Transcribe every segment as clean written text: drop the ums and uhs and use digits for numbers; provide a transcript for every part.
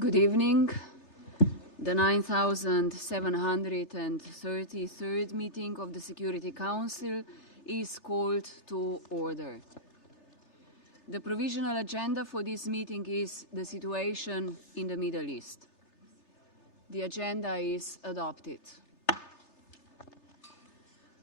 Good evening. The 9,733rd meeting of the Security Council is called to order. The provisional agenda for this meeting is the situation in the Middle East. The agenda is adopted.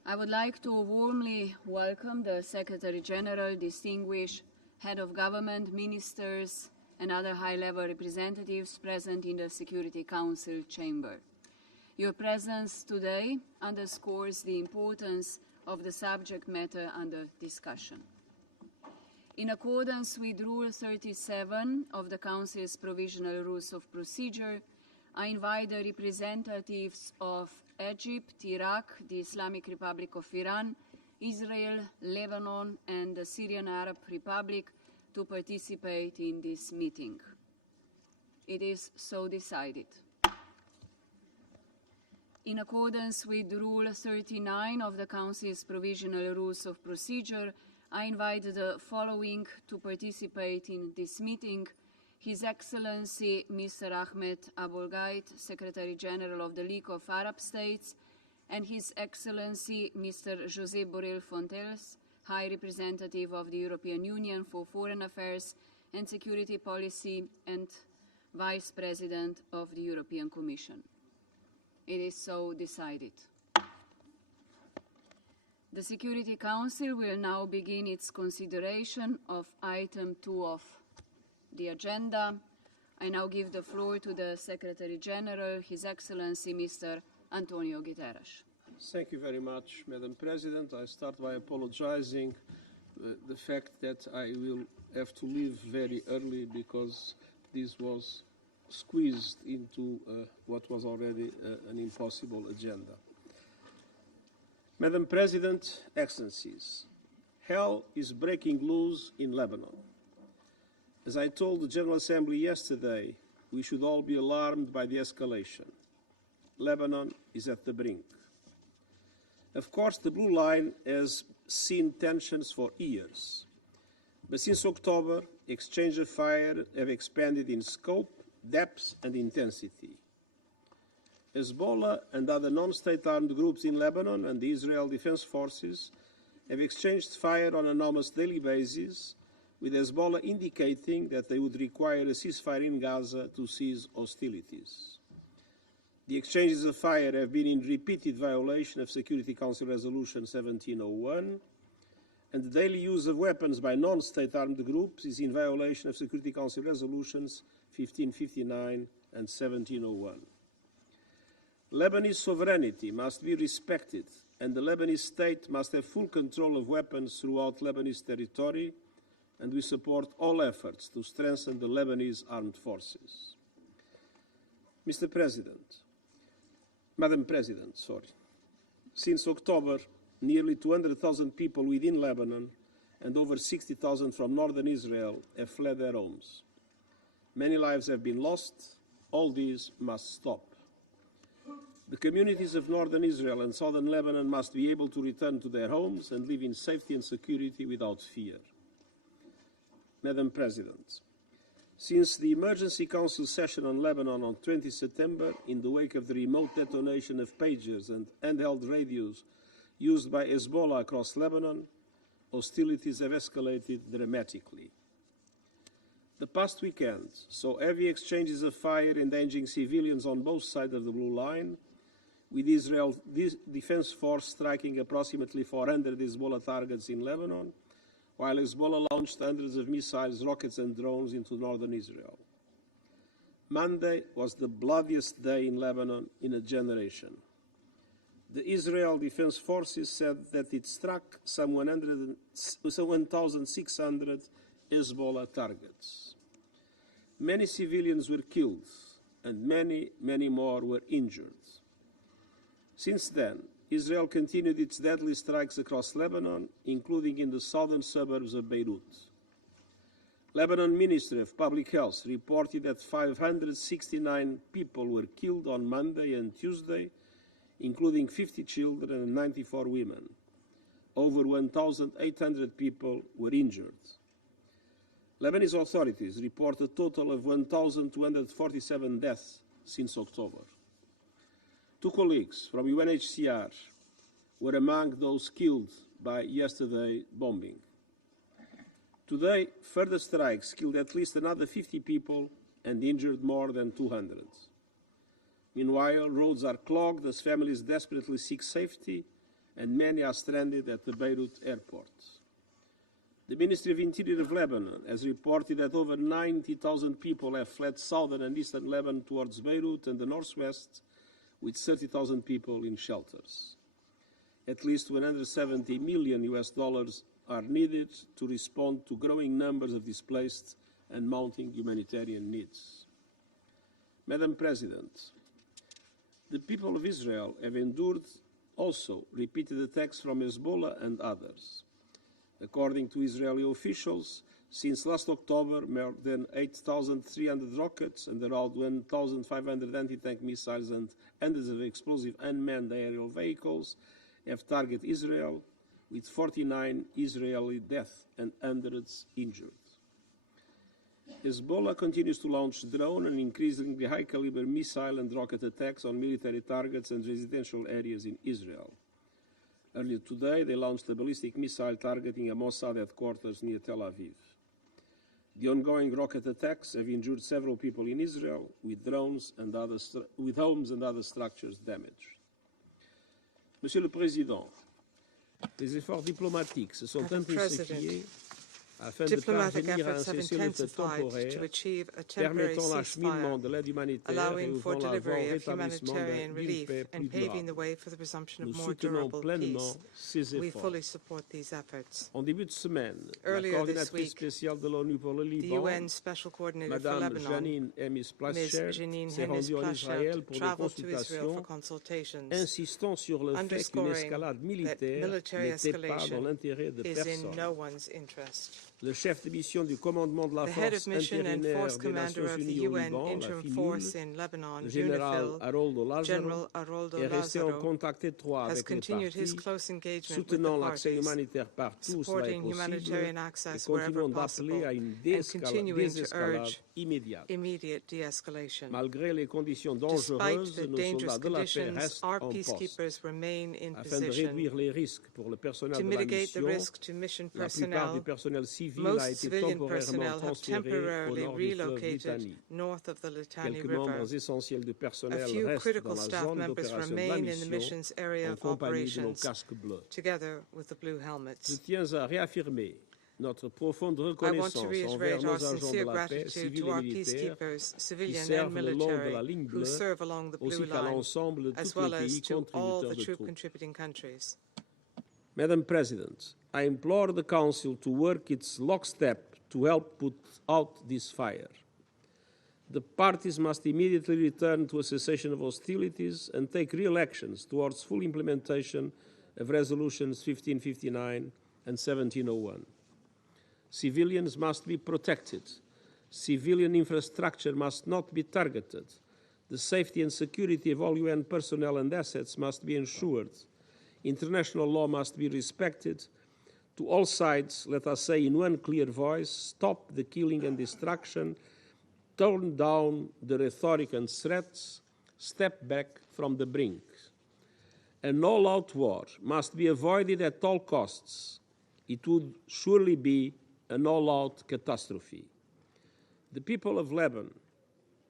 I would like to warmly welcome the Secretary General, distinguished Head of Government, Ministers, and other high-level representatives present in the Security Council chamber. Your presence today underscores the importance of the subject matter under discussion. In accordance with Rule 37 of the Council's Provisional Rules of Procedure, I invite the representatives of Egypt, Iraq, the Islamic Republic of Iran, Israel, Lebanon, and the Syrian Arab Republic to participate in this meeting. It is so decided. In accordance with Rule 39 of the Council's Provisional Rules of Procedure, I invite the following to participate in this meeting: His Excellency Mr. Ahmed Abulgaid, Secretary General of the League of Arab States, and His Excellency Mr. José Borrell Fontelles, High Representative of the European Union for Foreign Affairs and Security Policy and Vice President of the European Commission. It is so decided. The Security Council will now begin its consideration of item 2 of the agenda. I now give the floor to the Secretary General, His Excellency Mr. Antonio Guterres. Thank you very much, Madam President. I start by apologizing the fact that I will have to leave very early because this was squeezed into what was already an impossible agenda. Madam President, Excellencies, hell is breaking loose in Lebanon. As I told the General Assembly yesterday, we should all be alarmed by the escalation. Lebanon is at the brink. Of course, the Blue Line has seen tensions for years. But since October, exchange of fire have expanded in scope, depth and intensity. Hezbollah and other non-state armed groups in Lebanon and the Israel Defense Forces have exchanged fire on an almost daily basis, with Hezbollah indicating that they would require a ceasefire in Gaza to cease hostilities. The exchanges of fire have been in repeated violation of Security Council Resolution 1701, and the daily use of weapons by non-state armed groups is in violation of Security Council Resolutions 1559 and 1701. Lebanese sovereignty must be respected, and the Lebanese state must have full control of weapons throughout Lebanese territory, and we support all efforts to strengthen the Lebanese armed forces. Madam President, since October, nearly 200,000 people within Lebanon and over 60,000 from northern Israel have fled their homes. Many lives have been lost. All these must stop. The communities of northern Israel and southern Lebanon must be able to return to their homes and live in safety and security without fear. Madam President, since the Emergency Council session on Lebanon on 20 September, in the wake of the remote detonation of pagers and handheld radios used by Hezbollah across Lebanon, hostilities have escalated dramatically. The past weekend saw heavy exchanges of fire endangering civilians on both sides of the Blue Line, with Israel's Defense Force striking approximately 400 Hezbollah targets in Lebanon, while Hezbollah launched hundreds of missiles, rockets and drones into northern Israel. Monday was the bloodiest day in Lebanon in a generation. The Israel Defense Forces said that it struck some 1,600 Hezbollah targets. Many civilians were killed and many, many more were injured. Since then, Israel continued its deadly strikes across Lebanon, including in the southern suburbs of Beirut. Lebanon Ministry of Public Health reported that 569 people were killed on Monday and Tuesday, including 50 children and 94 women. Over 1,800 people were injured. Lebanese authorities report a total of 1,247 deaths since October. 2 colleagues from UNHCR were among those killed by yesterday's bombing. Today, further strikes killed at least another 50 people and injured more than 200. Meanwhile, roads are clogged as families desperately seek safety, and many are stranded at the Beirut airport. The Ministry of Interior of Lebanon has reported that over 90,000 people have fled southern and eastern Lebanon towards Beirut and the northwest, with 30,000 people in shelters. At least $170 million are needed to respond to growing numbers of displaced and mounting humanitarian needs. Madam President, the people of Israel have endured also repeated attacks from Hezbollah and others. According to Israeli officials, since last October, more than 8,300 rockets and around 1,500 anti-tank missiles and hundreds of explosive unmanned aerial vehicles have targeted Israel, with 49 Israeli deaths and hundreds injured. Hezbollah continues to launch drone and increasingly high-caliber missile and rocket attacks on military targets and residential areas in Israel. Earlier today, they launched a ballistic missile targeting a Mossad headquarters near Tel Aviv. The ongoing rocket attacks have injured several people in Israel, with homes and other structures damaged. Monsieur le Président, les efforts diplomatiques se sont intensifiés afin de parvenir à un cessez-le-feu temporaire permettant l'acheminement de l'aide humanitaire et ouvrant la voie au rétablissement d'une paix plus durable. Nous soutenons pleinement ces efforts. En début de semaine, la coordinatrice spéciale de l'ONU pour le Liban, Madame Janine Hennis-Plasschaert, s'est rendue en Israël pour des consultations, insistant sur le fait qu'une escalade militaire n'était pas dans l'intérêt de personne. Le chef de mission du commandement de la force intérimaire des Nations Unies au Liban, la FINUL, le général Haroldo Lázaro, est resté en contact étroit avec les parties, soutenant l'accès humanitaire partout où cela est possible et continuant d'appeler à une désescalade immédiate. Malgré les conditions dangereuses, nos soldats de la paix restent en poste. Afin de réduire les risques pour le personnel de la mission, la plupart du personnel civil a été temporairement transféré au nord du fleuve Litani. Quelques membres essentiels du personnel restent dans la zone d'opération de la mission en compagnie de nos casques bleus. Je tiens à réaffirmer notre profonde reconnaissance envers nos agents de la paix, civils et militaires, qui servent le long de la ligne bleue, ainsi qu'à l'ensemble de tous les pays contributeurs de troupes. Madam President, I implore the Council to work its lockstep to help put out this fire. The parties must immediately return to a cessation of hostilities and take real actions towards full implementation of Resolutions 1559 and 1701. Civilians must be protected. Civilian infrastructure must not be targeted. The safety and security of all UN personnel and assets must be ensured. International law must be respected. To all sides, let us say in one clear voice, stop the killing and destruction, tone down the rhetoric and threats, step back from the brink. An all-out war must be avoided at all costs. It would surely be an all-out catastrophe. The people of Lebanon,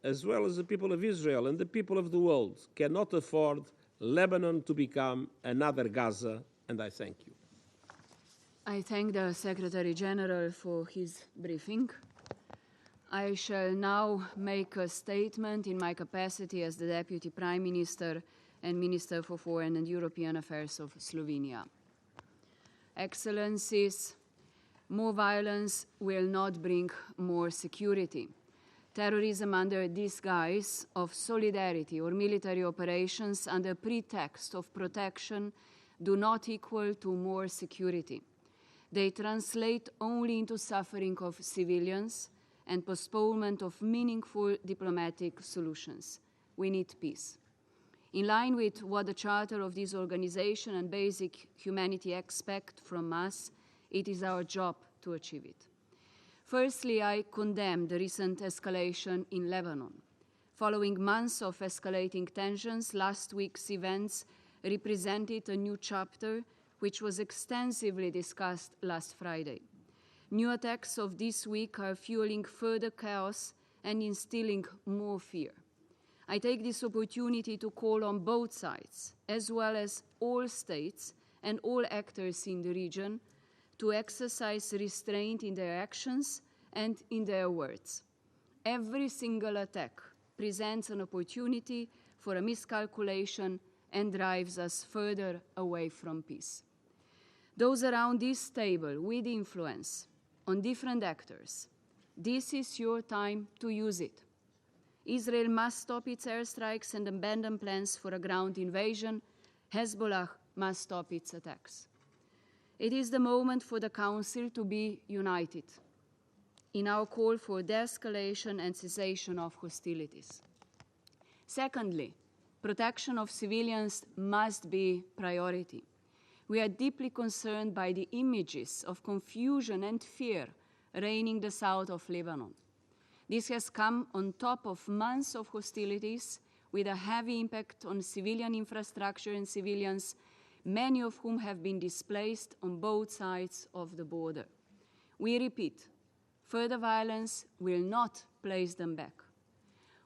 as well as the people of Israel and the people of the world, cannot afford Lebanon to become another Gaza, and I thank you. I thank the Secretary General for his briefing. I shall now make a statement in my capacity as the Deputy Prime Minister and Minister for Foreign and European Affairs of Slovenia. Excellencies, more violence will not bring more security. Terrorism under disguise of solidarity or military operations under pretext of protection do not equal to more security. They translate only into suffering of civilians and postponement of meaningful diplomatic solutions. We need peace. In line with what the charter of this organization and basic humanity expect from us, it is our job to achieve it. Firstly, I condemn the recent escalation in Lebanon. Following months of escalating tensions, last week's events represented a new chapter which was extensively discussed last Friday. New attacks of this week are fueling further chaos and instilling more fear. I take this opportunity to call on both sides, as well as all states and all actors in the region, to exercise restraint in their actions and in their words. Every single attack presents an opportunity for a miscalculation and drives us further away from peace. Those around this table with influence on different actors, this is your time to use it. Israel must stop its airstrikes and abandon plans for a ground invasion. Hezbollah must stop its attacks. It is the moment for the Council to be united in our call for de-escalation and cessation of hostilities. Secondly, protection of civilians must be priority. We are deeply concerned by the images of confusion and fear reigning the south of Lebanon. This has come on top of months of hostilities with a heavy impact on civilian infrastructure and civilians, many of whom have been displaced on both sides of the border. We repeat, further violence will not place them back.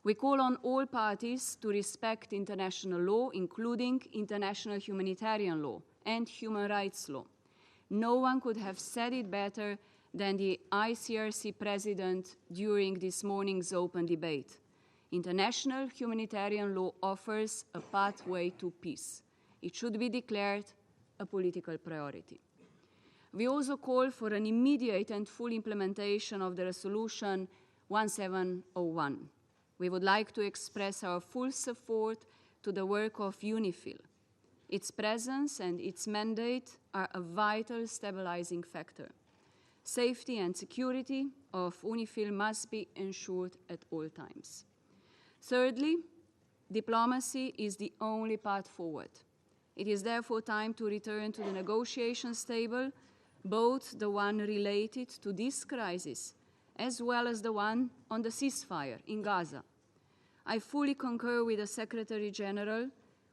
We call on all parties to respect international law, including international humanitarian law and human rights law. No one could have said it better than the ICRC president during this morning's open debate. International humanitarian law offers a pathway to peace. It should be declared a political priority. We also call for an immediate and full implementation of the resolution 1701. We would like to express our full support to the work of UNIFIL. Its presence and its mandate are a vital stabilizing factor. Safety and security of UNIFIL must be ensured at all times. Thirdly, diplomacy is the only path forward. It is therefore time to return to the negotiations table, both the one related to this crisis as well as the one on the ceasefire in Gaza. I fully concur with the Secretary General.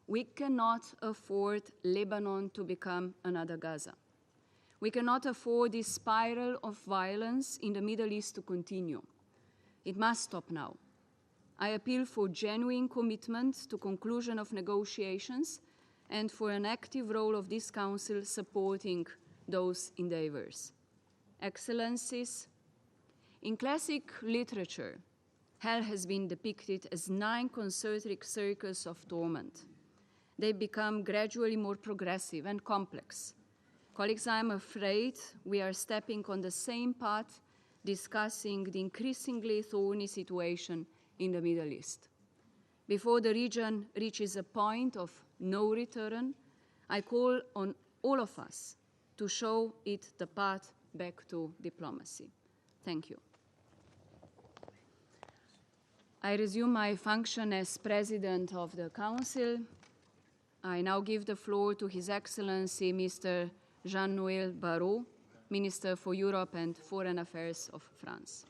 We cannot afford Lebanon to become another Gaza. We cannot afford this spiral of violence in the Middle East to continue. It must stop now. I appeal for genuine commitment to conclusion of negotiations and for an active role of this Council supporting those endeavors. Excellencies, in classic literature, hell has been depicted as 9 concentric circles of torment. They become gradually more progressive and complex. Colleagues, I'm afraid we are stepping on the same path, discussing the increasingly thorny situation in the Middle East. Before the region reaches a point of no return, I call on all of us to show it the path back to diplomacy. Thank you. I resume my function as President of the Council. I now give the floor to His Excellency Mr. Jean-Noël Barrot, Minister for Europe and Foreign Affairs of France.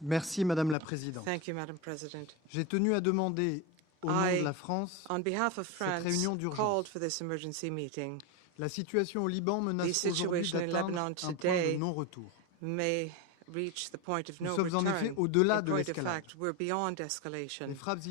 Merci, Madame la Présidente. Thank you, Madam President. J'ai tenu à demander au nom de la France on behalf of cette France, réunion called d'urgence. for this emergency meeting. La situation au Liban menace The aujourd'hui situation in d'atteindre Lebanon un point today de non-retour. May reach the point of Nous no sommes en effet return. au-delà In de point of l'escalade. fact, we're beyond escalation. Les frappes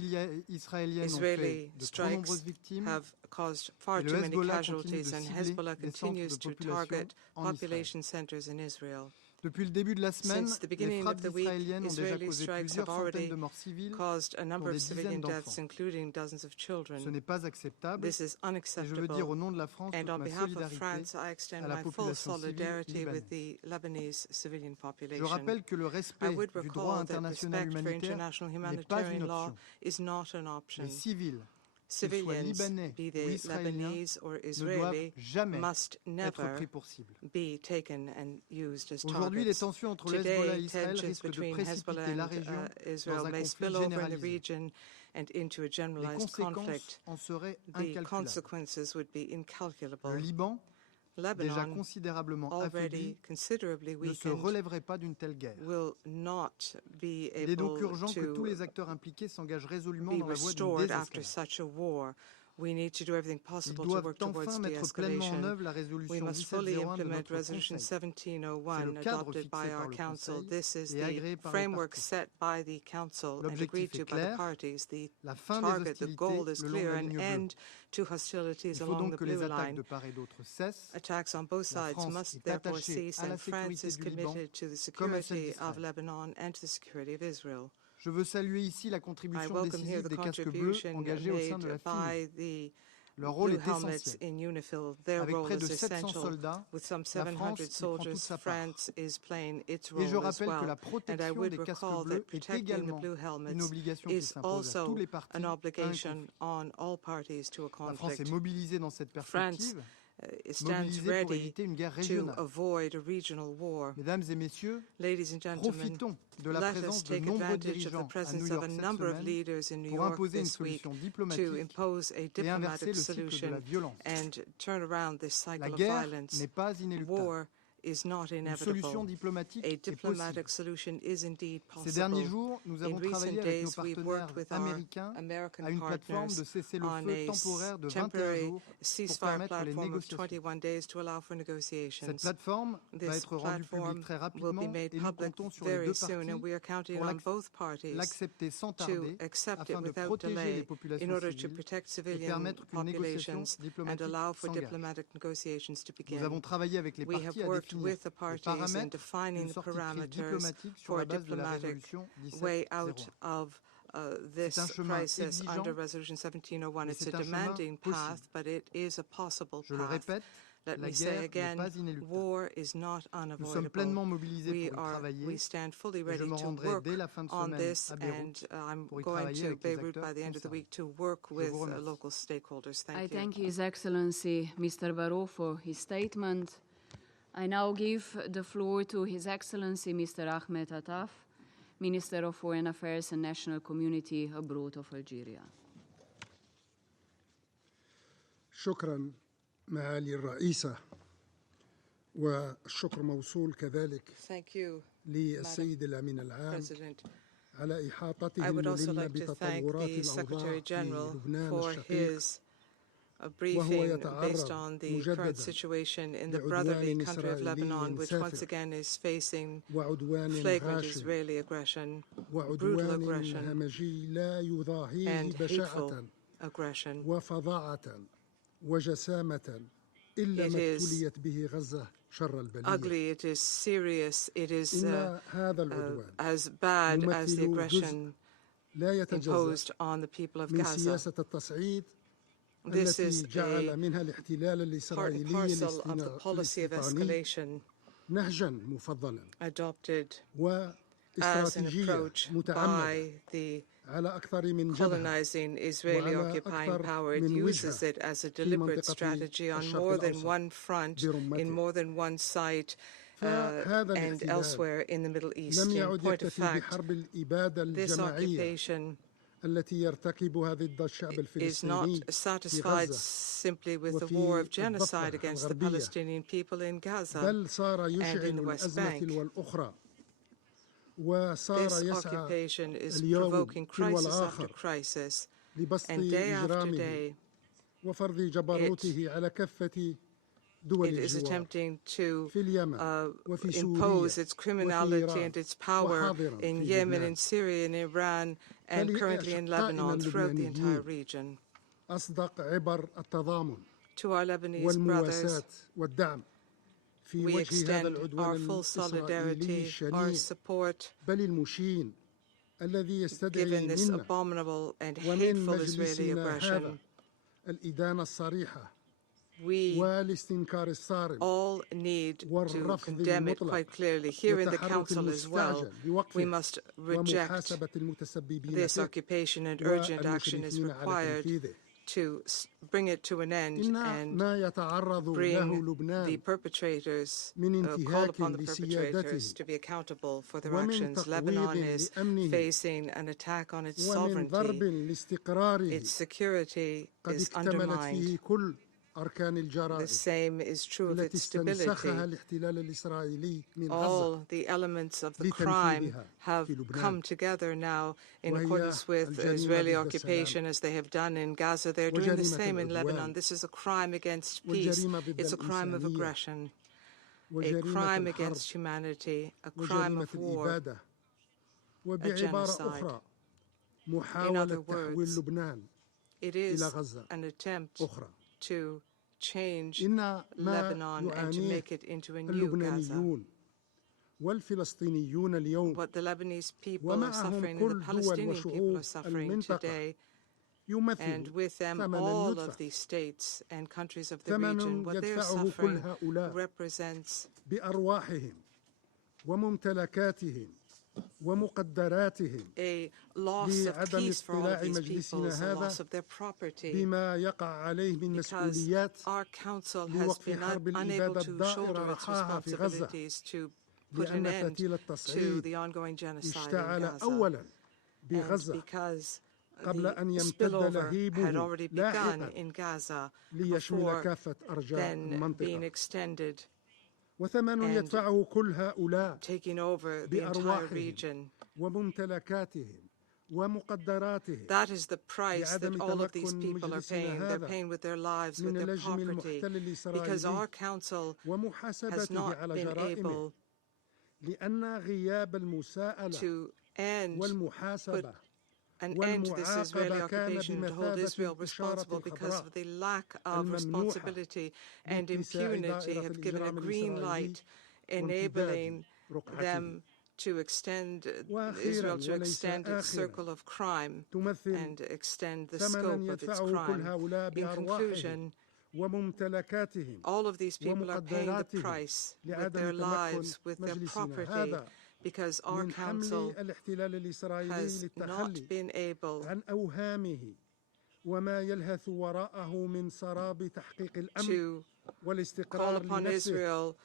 israéliennes ont Israeli fait de trop nombreuses strikes victimes have caused far et le too many Hezbollah continue casualties, de and cibler Hezbollah des centres continues de to population target en Israël. population centers in Israel. Depuis le début de la semaine, Since the les beginning frappes of the week, israéliennes ont déjà Israeli causé strikes plusieurs have centaines already de morts civiles caused a number pour des of civilian dizaines deaths, d'enfants. including dozens of Ce children. n'est pas acceptable This is et je veux dire unacceptable. au nom de la France And toute on ma behalf of solidarité France, I à extend la my full population civile solidarity with libanaise. the Lebanese civilian Je population. rappelle que le I respect would du droit recall that international respect for humanitaire international n'est pas une humanitarian law option. is not an option. Les civils, qu'ils soient Civilians, libanais be ou they israéliens, Lebanese or ne doivent Israeli, jamais must être never pris pour cible. be taken and used as Aujourd'hui, les targets. tensions entre le Hezbollah et Today, Israël tensions risquent de between précipiter Hezbollah la and région Israel dans un may conflit spill over in the généralisé. region and into a Les generalized conséquences conflict. en seraient The incalculables. consequences would be Le incalculable. Liban déjà Lebanon, considérablement affaibli, already considerably ne se weakened, relèverait pas d'une telle guerre. will not be Il est donc able urgent que tous to les acteurs impliqués s'engagent résolument be dans la voie d'une restored after désescalade. such a war. We need to do everything Ils possible to doivent work towards enfin mettre pleinement en de-escalation. œuvre la We résolution must fully 1701 de implement notre Resolution Conseil. C'est 1701 le cadre adopted fixé by par our le Council. Conseil This is et the agréé par les framework parties. set by the Council and L'objectif agreed to est by the clair, parties. The la fin des target, the hostilités goal is le long de clear, la an ligne bleue. end to hostilities Il faut along donc the que les blue attaques line. de part et d'autre cessent. Attacks on both La sides France must est therefore attachée cease, à la and France sécurité is du Liban committed to the comme à celle security of d'Israël. Lebanon and to the security of Israel. Je veux saluer ici la I contribution welcome here décisive the des casques bleus contribution engagés au sein de la made FIMI. by the Leur rôle Blue est helmets essentiel. in UNIFIL. Their Avec role près is de 700 essential. soldats, With some la France 700 y prend toute soldiers, sa part. France is playing its Et je role as rappelle que la well. And I protection would des casques recall bleus that est protecting the également blue une helmets obligation qui is s'impose à tous also les partis an à un obligation conflit. on all parties to a La France est conflict. mobilisée dans cette perspective, Stands mobilisée pour ready éviter une guerre to régionale. avoid a regional war. Mesdames et messieurs, Ladies and gentlemen, profitons de la let us présence de take nombreux advantage of the dirigeants à New presence of York a cette number of semaine leaders in New pour York imposer une this week solution to diplomatique impose a et inverser diplomatic le cycle de la solution violence. and turn around this La cycle of guerre violence. n'est pas inéluctable. War is not Une solution inevitable. diplomatique A est possible. diplomatic solution is indeed Ces derniers possible. jours, nous In avons travaillé recent avec nos days, we've partenaires worked with our américains American à une plateforme partners de on cessez-le-feu a temporaire de 21 temporary jours pour ceasefire permettre les platform of négociations. 21 days to allow for Cette negotiations. plateforme va This être rendue publique platform très will be rapidement made et nous public comptons sur les very deux soon, and parties we are counting pour on both parties l'accepter sans to tarder accept it afin de without protéger les delay in populations order to civiles protect et civilian permettre qu'une négociation populations and diplomatique allow for s'engage. diplomatic negotiations to Nous avons begin. travaillé avec les We have parties à worked définir with the les parties in paramètres defining d'une the sortie de crise parameters diplomatique sur for la a base de la diplomatic résolution way out 1701. of C'est un this chemin crisis exigeant, under Resolution 1701. mais It's a c'est un chemin demanding possible. path, but it is a possible Je le path. répète, Let la me say guerre n'est again, pas inéluctable. war is not Nous sommes unavoidable. pleinement mobilisés We pour y travailler we stand fully et je ready me to rendrai work dès la fin de on semaine this, à Beyrouth and I'm pour y going travailler to avec les Beirut acteurs by the end of the concernés. week to work Je with vous remercie. local stakeholders. I Thank you. thank His Excellency Mr. Barrot for his statement. I now give the floor to His Excellency Mr. Ahmed Attaf, Minister of Foreign Affairs and National Community Abroad of Algeria. شكرا معالي الرئيسة، والشكر موصول كذلك Thank you, للسيد الأمين العام President. على إحاطته I would also الملمة like to thank بتطورات the Secretary الأوضاع في General لبنان for الشقيق his وهو briefing based يتعرض on the current مجددا situation in the brotherly لعدوان country of Lebanon, إسرائيلي which once سافر again is facing وعدوان flagrant غاشم Israeli aggression, brutal وعدوان aggression, همجي لا يضاهيه and hateful بشاعة aggression. وفظاعة وجسامة إلا It ما is ابتليت به غزة شر البلية. ugly, it is serious, it is إن هذا العدوان as bad as the يمثل aggression لا يتجزأ imposed on the people of من Gaza. سياسة التصعيد This is التي جعل a منها الاحتلال part and الإسرائيلي parcel of the policy of الاستيطاني escalation نهجا مفضلا adopted as an واستراتيجية approach متعمدة by the على أكثر من جبهة colonizing Israeli وعلى occupying أكثر power. It من uses وجهة it as a في deliberate منطقة strategy on الشرق more than الأوسط one front, in برمته. more than one site, فهذا and الاحتلال elsewhere in the Middle East. لم In يعد point of يكتفي fact, بحرب الإبادة this الجماعية occupation التي يرتكبها ضد الشعب is not الفلسطيني في satisfied غزة simply with the وفي war of genocide الضفة against the الغربية Palestinian people in Gaza بل صار and in يشعل the West الأزمة Bank. تلو الأخرى وصار This يسعى occupation is اليوم provoking تلو crisis after الآخر crisis, لبسط and day after إجرامه day وفرض جبروته على كافة دول it is الجوار attempting to في اليمن وفي impose سوريا its وفي criminality إيران and its power وحاضرا in في Yemen, لبنان. in Syria, in Iran, and currently in Lebanon, throughout the entire region. أصدق عبر التضامن To our Lebanese والمواساة brothers, والدعم في we وجه هذا extend our العدوان full الإسرائيلي solidarity, our الشنيع support, بل المشين الذي يستدعي given this منا abominable and ومن hateful Israeli مجلسنا هذا aggression. الإدانة الصريحة We والاستنكار الصارم all need to والرفض condemn it المطلق quite clearly. Here in the والتحرك Council as well, المستعجل بوقفه we must reject ومحاسبة المتسببين this فيه occupation, and urgent action is والمشرفين على required تنفيذه. to bring it to an end إن and ما يتعرض له bring the لبنان perpetrators, من call انتهاك upon the perpetrators لسيادته to be accountable for their ومن actions. تقويض Lebanon is لأمنه facing an attack on its ومن ضرب sovereignty. لاستقراره Its security قد is اكتملت undermined. فيه كل أركان The الجرائم same is true of التي its stability. استنسخها الاحتلال الإسرائيلي من غزة All the elements of the crime لتنفيذها have في لبنان come together now in وهي accordance with الجريمة Israeli ضد occupation السلام as they have done in Gaza. They're doing the وجريمة same in العدوان Lebanon. This is a crime against peace. والجريمة ضد It's a crime of الإنسانية aggression, a وجريمة crime الحرب against humanity, a crime وجريمة of war, الإبادة وبعبارة genocide. أخرى In محاولة other تحويل words, لبنان it إلى is غزة an attempt أخرى to change إن ما Lebanon and to يعانيه make it into a new Gaza. اللبنانيون والفلسطينيون اليوم What the Lebanese people are ومعهم suffering and the كل دول Palestinian people are وشعوب suffering المنطقة today, يمثل and with them ثمنا all يدفع of these states and countries of the ثمن region, what they are يدفعه كل suffering هؤلاء represents بأرواحهم وممتلكاتهم ومقدراتهم a loss of لعدم peace for all of اطلاع these مجلسنا peoples, a هذا loss of their property, بما يقع عليه من because مسؤوليات our council has لوقف been حرب unable الإبادة to shoulder الدائرة its رحاها في غزة responsibilities to put an لأن end فتيل to التصعيد the ongoing genocide in اشتعل Gaza. أولا And بغزة because قبل أن the يمتد spillover had لهيبه already begun لاحقا in Gaza ليشمل before كافة أرجاء then being المنطقة extended وثمن and يدفعه كل هؤلاء taking over the entire بأرواحهم region. وممتلكاتهم ومقدراتهم That is the price that بعدم all of these تمكن people are مجلسنا paying. They're هذا paying with their lives, with من their لجم property, المحتل because our الإسرائيلي council has ومحاسبته not على been جرائمه able لأن غياب المساءلة to end, put والمحاسبة an end to this Israeli والمعاقبة كان occupation and to hold بمثابة Israel الإشارة responsible because الخضراء of the lack of الممنوحة responsibility and لاتساع impunity دائرة have given a الإجرام green الإسرائيلي light, enabling رقعته them to extend وأخيراً Israel to وليس extend its آخراً circle of crime تمثل and extend the ثمناً scope of its يدفعه كل crime. هؤلاء In بأرواحهم conclusion, وممتلكاتهم all of these people are paying the ومقدراتهم price with لعدم their تمكن lives, with their مجلسنا property, هذا because our من council حمل الاحتلال الإسرائيلي has not للتخلي been able عن أوهامه وما يلهث وراءه من سراب تحقيق الأمن to call والاستقرار upon لنفسه Israel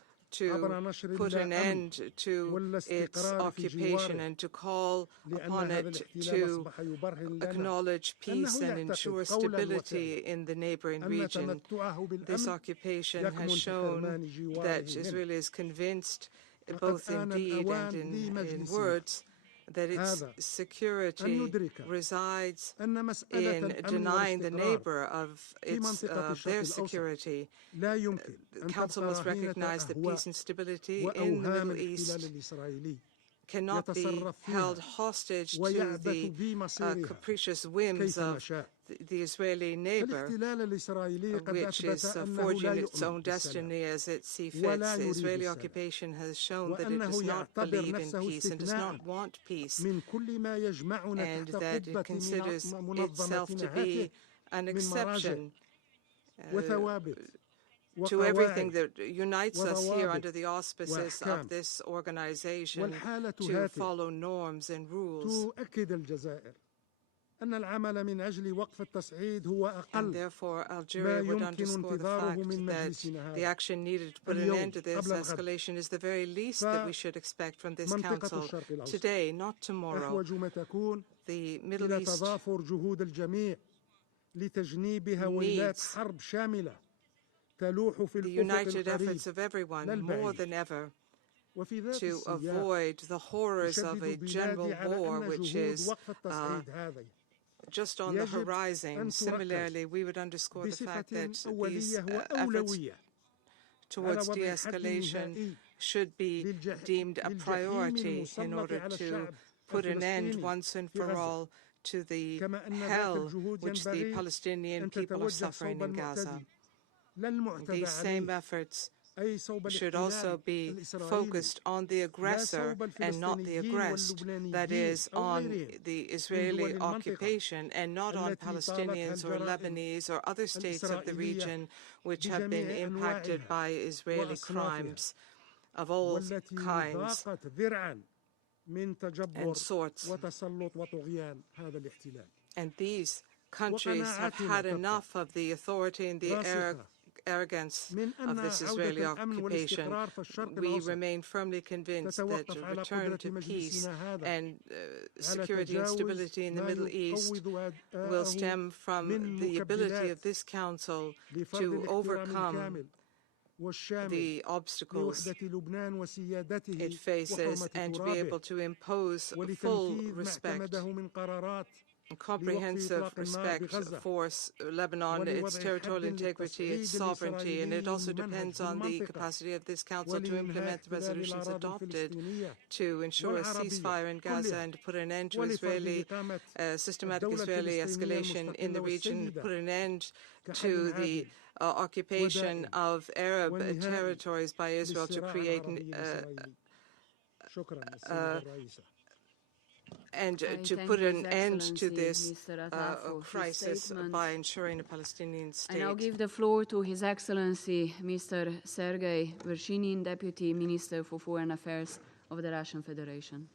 عبر to نشر put an لا أمن end to ولا its استقرار في occupation جواره and to call لأن upon هذا it الاحتلال to أصبح يبرهن لنا acknowledge peace أنه and يعتقد ensure قولاً stability وفعلاً in the neighboring أن region. تمتعه This بالأمن occupation has يكمن في shown حرمان that جواره منه Israel is convinced, لقد both in آن deed الأوان and in لمجلسنا words, that its هذا أن security يدرك resides أن مسألة in الأمن denying the والاستقرار neighbor of في its منطقة الشرق their الأوسط security. لا يمكن The أن Council تبقى must رهينة recognize that أهواء peace and stability in the وأوهام Middle الاحتلال East الإسرائيلي cannot be يتصرف held فيها hostage to ويعبث the بمصيرها capricious whims كيفما of شاء the Israeli neighbor, الاحتلال الإسرائيلي قد which أثبت is أنه forging لا its يؤمن own بالسلام destiny as it sees fit. ولا The يريد Israeli السلام occupation has shown that it وأنه does not يعتبر believe in نفسه peace and does استثناء not want peace, من كل ما يجمعنا and تحت that it قبة considers itself to منظمتنا هاته be an من مراجع exception وثوابت to everything وقواعد that unites us here وضوابط under the auspices وأحكام of this organization والحالة to هاته follow norms and rules. تؤكد الجزائر أن العمل من أجل وقف التصعيد هو And أقل therefore, ما Algeria would يمكن underscore the انتظاره fact من that مجلسنا the هذا action needed to put an اليوم end to this قبل الغد escalation is the very least that we should expect from this منطقة council الشرق الأوسط today, not tomorrow. أحوج ما تكون The Middle إلى East تضافر جهود الجميع لتجنيب هويلات needs حرب شاملة تلوح في the الأفق united القريب efforts of everyone لا more البعيد than ever وفي ذات to السياق avoid the horrors of a أشدد general بلادي على war, أن which جهود is وقف التصعيد هذه just on the يجب horizon. أن Similarly, we would underscore the fact that بصفة these أولية efforts وأولوية towards على وضع حد de-escalation نهائي should be deemed a للجحيم priority in المسلط order على to الشعب put an end الفلسطيني once and في for غزة all to the كما أن ذات hell الجهود which the ينبغي Palestinian أن people are تتوجه suffering صوب in Gaza. المعتدي لا المعتدى These same عليه efforts أي صوب should also الاحتلال be الإسرائيلي focused on the لا aggressor صوب and not the الفلسطينيين aggressed, that واللبنانيين is, أو on غيرهم the من Israeli دول المنطقة occupation and not on التي طالتها Palestinians or الجرائم Lebanese or other states of the الإسرائيلية region which have been بجميع impacted أنواعها by Israeli وأصنافها crimes of all والتي kinds ضاقت ذرعا من تجبر and sorts. وتسلط وطغيان هذا الاحتلال And these countries have وقناعتنا had تبقى enough of the authority and the راسخة arrogance من أن of this عودة Israeli الأمن occupation. والاستقرار في الشرق We الأوسط remain firmly convinced that تتوقف على return قدرة to peace مجلسنا هذا and على security and تجاوز stability in the ما Middle East يقوض will أعداءه stem from من the ability مكبلات of this Council لفرض to الاحترام overcome الكامل والشامل the obstacles لوحدة لبنان it وسيادته faces وحرمة and to be ترابه able to impose full ولتنفيذ ما respect اعتمده من قرارات and لوقف comprehensive إطلاق النار respect بغزة for Lebanon, its ولوضع territorial حد integrity, its للتصعيد sovereignty, and it also الإسرائيلي depends المنهج في on the المنطقة capacity of this Council to ولإنهاء implement the احتلال resolutions الأراضي adopted الفلسطينية to ensure a والعربية ceasefire in Gaza كلها and to put an end to ولفرض Israeli إقامة systematic الدولة Israeli الفلسطينية escalation in the المستقلة region, والسيدة put an end كحل to the عادل occupation ودائم of Arab ونهائي territories by Israel to للصراع create العربي الإسرائيلي شكرا السيدة الرئيسة and to thank put His an end to Excellency, this Mr. Attaf, for his crisis statement. by ensuring a Palestinian I now state. give the floor to His Excellency, Mr. Sergei Vershinin, Deputy Minister for Foreign Affairs of the Russian Federation.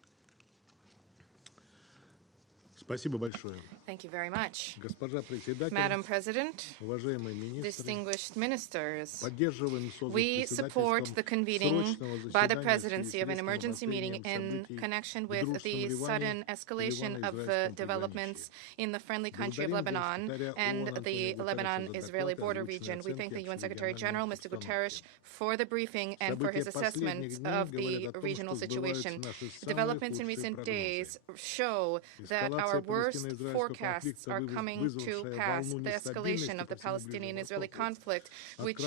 Спасибо большое. Thank you very much. Госпожа председатель, Madam President, уважаемые министры, distinguished ministers, поддерживаем созыв we support the convening срочного by the заседания presidency of an с emergency meeting in connection with the sudden escalation of developments in the friendly country of Lebanon and the Lebanon-Israeli border region. We thank the UN Secretary General, Mr. Guterres, for the briefing and for his assessment of the regional situation. Developments in recent days show that our worst forecasts are coming to pass. The escalation of the Palestinian-Israeli conflict, which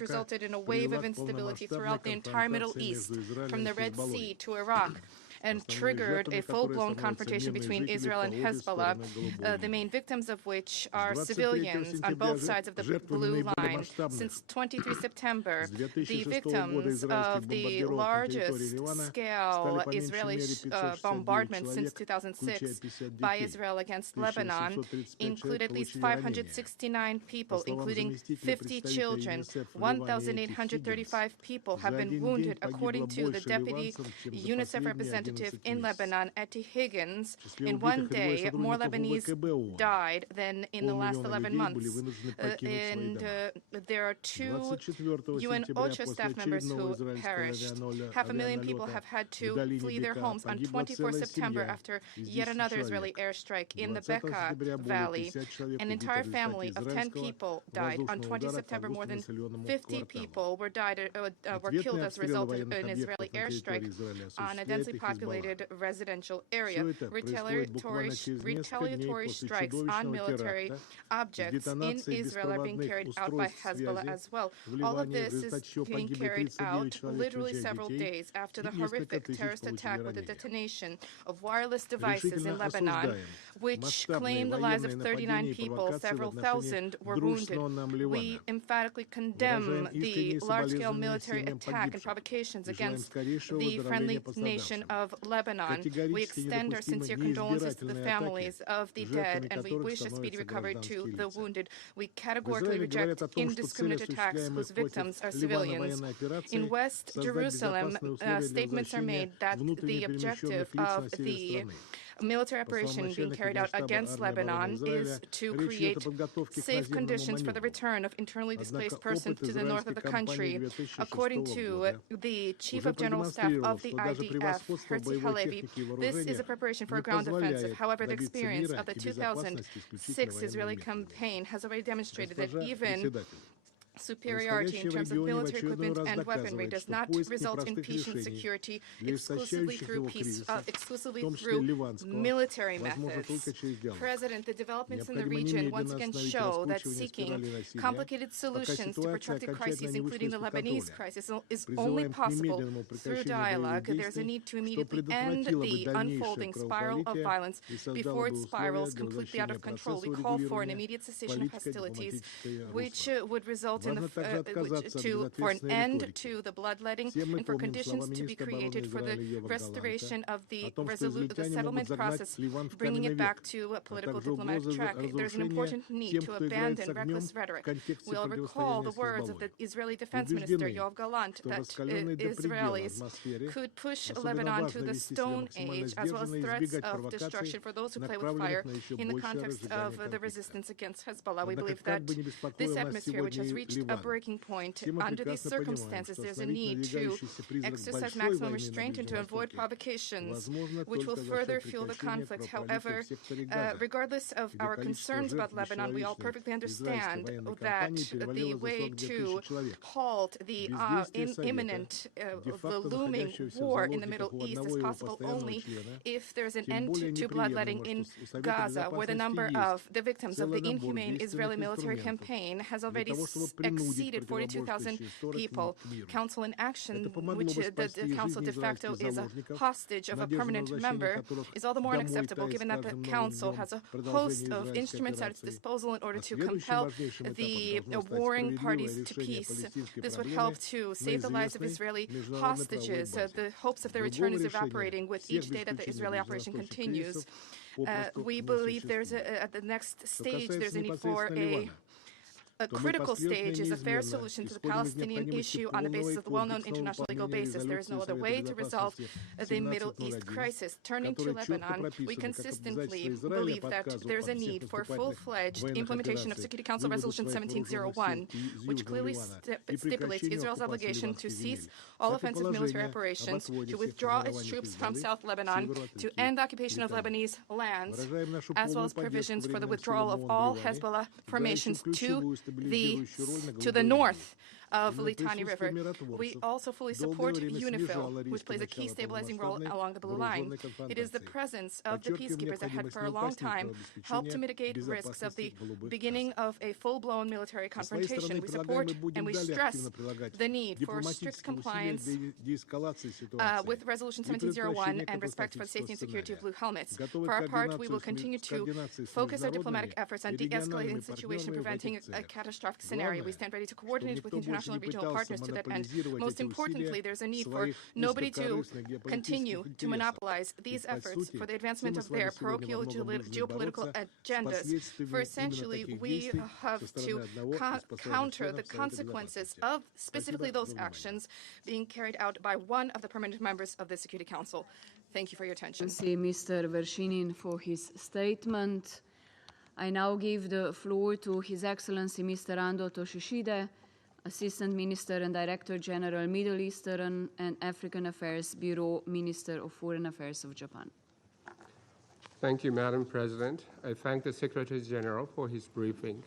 resulted in a wave of instability throughout the entire Middle East, from the Red Sea to Iraq, and triggered a full-blown confrontation between Israel and Hezbollah, the main victims of which are civilians on both sides of the blue line. Since 23 September, the victims of the largest-scale Israeli bombardment since 2006 by Israel against Lebanon include at least 569 people, including 50 children. 1,835 people have been wounded, according to the deputy UNICEF representative in Lebanon, Etty Higgins. In one day, more Lebanese died than in the last 11 months. There are 2 UN OCHA staff members who perished. 500,000 people have had to flee their homes on 24 September after yet another Israeli airstrike in the Bekaa Valley. An entire family of 10 people died. On 20 September, more than 50 people were killed as a result of an Israeli airstrike on a densely populated residential area. Retaliatory strikes on military objects in Israel are being carried out by Hezbollah as well. All of this is being carried out literally several days after the horrific terrorist attack with the detonation of wireless devices in Lebanon, which claimed the lives of 39 people. Several thousand were wounded. We emphatically condemn the large-scale military attack and provocations against the friendly nation of Lebanon. We extend our sincere condolences to the families of the dead, and we wish a speedy recovery to the wounded. We categorically reject indiscriminate attacks whose victims are civilians. In West Jerusalem, statements are made that the objective of the military operation being carried out against Lebanon is to create safe conditions for the return of internally displaced persons to the north of the country. According to the Chief of General Staff of the IDF, Herzi Halevi, this is a preparation for a ground offensive. However, the experience of the 2006 Israeli campaign has already demonstrated that even superiority in terms of military equipment and weaponry does not result in peace and security exclusively through military methods. President, the developments in the region once again show that seeking complicated solutions to protracted crises, including the Lebanese crisis, is only possible through dialogue. There's a need to immediately end the unfolding spiral of violence before it spirals completely out of control. We call for an immediate cessation of hostilities, which would result for an end to the bloodletting and for conditions to be created for the restoration of the settlement process, bringing it back to a political diplomatic track. There's an important need to abandon reckless rhetoric. We'll recall the words of the Israeli Defense Minister Yoav Gallant that Israelis could push Lebanon to the Stone Age, as well as threats of destruction for those who play with fire in the context of the resistance against Hezbollah. We believe that this atmosphere, which has reached reached a breaking point. Under these circumstances, there's a need to exercise maximum restraint and to avoid provocations, which will further fuel the conflict. However, regardless of our concerns about Lebanon, we all perfectly understand that the way to halt the imminent, the looming war in the Middle East is possible only if there's an end to bloodletting in Gaza, where the number of the victims of the inhumane Israeli military campaign has already exceeded 42,000 people. Council in action, which the Council de facto is a hostage of a permanent member, is all the more unacceptable given that the Council has a host of instruments at its disposal in order to compel the warring parties to peace. This would help to save the lives of Israeli hostages. The hopes of their return is evaporating with each day that the Israeli operation continues. We believe at the next stage there's a need for a critical stage is a fair solution to the Palestinian issue on the basis of the well-known international legal basis. There is no other way to resolve the Middle East crisis. Turning to Lebanon, we consistently believe that there's a need for full-fledged implementation of Security Council Resolution 1701, which clearly stipulates Israel's obligation to cease all offensive military operations, to withdraw its troops from South Lebanon, to end occupation of Lebanese lands, as well as provisions for the withdrawal of all Hezbollah formations to the north of Litani River. We also fully support UNIFIL, which plays a key stabilizing role along the Blue Line. It is the presence of the peacekeepers that had for a long time helped to mitigate risks of the beginning of a full-blown military confrontation. We support and we stress the need for strict compliance with Resolution 1701 and respect for the safety and security of blue helmets. For our part, we will continue to focus our diplomatic efforts on de-escalating the situation, preventing a catastrophic scenario. We stand ready to coordinate with international and regional partners to that end. Most importantly, there's a need for nobody to continue to monopolize these efforts for the advancement of their parochial geopolitical agendas. For essentially, we have to counter the consequences of specifically those actions being carried out by one of the permanent members of the Security Council. Thank you for your attention. Thank Mr. Vershinin for his statement. I now give the floor to His Excellency Mr. Ando Toshishide, Assistant Minister and Director General, Middle Eastern and African Affairs Bureau, Minister of Foreign Affairs of Japan. Thank you, Madam President. I thank the Secretary General for his briefing.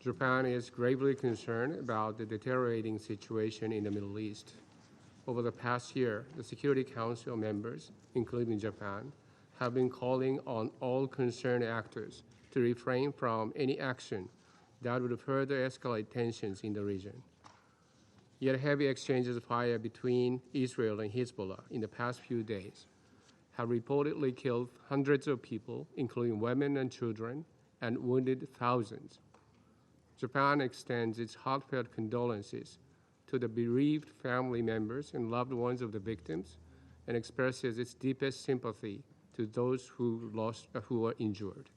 Japan is gravely concerned about the deteriorating situation in the Middle East. Over the past year, the Security Council members, including Japan, have been calling on all concerned actors to refrain from any action that would further escalate tensions in the region. Yet heavy exchanges of fire between Israel and Hezbollah in the past few days have reportedly killed hundreds of people, including women and children, and wounded thousands. Japan extends its heartfelt condolences to the bereaved family members and loved ones of the victims and expresses its deepest sympathy to those who were injured.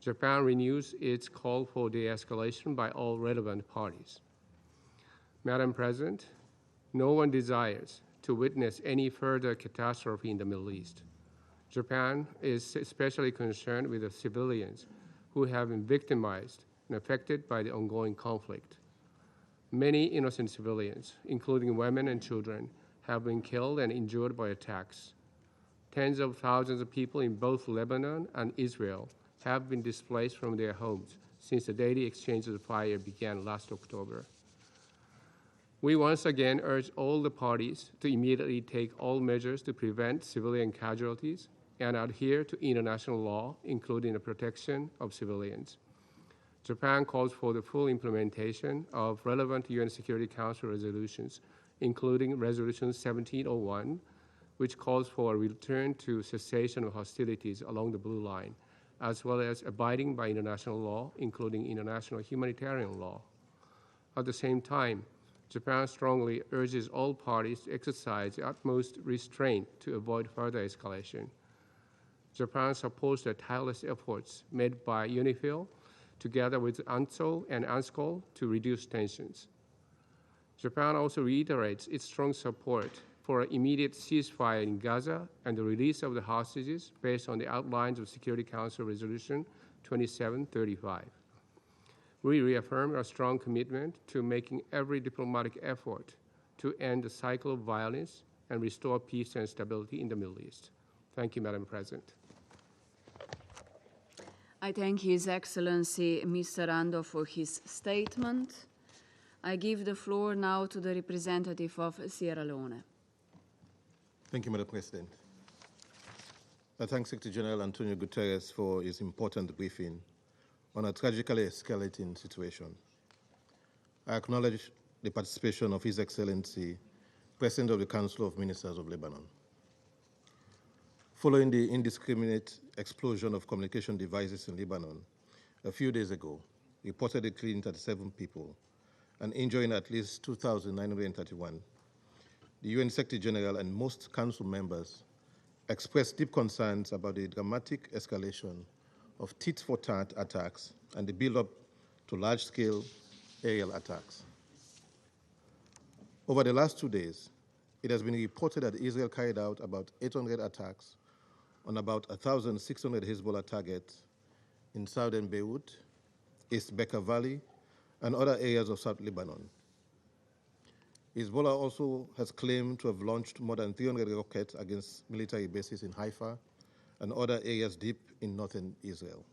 Japan renews its call for de-escalation by all relevant parties. Madam President, no one desires to witness any further catastrophe in the Middle East. Japan is especially concerned with the civilians who have been victimized and affected by the ongoing conflict. Many innocent civilians, including women and children, have been killed and injured by attacks. Tens of thousands of people in both Lebanon and Israel have been displaced from their homes since the daily exchanges of fire began last October. We once again urge all the parties to immediately take all measures to prevent civilian casualties and adhere to international law, including the protection of civilians. Japan calls for the full implementation of relevant UN Security Council resolutions, including Resolution 1701, which calls for a return to cessation of hostilities along the Blue Line, as well as abiding by international law, including international humanitarian law. At the same time, Japan strongly urges all parties to exercise the utmost restraint to avoid further escalation. Japan supports the tireless efforts made by UNIFIL, together with ANSOL and ANSCOL, to reduce tensions. Japan also reiterates its strong support for an immediate ceasefire in Gaza and the release of the hostages based on the outlines of Security Council Resolution 2735. We reaffirm our strong commitment to making every diplomatic effort to end the cycle of violence and restore peace and stability in the Middle East. Thank you, Madam President. I thank His Excellency Mr. Ando for his statement. I give the floor now to the representative of Sierra Leone. Thank you, Madam President. I thank Secretary General Antonio Guterres for his important briefing on a tragically escalating situation. I acknowledge the participation of His Excellency, President of the Council of Ministers of Lebanon. Following the indiscriminate explosion of communication devices in Lebanon a few days ago, reportedly killing 37 people and injuring at least 2,931, the UN Secretary General and most Council members expressed deep concerns about the dramatic escalation of tit-for-tat attacks and the build-up to large-scale aerial attacks. Over the last 2 days, it has been reported that Israel carried out about 800 attacks on about 1,600 Hezbollah targets in southern Beirut, East Bekaa Valley, and other areas of South Lebanon. Hezbollah also has claimed to have launched more than 300 rockets against military bases in Haifa and other areas deep in northern Israel.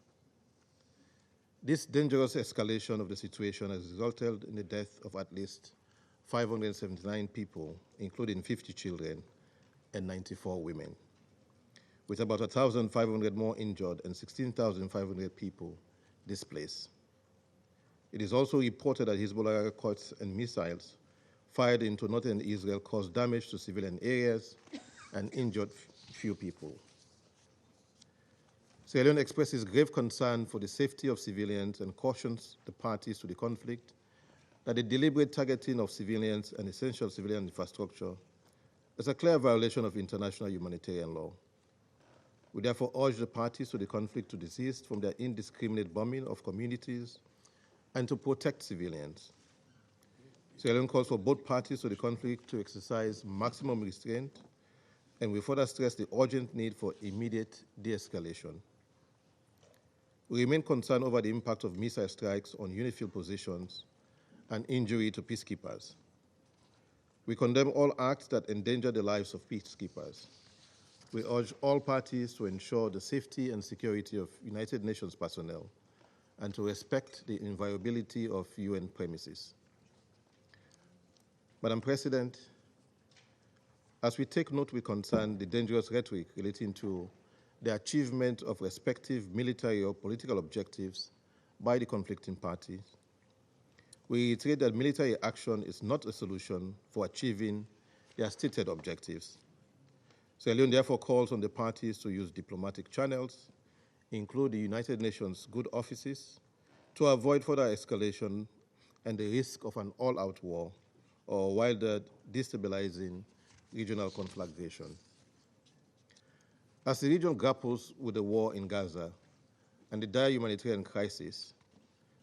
This dangerous escalation of the situation has resulted in the death of at least 579 people, including 50 children and 94 women, with about 1,500 more injured and 16,500 people displaced. It is also reported that Hezbollah rockets and missiles fired into northern Israel caused damage to civilian areas and injured few people. Sierra Leone expresses grave concern for the safety of civilians and cautions the parties to the conflict that the deliberate targeting of civilians and essential civilian infrastructure is a clear violation of international humanitarian law. We therefore urge the parties to the conflict to desist from their indiscriminate bombing of communities and to protect civilians. Sierra Leone calls for both parties to the conflict to exercise maximum restraint, and we further stress the urgent need for immediate de-escalation. We remain concerned over the impact of missile strikes on UNIFIL positions and injury to peacekeepers. We condemn all acts that endanger the lives of peacekeepers. We urge all parties to ensure the safety and security of United Nations personnel and to respect the inviolability of UN premises. Madam President, as we take note with concern the dangerous rhetoric relating to the achievement of respective military or political objectives by the conflicting parties, we reiterate that military action is not a solution for achieving their stated objectives. Sierra Leone therefore calls on the parties to use diplomatic channels, include the United Nations good offices, to avoid further escalation and the risk of an all-out war or wider destabilizing regional conflagration. As the region grapples with the war in Gaza and the dire humanitarian crisis,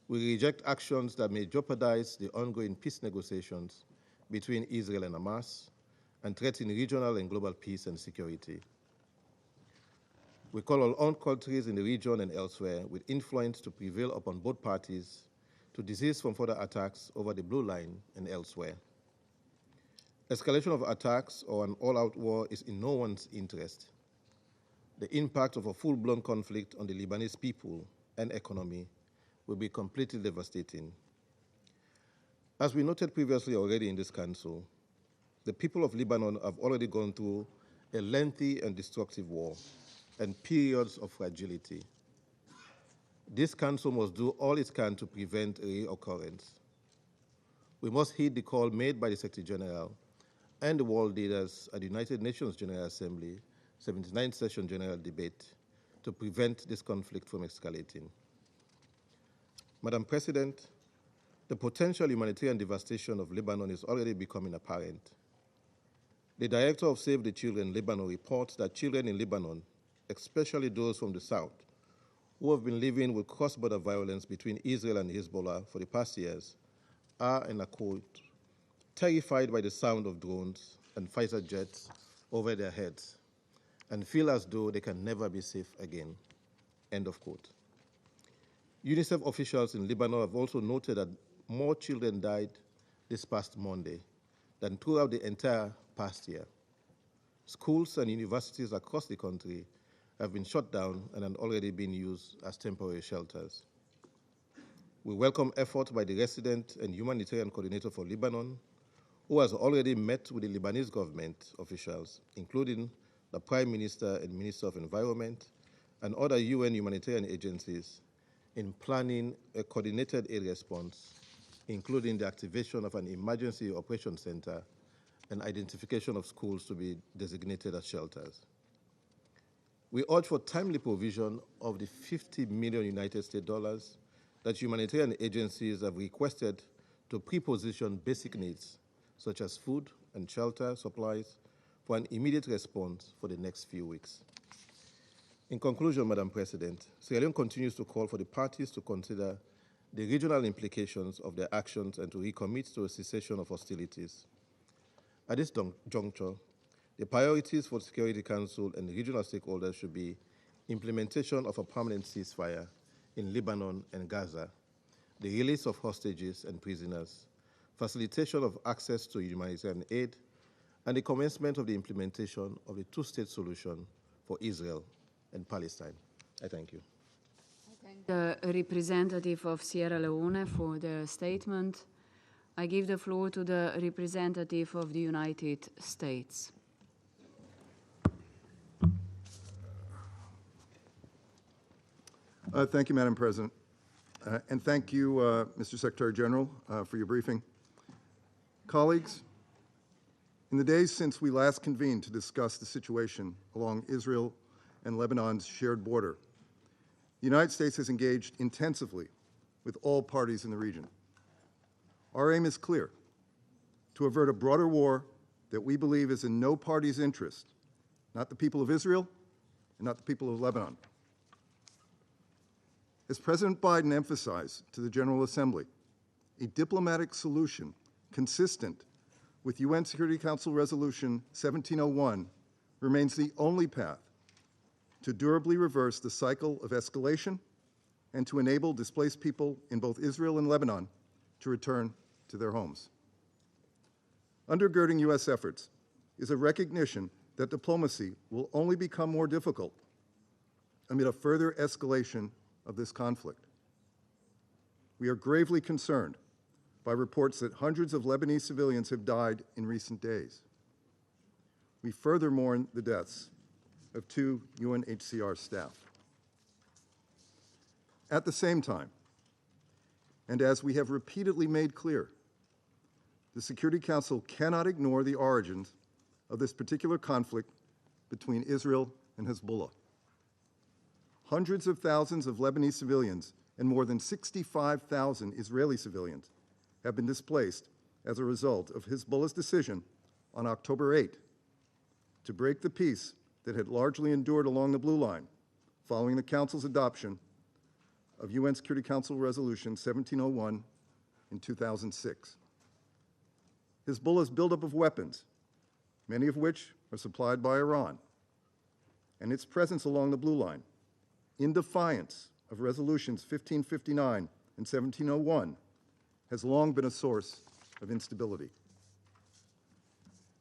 we reject actions that may jeopardize the ongoing peace negotiations between Israel and Hamas and threaten regional and global peace and security. We call on all countries in the region and elsewhere with influence to prevail upon both parties to desist from further attacks over the Blue Line and elsewhere. Escalation of attacks or an all-out war is in no one's interest. The impact of a full-blown conflict on the Lebanese people and economy will be completely devastating. As we noted previously already in this Council, the people of Lebanon have already gone through a lengthy and destructive war and periods of fragility. This Council must do all it can to prevent a reoccurrence. We must heed the call made by the Secretary General and the world leaders at the United Nations General Assembly 79th Session General Debate to prevent this conflict from escalating. Madam President, the potential humanitarian devastation of Lebanon is already becoming apparent. The director of Save the Children Lebanon reports that children in Lebanon, especially those from the south, who have been living with cross-border violence between Israel and Hezbollah for the past years, are, and I quote, terrified by the sound of drones and fighter jets over their heads and feel as though they can never be safe again, end of quote. UNICEF officials in Lebanon have also noted that more children died this past Monday than throughout the entire past year. Schools and universities across the country have been shut down and have already been used as temporary shelters. We welcome efforts by the resident and humanitarian coordinator for Lebanon, who has already met with the Lebanese government officials, including the Prime Minister and Minister of Environment and other UN humanitarian agencies, in planning a coordinated aid response, including the activation of an emergency operations center and identification of schools to be designated as shelters. We urge for timely provision of the $50 million United States dollars that humanitarian agencies have requested to pre-position basic needs, such as food and shelter supplies, for an immediate response for the next few weeks. In conclusion, Madam President, Sierra Leone continues to call for the parties to consider the regional implications of their actions and to recommit to a cessation of hostilities. At this juncture, the priorities for the Security Council and the regional stakeholders should be implementation of a permanent ceasefire in Lebanon and Gaza, the release of hostages and prisoners, facilitation of access to humanitarian aid, and the commencement of the implementation of the two-state solution for Israel and Palestine. I thank you. I thank the representative of Sierra Leone for the statement. I give the floor to the representative of the United States. Thank you, Madam President. And thank you, Mr. Secretary General, for your briefing. Colleagues, in the days since we last convened to discuss the situation along Israel and Lebanon's shared border, the United States has engaged intensively with all parties in the region. Our aim is clear: to avert a broader war that we believe is in no party's interest, not the people of Israel and not the people of Lebanon. As President Biden emphasized to the General Assembly, a diplomatic solution consistent with UN Security Council Resolution 1701 remains the only path to durably reverse the cycle of escalation and to enable displaced people in both Israel and Lebanon to return to their homes. Undergirding U.S. efforts is a recognition that diplomacy will only become more difficult amid a further escalation of this conflict. We are gravely concerned by reports that hundreds of Lebanese civilians have died in recent days. We further mourn the deaths of 2 UNHCR staff. At the same time, and as we have repeatedly made clear, the Security Council cannot ignore the origins of this particular conflict between Israel and Hezbollah. Hundreds of thousands of Lebanese civilians and more than 65,000 Israeli civilians have been displaced as a result of Hezbollah's decision on October 8 to break the peace that had largely endured along the Blue Line following the Council's adoption of UN Security Council Resolution 1701 in 2006. Hezbollah's buildup of weapons, many of which are supplied by Iran, and its presence along the Blue Line, in defiance of Resolutions 1559 and 1701, has long been a source of instability.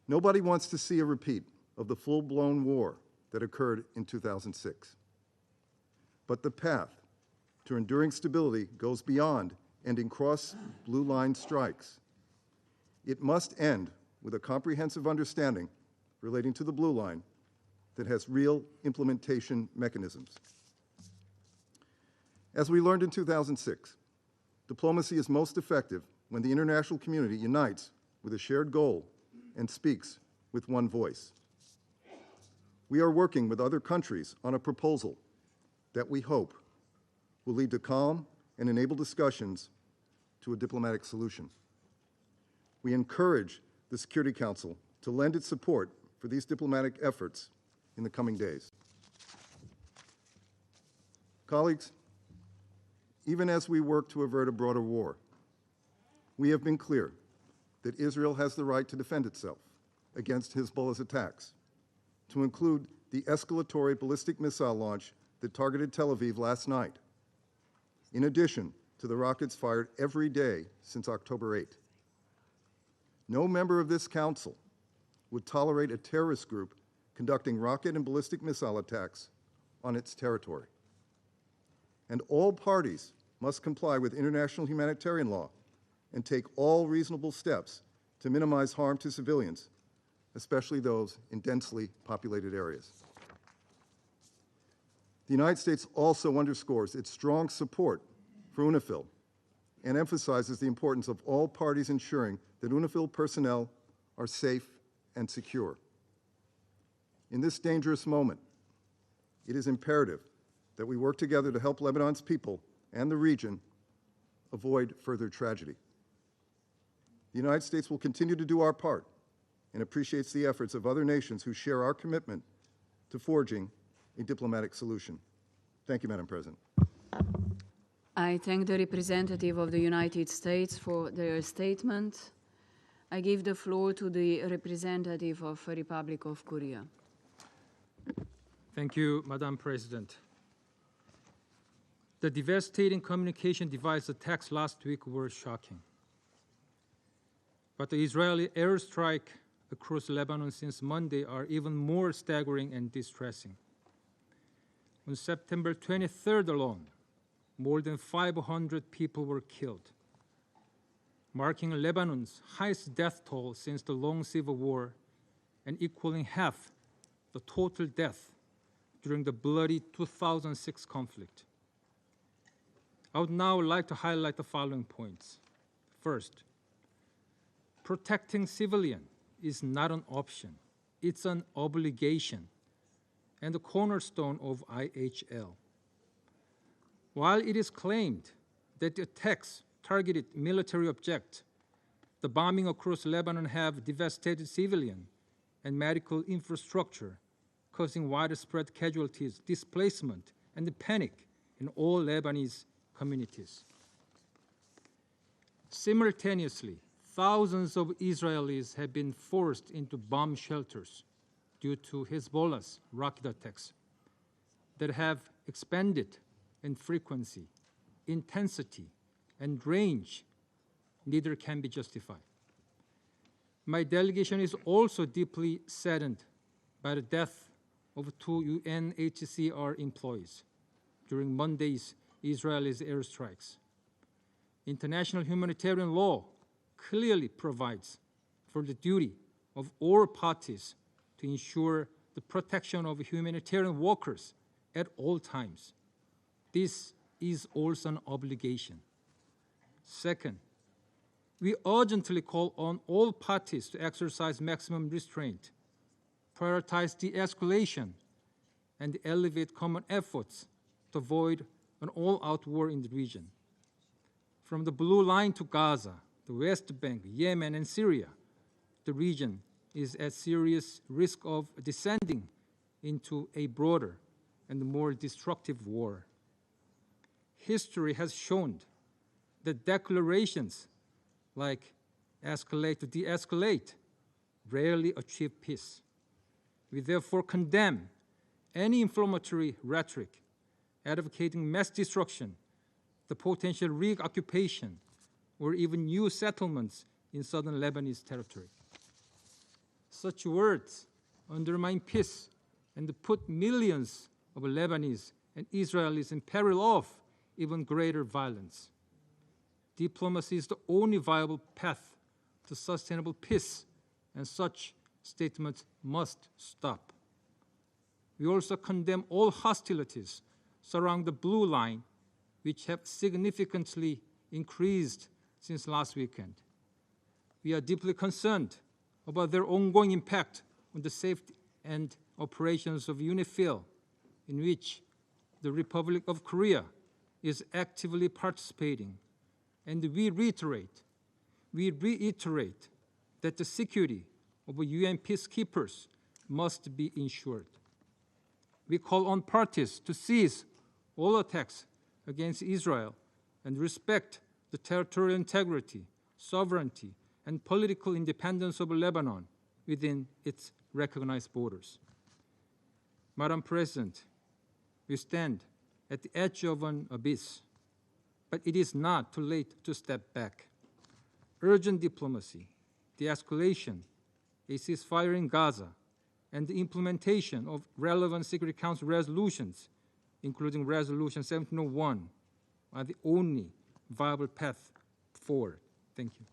Nobody wants to see a repeat of the full-blown war that occurred in 2006. But the path to enduring stability goes beyond ending cross-blue line strikes. It must end with a comprehensive understanding relating to the Blue Line that has real implementation mechanisms. As we learned in 2006, diplomacy is most effective when the international community unites with a shared goal and speaks with one voice. We are working with other countries on a proposal that we hope will lead to calm and enable discussions to a diplomatic solution. We encourage the Security Council to lend its support for these diplomatic efforts in the coming days. Colleagues, even as we work to avert a broader war, we have been clear that Israel has the right to defend itself against Hezbollah's attacks, to include the escalatory ballistic missile launch that targeted Tel Aviv last night. in addition to the rockets fired every day since October 8. No member of this council would tolerate a terrorist group conducting rocket and ballistic missile attacks on its territory. And all parties must comply with international humanitarian law and take all reasonable steps to minimize harm to civilians, especially those in densely populated areas. The United States also underscores its strong support for UNIFIL and emphasizes the importance of all parties ensuring that UNIFIL personnel are safe and secure. In this dangerous moment, it is imperative that we work together to help Lebanon's people and the region avoid further tragedy. The United States will continue to do our part and appreciates the efforts of other nations who share our commitment to forging a diplomatic solution. Thank you, Madam President. I thank the representative of the United States for their statement. I give the floor to the representative of the Republic of Korea. Thank you, Madam President. The devastating communication device attacks last week were shocking. But the Israeli airstrike across Lebanon since Monday are even more staggering and distressing. On September 23rd alone, more than 500 people were killed, marking Lebanon's highest death toll since the long civil war and equaling half the total death during the bloody 2006 conflict. I would now like to highlight the following points. First, protecting civilians is not an option. It's an obligation and the cornerstone of IHL. While it is claimed that the attacks targeted military objects, the bombing across Lebanon have devastated civilian and medical infrastructure, causing widespread casualties, displacement, and panic in all Lebanese communities. Simultaneously, thousands of Israelis have been forced into bomb shelters due to Hezbollah's rocket attacks that have expanded in frequency, intensity, and range. Neither can be justified. My delegation is also deeply saddened by the death of 2 UNHCR employees during Monday's Israeli airstrikes. International humanitarian law clearly provides for the duty of all parties to ensure the protection of humanitarian workers at all times. This is also an obligation. Second, we urgently call on all parties to exercise maximum restraint, prioritize de-escalation, and elevate common efforts to avoid an all-out war in the region. From the Blue Line to Gaza, the West Bank, Yemen, and Syria, the region is at serious risk of descending into a broader and more destructive war. History has shown that declarations like escalate to de-escalate rarely achieve peace. We therefore condemn any inflammatory rhetoric advocating mass destruction, the potential reoccupation, or even new settlements in southern Lebanese territory. Such words undermine peace and put millions of Lebanese and Israelis in peril of even greater violence. Diplomacy is the only viable path to sustainable peace, and such statements must stop. We also condemn all hostilities surrounding the Blue Line, which have significantly increased since last weekend. We are deeply concerned about their ongoing impact on the safety and operations of UNIFIL, in which the Republic of Korea is actively participating. And we reiterate that the security of UN peacekeepers must be ensured. We call on parties to cease all attacks against Israel and respect the territorial integrity, sovereignty, and political independence of Lebanon within its recognized borders. Madam President, we stand at the edge of an abyss. but it is not too late to step back. Urgent diplomacy, de-escalation, a ceasefire in Gaza, and the implementation of relevant Security Council resolutions, including Resolution 1701, are the only viable path forward. Thank you.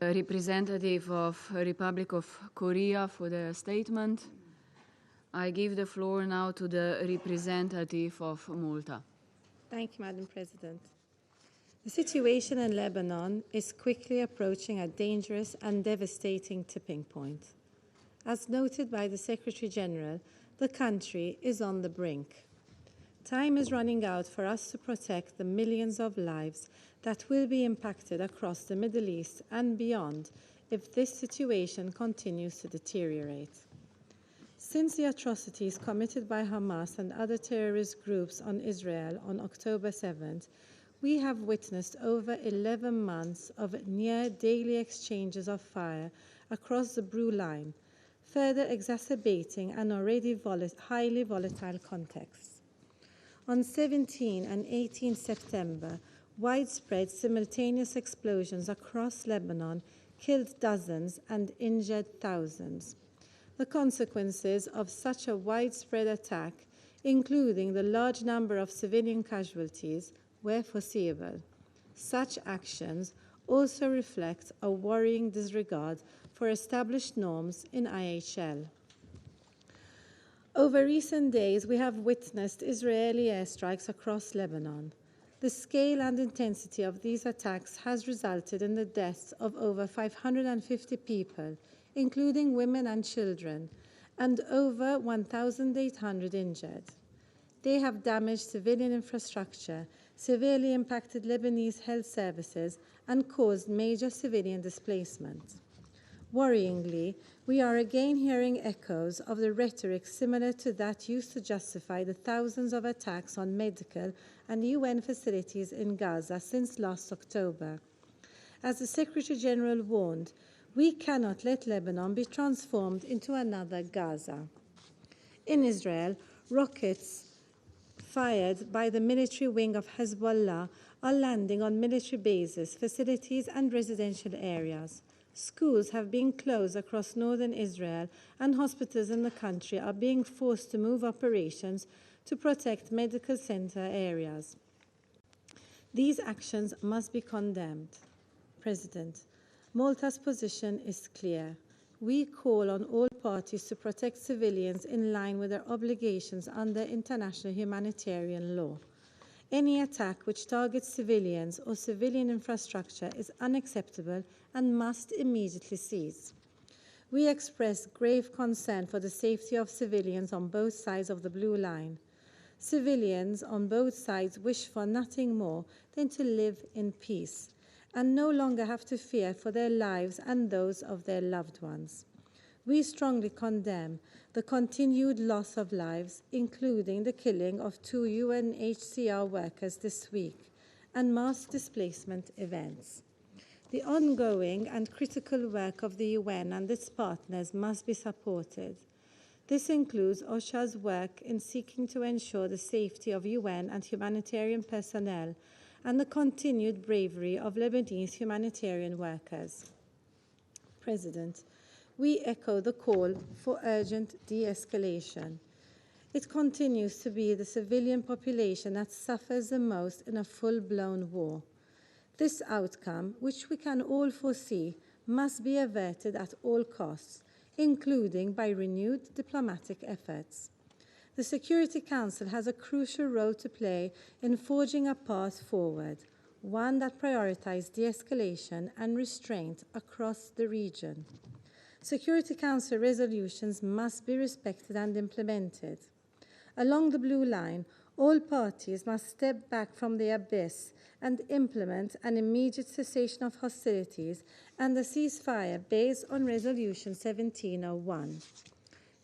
Representative of Republic of Korea for the statement. I give the floor now to the representative of Malta. Thank you, Madam President. The situation in Lebanon is quickly approaching a dangerous and devastating tipping point. As noted by the Secretary General, the country is on the brink. Time is running out for us to protect the millions of lives that will be impacted across the Middle East and beyond if this situation continues to deteriorate. Since the atrocities committed by Hamas and other terrorist groups on Israel on October 7th, we have witnessed over 11 months of near daily exchanges of fire across the Blue Line, further exacerbating an already highly volatile context. On 17 and 18 September, widespread simultaneous explosions across Lebanon killed dozens and injured thousands. The consequences of such a widespread attack, including the large number of civilian casualties, were foreseeable. Such actions also reflect a worrying disregard for established norms in IHL. Over recent days, we have witnessed Israeli airstrikes across Lebanon. The scale and intensity of these attacks has resulted in the deaths of over 550 people, including women and children, and over 1,800 injured. They have damaged civilian infrastructure, severely impacted Lebanese health services, and caused major civilian displacement. Worryingly, we are again hearing echoes of the rhetoric similar to that used to justify the thousands of attacks on medical and UN facilities in Gaza since last October. As the Secretary General warned, we cannot let Lebanon be transformed into another Gaza. In Israel, rockets fired by the military wing of Hezbollah are landing on military bases, facilities, and residential areas. Schools have been closed across northern Israel, and hospitals in the country are being forced to move operations to protect medical center areas. These actions must be condemned. President, Malta's position is clear. We call on all parties to protect civilians in line with their obligations under international humanitarian law. Any attack which targets civilians or civilian infrastructure is unacceptable and must immediately cease. We express grave concern for the safety of civilians on both sides of the Blue Line. Civilians on both sides wish for nothing more than to live in peace and no longer have to fear for their lives and those of their loved ones. We strongly condemn the continued loss of lives, including the killing of 2 UNHCR workers this week, and mass displacement events. The ongoing and critical work of the UN and its partners must be supported. This includes OSHA's work in seeking to ensure the safety of UN and humanitarian personnel and the continued bravery of Lebanese humanitarian workers. President, we echo the call for urgent de-escalation. It continues to be the civilian population that suffers the most in a full-blown war. This outcome, which we can all foresee, must be averted at all costs, including by renewed diplomatic efforts. The Security Council has a crucial role to play in forging a path forward, one that prioritizes de-escalation and restraint across the region. Security Council resolutions must be respected and implemented. Along the Blue Line, all parties must step back from the abyss and implement an immediate cessation of hostilities and a ceasefire based on Resolution 1701.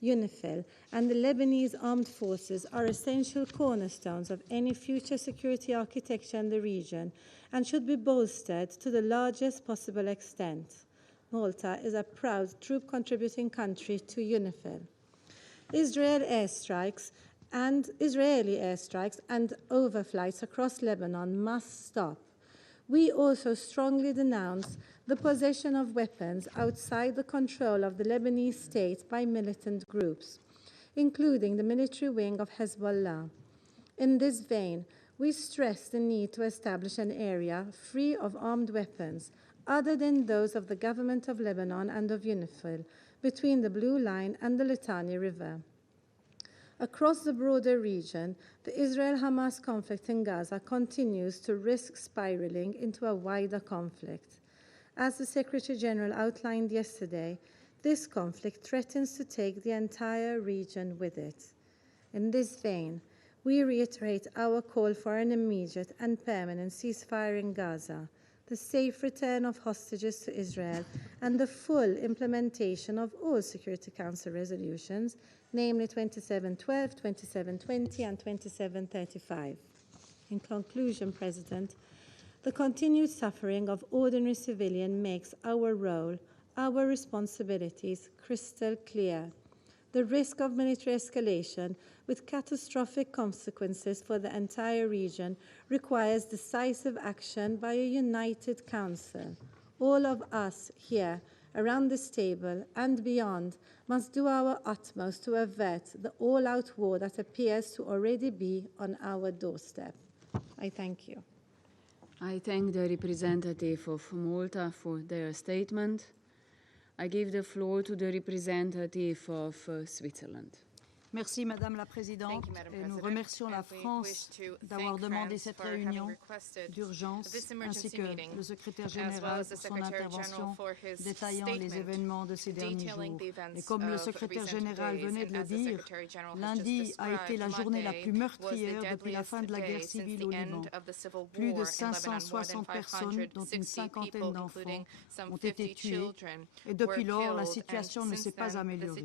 UNIFIL and the Lebanese armed forces are essential cornerstones of any future security architecture in the region and should be bolstered to the largest possible extent. Malta is a proud troop-contributing country to UNIFIL. Israel airstrikes and Israeli airstrikes and overflights across Lebanon must stop. We also strongly denounce the possession of weapons outside the control of the Lebanese state by militant groups, including the military wing of Hezbollah. In this vein, we stress the need to establish an area free of armed weapons, other than those of the government of Lebanon and of UNIFIL, between the Blue Line and the Litani River. Across the broader region, the Israel-Hamas conflict in Gaza continues to risk spiraling into a wider conflict. As the Secretary General outlined yesterday, this conflict threatens to take the entire region with it. In this vein, we reiterate our call for an immediate and permanent ceasefire in Gaza, the safe return of hostages to Israel, and the full implementation of all Security Council resolutions, namely 2712, 2720, and 2735. In conclusion, President, the continued suffering of ordinary civilians makes our role, our responsibilities crystal clear. The risk of military escalation with catastrophic consequences for the entire region requires decisive action by a united Council. All of us here around this table and beyond must do our utmost to avert the all-out war that appears to already be on our doorstep. I thank you. I thank the representative of Malta for their statement. I give the floor to the representative of Switzerland. Merci Madame la Présidente et nous remercions la France d'avoir demandé cette réunion d'urgence ainsi que le secrétaire général pour son intervention détaillant les événements de ces derniers jours. Et comme le secrétaire général venait de le dire, lundi a été la journée la plus meurtrière depuis la fin de la guerre civile au Liban. Plus de 560 personnes, dont une cinquantaine d'enfants, ont été tuées et depuis lors la situation ne s'est pas améliorée.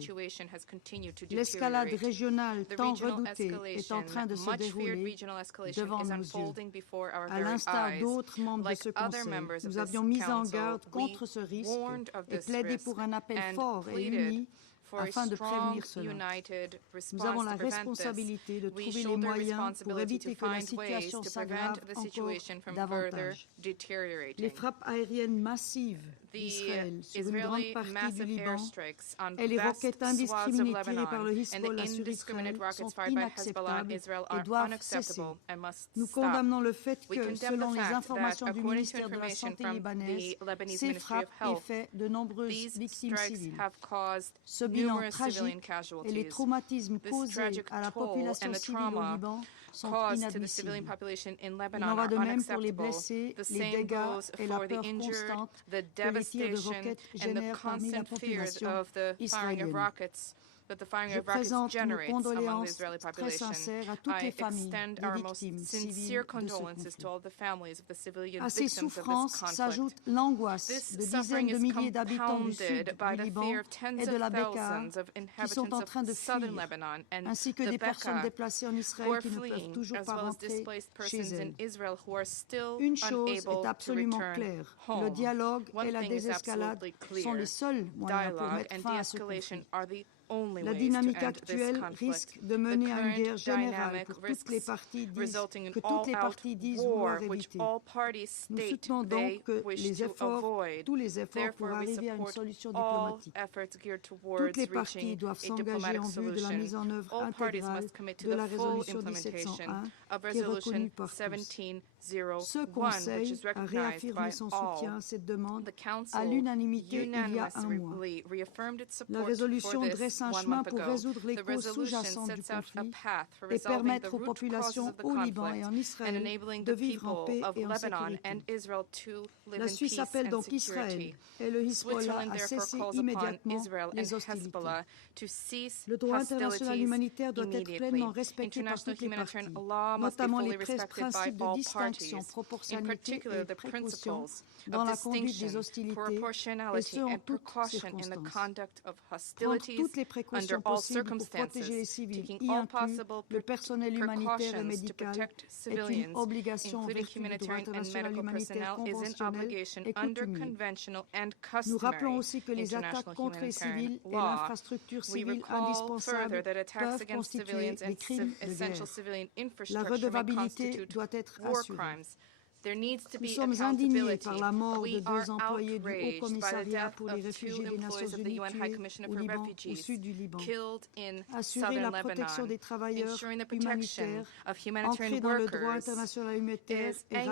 L'escalade régionale tant redoutée est en train de se dérouler devant nos yeux. À l'instar d'autres membres de ce Conseil, nous avions mis en garde contre ce risque et plaidé pour un appel fort et uni afin de prévenir cela. Nous avons la responsabilité de trouver les moyens pour éviter que la situation s'aggrave encore davantage. Les frappes aériennes massives d'Israël sur une grande partie du Liban et les roquettes indiscriminées tirées par le Hezbollah sur Israël sont inacceptables et doivent cesser. Nous condamnons le fait que, selon les informations du ministère de la Santé libanaise, ces frappes aient fait de nombreuses victimes civiles. Ce bilan tragique et les traumatismes causés à la population civile au Liban sont inadmissibles. Il en va de même pour les blessés, les dégâts et la peur constante que les tirs de roquettes génèrent parmi la population israélienne. Je présente nos condoléances très sincères à toutes les familles des victimes civiles de ce conflit. À ces souffrances s'ajoute l'angoisse de dizaines de milliers d'habitants du sud du Liban et de la Bekaa qui sont en train de fuir, ainsi que des personnes déplacées en Israël qui ne peuvent toujours pas rentrer chez elles. Une chose est absolument claire, le dialogue et la désescalade sont les seuls moyens pour mettre fin à ce conflit. La dynamique actuelle risque de mener à une guerre générale que toutes les parties disent vouloir éviter. Nous soutenons donc que tous les efforts pour arriver à une solution diplomatique. Toutes les parties doivent s'engager en vue de la mise en œuvre intégrale de la résolution 1701 qui est reconnue par tous. Ce Conseil a réaffirmé son soutien à cette demande à l'unanimité il y a un mois. La résolution dresse un chemin pour résoudre les causes sous-jacentes du conflit et permettre aux populations au Liban et en Israël de vivre en paix et en sécurité. La Suisse appelle donc Israël et le Hezbollah à cesser immédiatement les hostilités. Le droit international humanitaire doit être pleinement respecté par toutes les parties, notamment les principes de distinction, proportionnalité et précaution dans la conduite des hostilités, et ce en toutes circonstances. Prendre toutes les les précautions possibles pour protéger les civils, y inclus le personnel humanitaire et médical, est une obligation en vertu du droit international humanitaire conventionnel et coutumier. Nous rappelons aussi que les attaques contre les civils et l'infrastructure civile indispensable peuvent constituer des crimes de guerre. La redevabilité doit être assurée. Nous sommes indignés par la mort de deux employés du Haut Commissariat pour les réfugiés des Nations Unies tués au Liban, au sud du Liban. Assurer la protection des travailleurs humanitaires, ancrée dans le droit international humanitaire et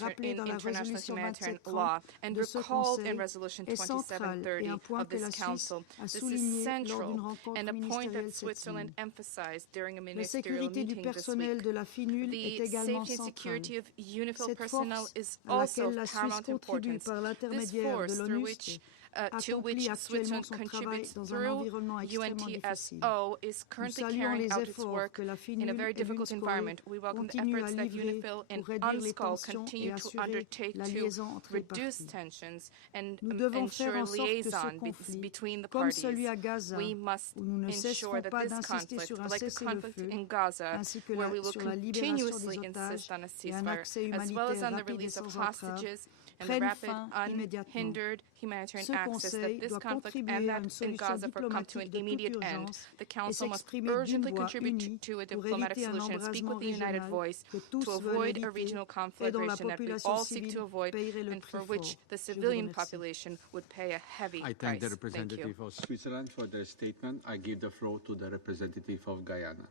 rappelé dans la résolution 2730 de ce Conseil, est central et un point que la Suisse a souligné lors d'une rencontre ministérielle cette semaine. La sécurité du personnel de la FINUL est également centrale. Cette force à laquelle la Suisse contribue par l'intermédiaire de l'ONUST accomplit actuellement son travail dans un environnement extrêmement difficile. Nous saluons les efforts que la FINUL et l'UNSCOE continuent à livrer pour réduire les tensions et assurer la liaison entre les parties. Nous devons faire en sorte que ce conflit, comme celui à Gaza, où nous ne cesserons pas d'insister sur un cessez-le-feu, ainsi que sur la libération des otages et un accès humanitaire rapide et sans entrave, prenne fin immédiatement. Ce Conseil doit contribuer à une solution diplomatique de toute urgence et s'exprimer d'une voix unie pour éviter un embrasement régional que tous veulent éviter et dont la population civile paierait le prix fort. Je vous remercie. I thank the representative of Switzerland for their statement. I give the floor to the representative of Guyana.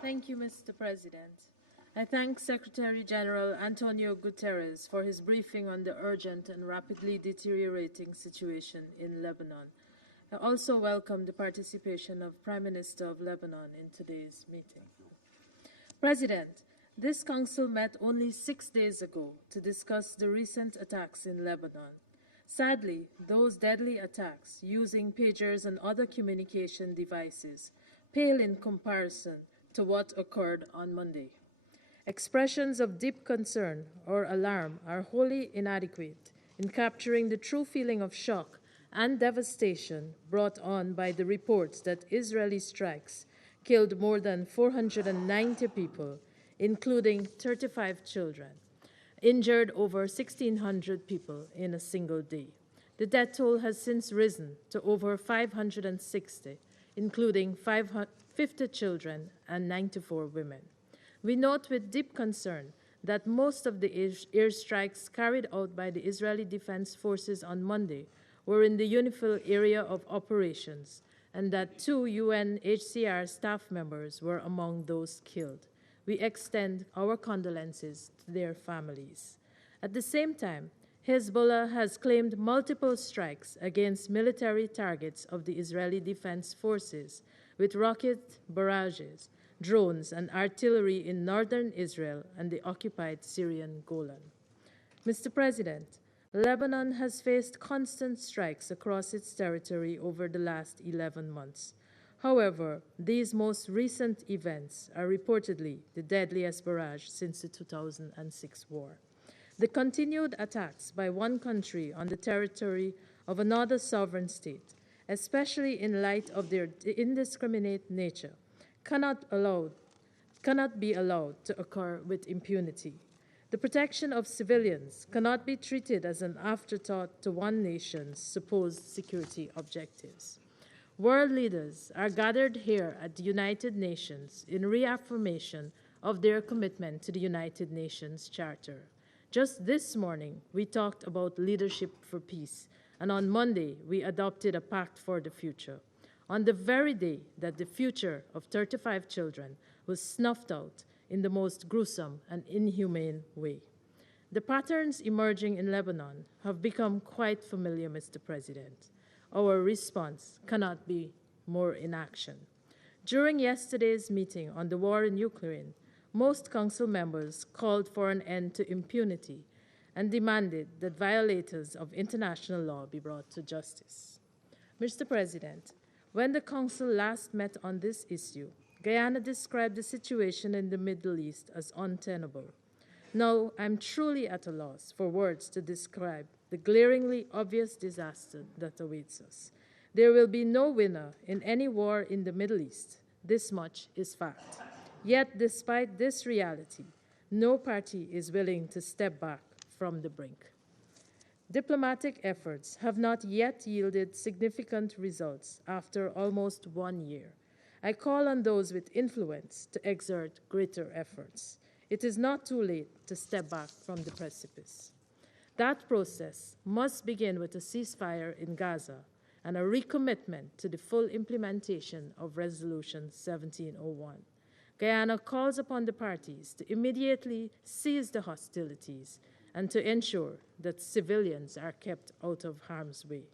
Thank you, Mr. President. I thank Secretary General Antonio Guterres for his briefing on the urgent and rapidly deteriorating situation in Lebanon. I also welcome the participation of Prime Minister of Lebanon in today's meeting. President, this Council met only 6 days ago to discuss the recent attacks in Lebanon. Sadly, those deadly attacks using pagers and other communication devices pale in comparison to what occurred on Monday. Expressions of deep concern or alarm are wholly inadequate in capturing the true feeling of shock and devastation brought on by the reports that Israeli strikes killed more than 490 people, including 35 children, injured over 1,600 people in a single day. The death toll has since risen to over 560, including 50 children and 94 women. We note with deep concern that most of the airstrikes carried out by the Israeli Defense Forces on Monday were in the UNIFIL area of operations, and that 2 UNHCR staff members were among those killed. We extend our condolences to their families. At the same time, Hezbollah has claimed multiple strikes against military targets of the Israeli Defense Forces with rocket barrages, drones, and artillery in northern Israel and the occupied Syrian Golan. Mr. President, Lebanon has faced constant strikes across its territory over the last 11 months. However, these most recent events are reportedly the deadliest barrage since the 2006 war. The continued attacks by one country on the territory of another sovereign state, especially in light of their indiscriminate nature, cannot be allowed to occur with impunity. The protection of civilians cannot be treated as an afterthought to one nation's supposed security objectives. World leaders are gathered here at the United Nations in reaffirmation of their commitment to the United Nations Charter. Just this morning, we talked about leadership for peace, and on Monday, we adopted a pact for the future. On the very day that the future of 35 children was snuffed out in the most gruesome and inhumane way. The patterns emerging in Lebanon have become quite familiar, Mr. President. Our response cannot be more inaction. During yesterday's meeting on the war in Ukraine, most Council members called for an end to impunity and demanded that violators of international law be brought to justice. Mr. President, when the Council last met on this issue, Guyana described the situation in the Middle East as untenable. Now, I'm truly at a loss for words to describe the glaringly obvious disaster that awaits us. There will be no winner in any war in the Middle East. This much is fact. Yet, despite this reality, no party is willing to step back from the brink. Diplomatic efforts have not yet yielded significant results after almost 1 year. I call on those with influence to exert greater efforts. It is not too late to step back from the precipice. That process must begin with a ceasefire in Gaza and a recommitment to the full implementation of Resolution 1701. Guyana calls upon the parties to immediately cease the hostilities and to ensure that civilians are kept out of harm's way.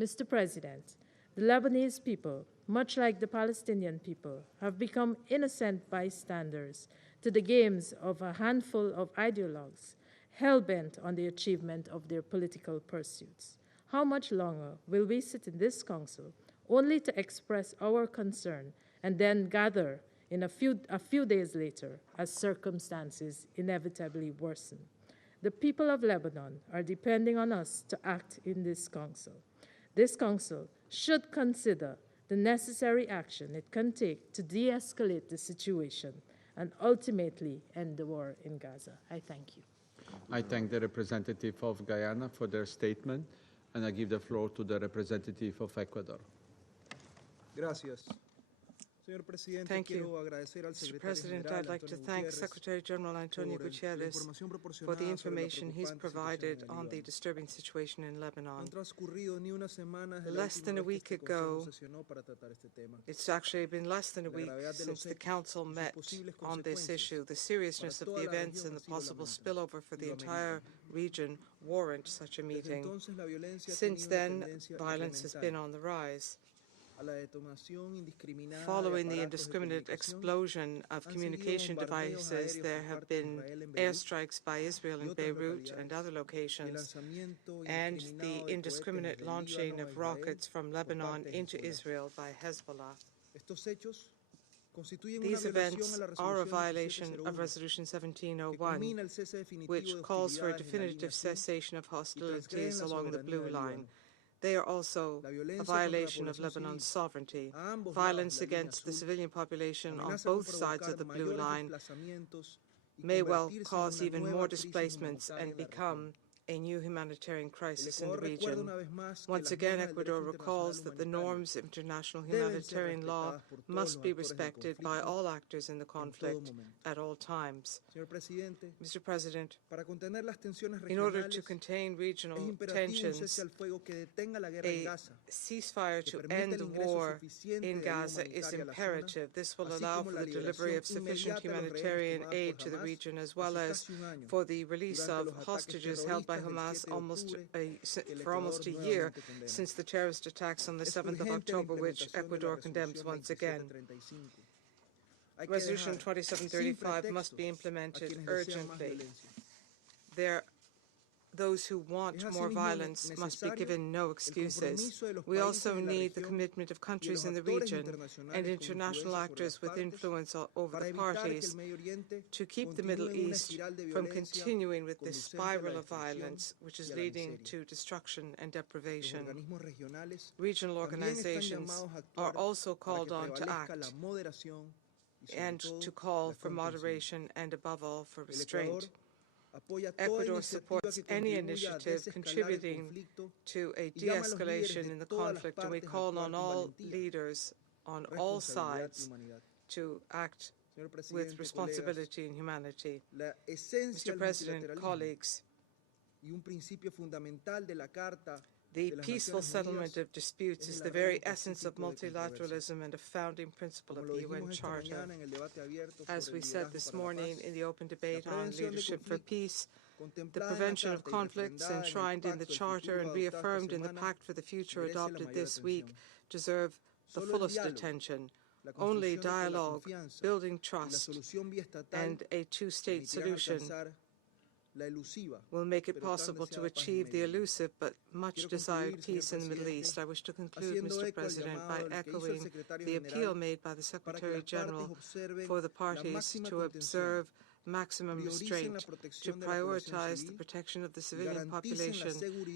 Mr. President, the Lebanese people, much like the Palestinian people, have become innocent bystanders to the games of a handful of ideologues hell-bent on the achievement of their political pursuits. How much longer will we sit in this council only to express our concern and then gather in a few days later as circumstances inevitably worsen? The people of Lebanon are depending on us to act in this council. This council should consider the necessary action it can take to de-escalate the situation and ultimately end the war in Gaza. I thank you. I thank the representative of Guyana for their statement, and I give the floor to the representative of Ecuador. Gracias. Thank you. Mr. President, I'd like to thank Secretary General Antonio Gutierrez for the information he's provided on the disturbing situation in Lebanon. Less than a week ago, it's actually been less than a week since the Council met on this issue. The seriousness of the events and the possible spillover for the entire region warrant such a meeting. Since then, violence has been on the rise. Following the indiscriminate explosion of communication devices, there have been airstrikes by Israel in Beirut and other locations, and the indiscriminate launching of rockets from Lebanon into Israel by Hezbollah. These events are a violation of Resolution 1701, which calls for a definitive cessation of hostilities along the Blue Line. They are also a violation of Lebanon's sovereignty. Violence against the civilian population on both sides of the Blue Line may well cause even more displacements and become a new humanitarian crisis in the region. Once again, Ecuador recalls that the norms of international humanitarian law must be respected by all actors in the conflict at all times. Mr. President, in order to contain regional tensions, a ceasefire to end the war in Gaza is imperative. This will allow for the delivery of sufficient humanitarian aid to the region, as well as for the release of hostages held by Hamas for almost a year since the terrorist attacks on the 7th of October, which Ecuador condemns once again. Resolution 2735 must be implemented urgently. Those who want more violence must be given no excuses. We also need the commitment of countries in the region and international actors with influence over the parties to keep the Middle East from continuing with this spiral of violence, which is leading to destruction and deprivation. Regional organizations are also called on to act and to call for moderation and, above all, for restraint. Ecuador supports any initiative contributing to a de-escalation in the conflict, and we call on all leaders on all sides to act with responsibility and humanity. Mr. President, colleagues, the peaceful settlement of disputes is the very essence of multilateralism and a founding principle of the UN Charter. As we said this morning in the open debate on leadership for peace, the prevention of conflicts enshrined in the Charter and reaffirmed in the Pact for the Future adopted this week deserve the fullest attention. Only dialogue, building trust, and a two-state solution will make it possible to achieve the elusive but much desired peace in the Middle East. I wish to conclude, Mr. President, by echoing the appeal made by the Secretary General for the parties to observe maximum restraint, to prioritize the protection of the civilian population,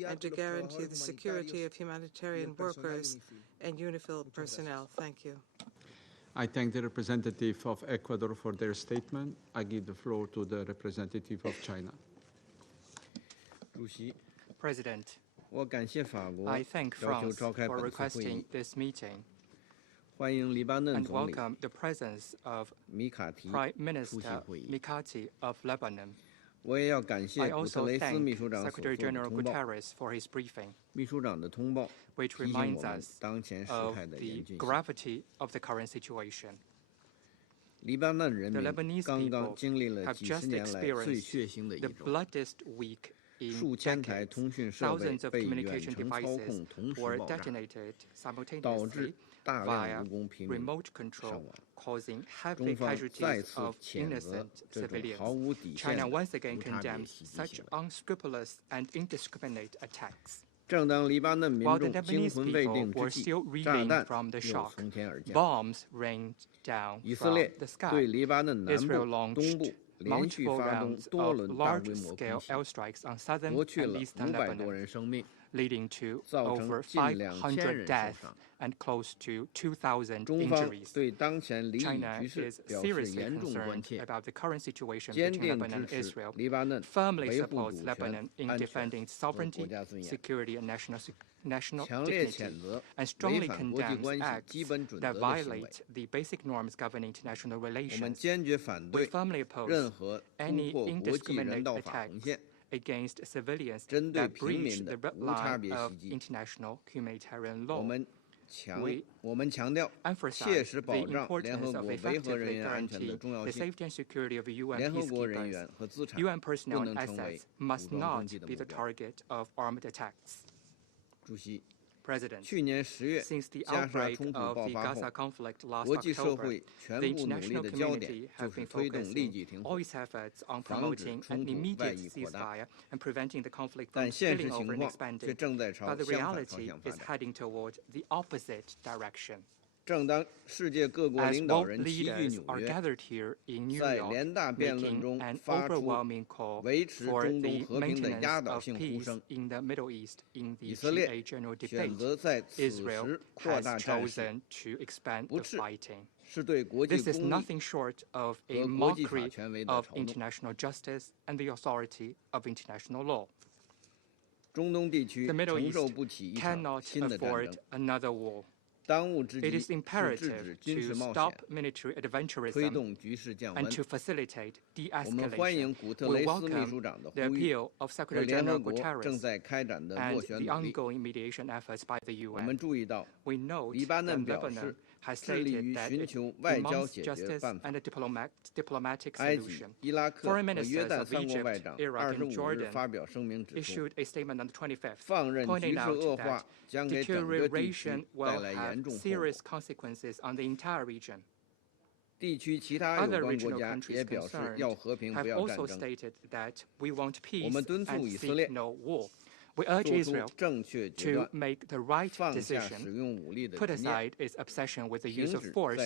and to guarantee the security of humanitarian workers and UNIFIL personnel. Thank you. I thank the representative of Ecuador for their statement. I give the floor to the representative of China. President, I thank France for requesting this meeting and welcome the presence of Prime Minister Mikati of Lebanon. I also thank Secretary General Guterres for his briefing, which reminds us of the gravity of the current situation. The Lebanese people have just experienced the bloodiest week in decades. Thousands of communication devices were detonated simultaneously via remote control, causing heavy casualties of innocent civilians. China once again condemns such unscrupulous and indiscriminate attacks. While the Lebanese people were still reeling from the shock, bombs rained down from the sky. Israel launched multiple rounds of large-scale airstrikes on southern and eastern Lebanon, leading to over 500 deaths and close to 2,000 injuries. China is seriously concerned about the current situation between Lebanon and Israel, firmly supports Lebanon in defending its sovereignty, security, and national dignity, and strongly condemns acts that violate the basic norms governing international relations. We firmly oppose any indiscriminate attacks against civilians that breach the red line of international humanitarian law. We emphasize the importance of effectively guaranteeing the safety and security of UN peacekeepers. UN personnel and assets must not be the target of armed attacks. President, since the outbreak of the Gaza conflict last October, the international community has been focusing all its efforts on promoting an immediate ceasefire and preventing the conflict from spilling over and expanding. But the reality is heading toward the opposite direction. As world leaders are gathered here in New York, making an overwhelming call for the maintenance of peace in the Middle East in the GA General Debate, Israel has chosen to expand the fighting. This is nothing short of a mockery of international justice and the authority of international law. The Middle East cannot afford another war. It is imperative to stop military adventurism and to facilitate de-escalation. We welcome the appeal of Secretary General Guterres and the ongoing mediation efforts by the UN. We note that Lebanon has stated that it demands justice and a diplomatic solution. Foreign ministers of Egypt, Iraq, and Jordan issued a statement on the 25th, pointing out that deterioration will have serious consequences on the entire region. Other regional countries concerned have also stated that we want peace and seek no war. We urge Israel to make the right decision, put aside its obsession with the use of force,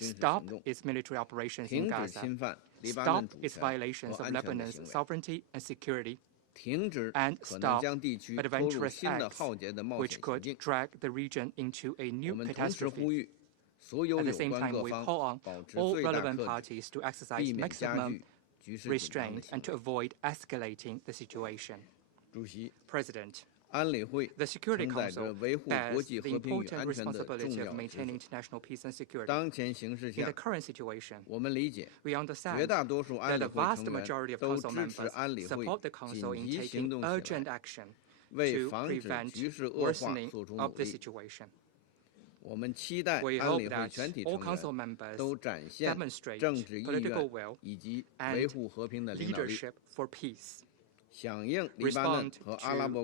stop its military operations in Gaza, stop its violations of Lebanon's sovereignty and security, and stop adventurous acts which could drag the region into a new catastrophe. At the same time, we call on all relevant parties to exercise maximum restraint and to avoid escalating the situation. President, the Security Council bears the important responsibility of maintaining international peace and security. In the current situation, we understand that the vast majority of Council members support the Council in taking urgent action to prevent worsening of the situation. We hope that all Council members demonstrate political will and leadership for peace, respond to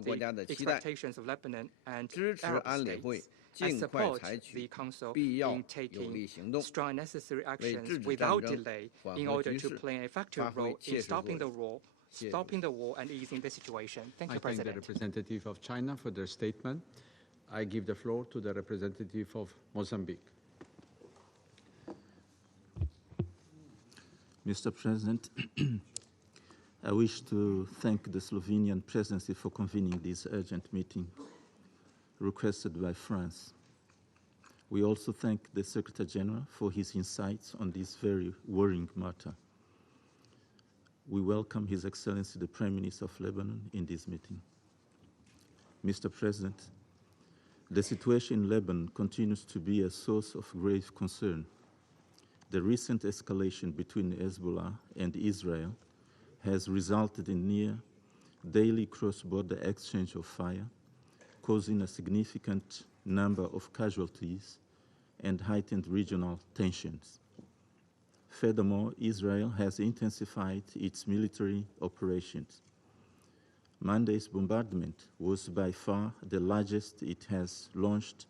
the expectations of Lebanon and Arab states, and support the Council in taking strong and necessary actions without delay in order to play an effective role in stopping the war and easing the situation. Thank you, President. I thank the representative of China for their statement. I give the floor to the representative of Mozambique. Mr. President, I wish to thank the Slovenian presidency for convening this urgent meeting requested by France. We also thank the Secretary General for his insights on this very worrying matter. We welcome His Excellency the Prime Minister of Lebanon in this meeting. Mr. President, the situation in Lebanon continues to be a source of grave concern. The recent escalation between Hezbollah and Israel has resulted in near daily cross-border exchange of fire, causing a significant number of casualties and heightened regional tensions. Furthermore, Israel has intensified its military operations. Monday's bombardment was by far the largest it has launched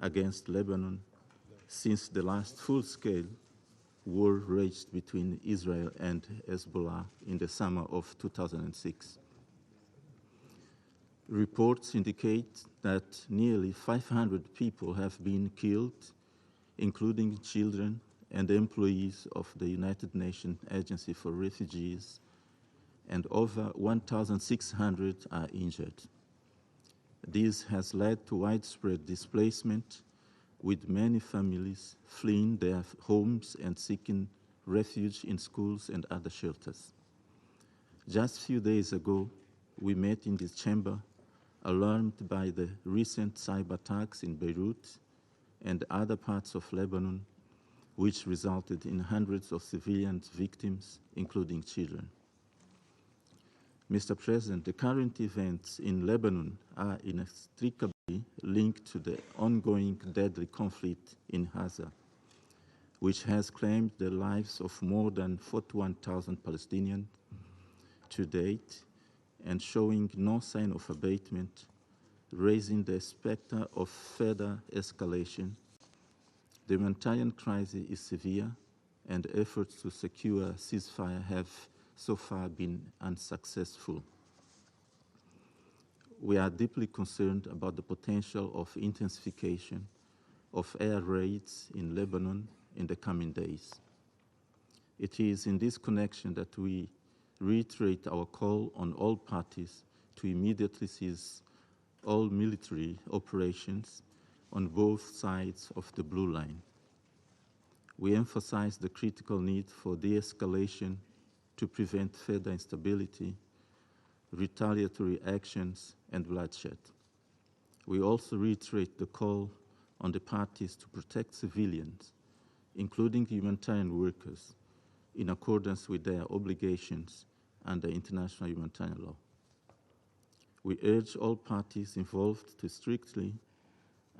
against Lebanon since the last full-scale war raged between Israel and Hezbollah in the summer of 2006. Reports indicate that nearly 500 people have been killed, including children and employees of the United Nations Agency for Refugees, and over 1,600 are injured. This has led to widespread displacement, with many families fleeing their homes and seeking refuge in schools and other shelters. Just a few days ago, we met in this chamber, alarmed by the recent cyber attacks in Beirut and other parts of Lebanon, which resulted in hundreds of civilian victims, including children. Mr. President, the current events in Lebanon are inextricably linked to the ongoing deadly conflict in Gaza, which has claimed the lives of more than 41,000 Palestinians to date and showing no sign of abatement, raising the specter of further escalation. The humanitarian crisis is severe, and efforts to secure a ceasefire have so far been unsuccessful. We are deeply concerned about the potential of intensification of air raids in Lebanon in the coming days. It is in this connection that we reiterate our call on all parties to immediately cease all military operations on both sides of the Blue Line. We emphasize the critical need for de-escalation to prevent further instability, retaliatory actions, and bloodshed. We also reiterate the call on the parties to protect civilians, including humanitarian workers, in accordance with their obligations under international humanitarian law. We urge all parties involved to strictly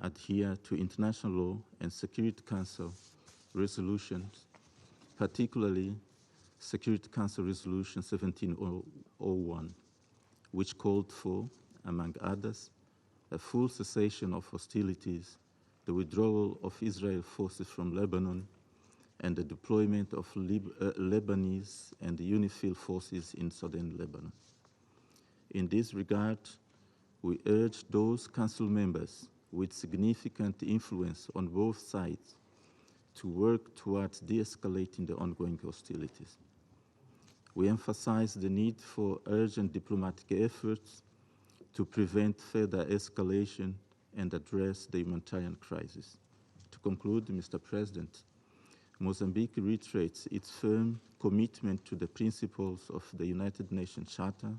adhere to international law and Security Council resolutions, particularly Security Council Resolution 1701, which called for, among others, a full cessation of hostilities, the withdrawal of Israeli forces from Lebanon, and the deployment of Lebanese and UNIFIL forces in southern Lebanon. In this regard, we urge those council members with significant influence on both sides to work towards de-escalating the ongoing hostilities. We emphasize the need for urgent diplomatic efforts to prevent further escalation and address the humanitarian crisis. To conclude, Mr. President, Mozambique reiterates its firm commitment to the principles of the United Nations Charter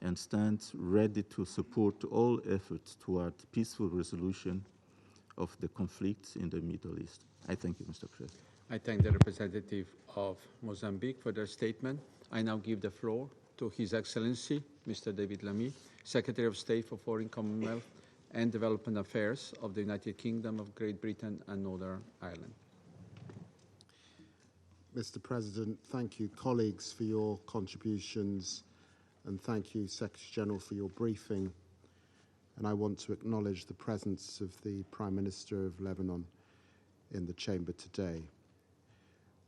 and stands ready to support all efforts toward peaceful resolution of the conflicts in the Middle East. I thank you, Mr. President. I thank the representative of Mozambique for their statement. I now give the floor to His Excellency, Mr. David Lammy, Secretary of State for Foreign Commonwealth and Development Affairs of the United Kingdom of Great Britain and Northern Ireland. Mr. President, thank you, colleagues, for your contributions, and thank you, Secretary General, for your briefing. And I want to acknowledge the presence of the Prime Minister of Lebanon in the chamber today.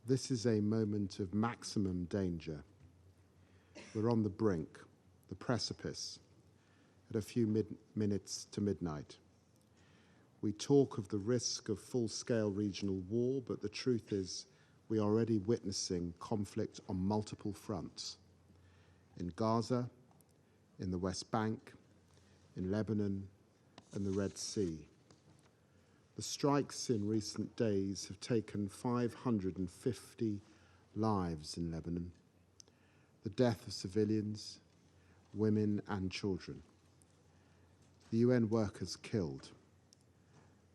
This is a moment of maximum danger. We're on the brink, the precipice, at a few minutes to midnight. We talk of the risk of full-scale regional war, but the truth is we are already witnessing conflict on multiple fronts: in Gaza, in the West Bank, in Lebanon, and the Red Sea. The strikes in recent days have taken 550 lives in Lebanon, the death of civilians, women and children. The UN workers killed.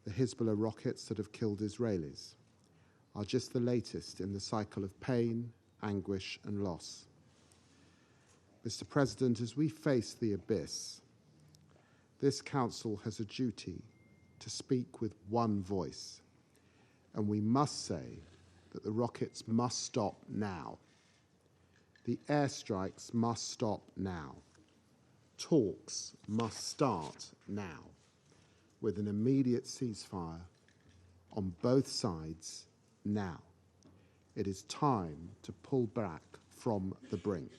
The Hezbollah rockets that have killed Israelis are just the latest in the cycle of pain, anguish and loss. Mr. President, as we face the abyss, this Council has a duty to speak with one voice, and we must say that the rockets must stop now. The airstrikes must stop now. Talks must start now, with an immediate ceasefire on both sides now. It is time to pull back from the brink.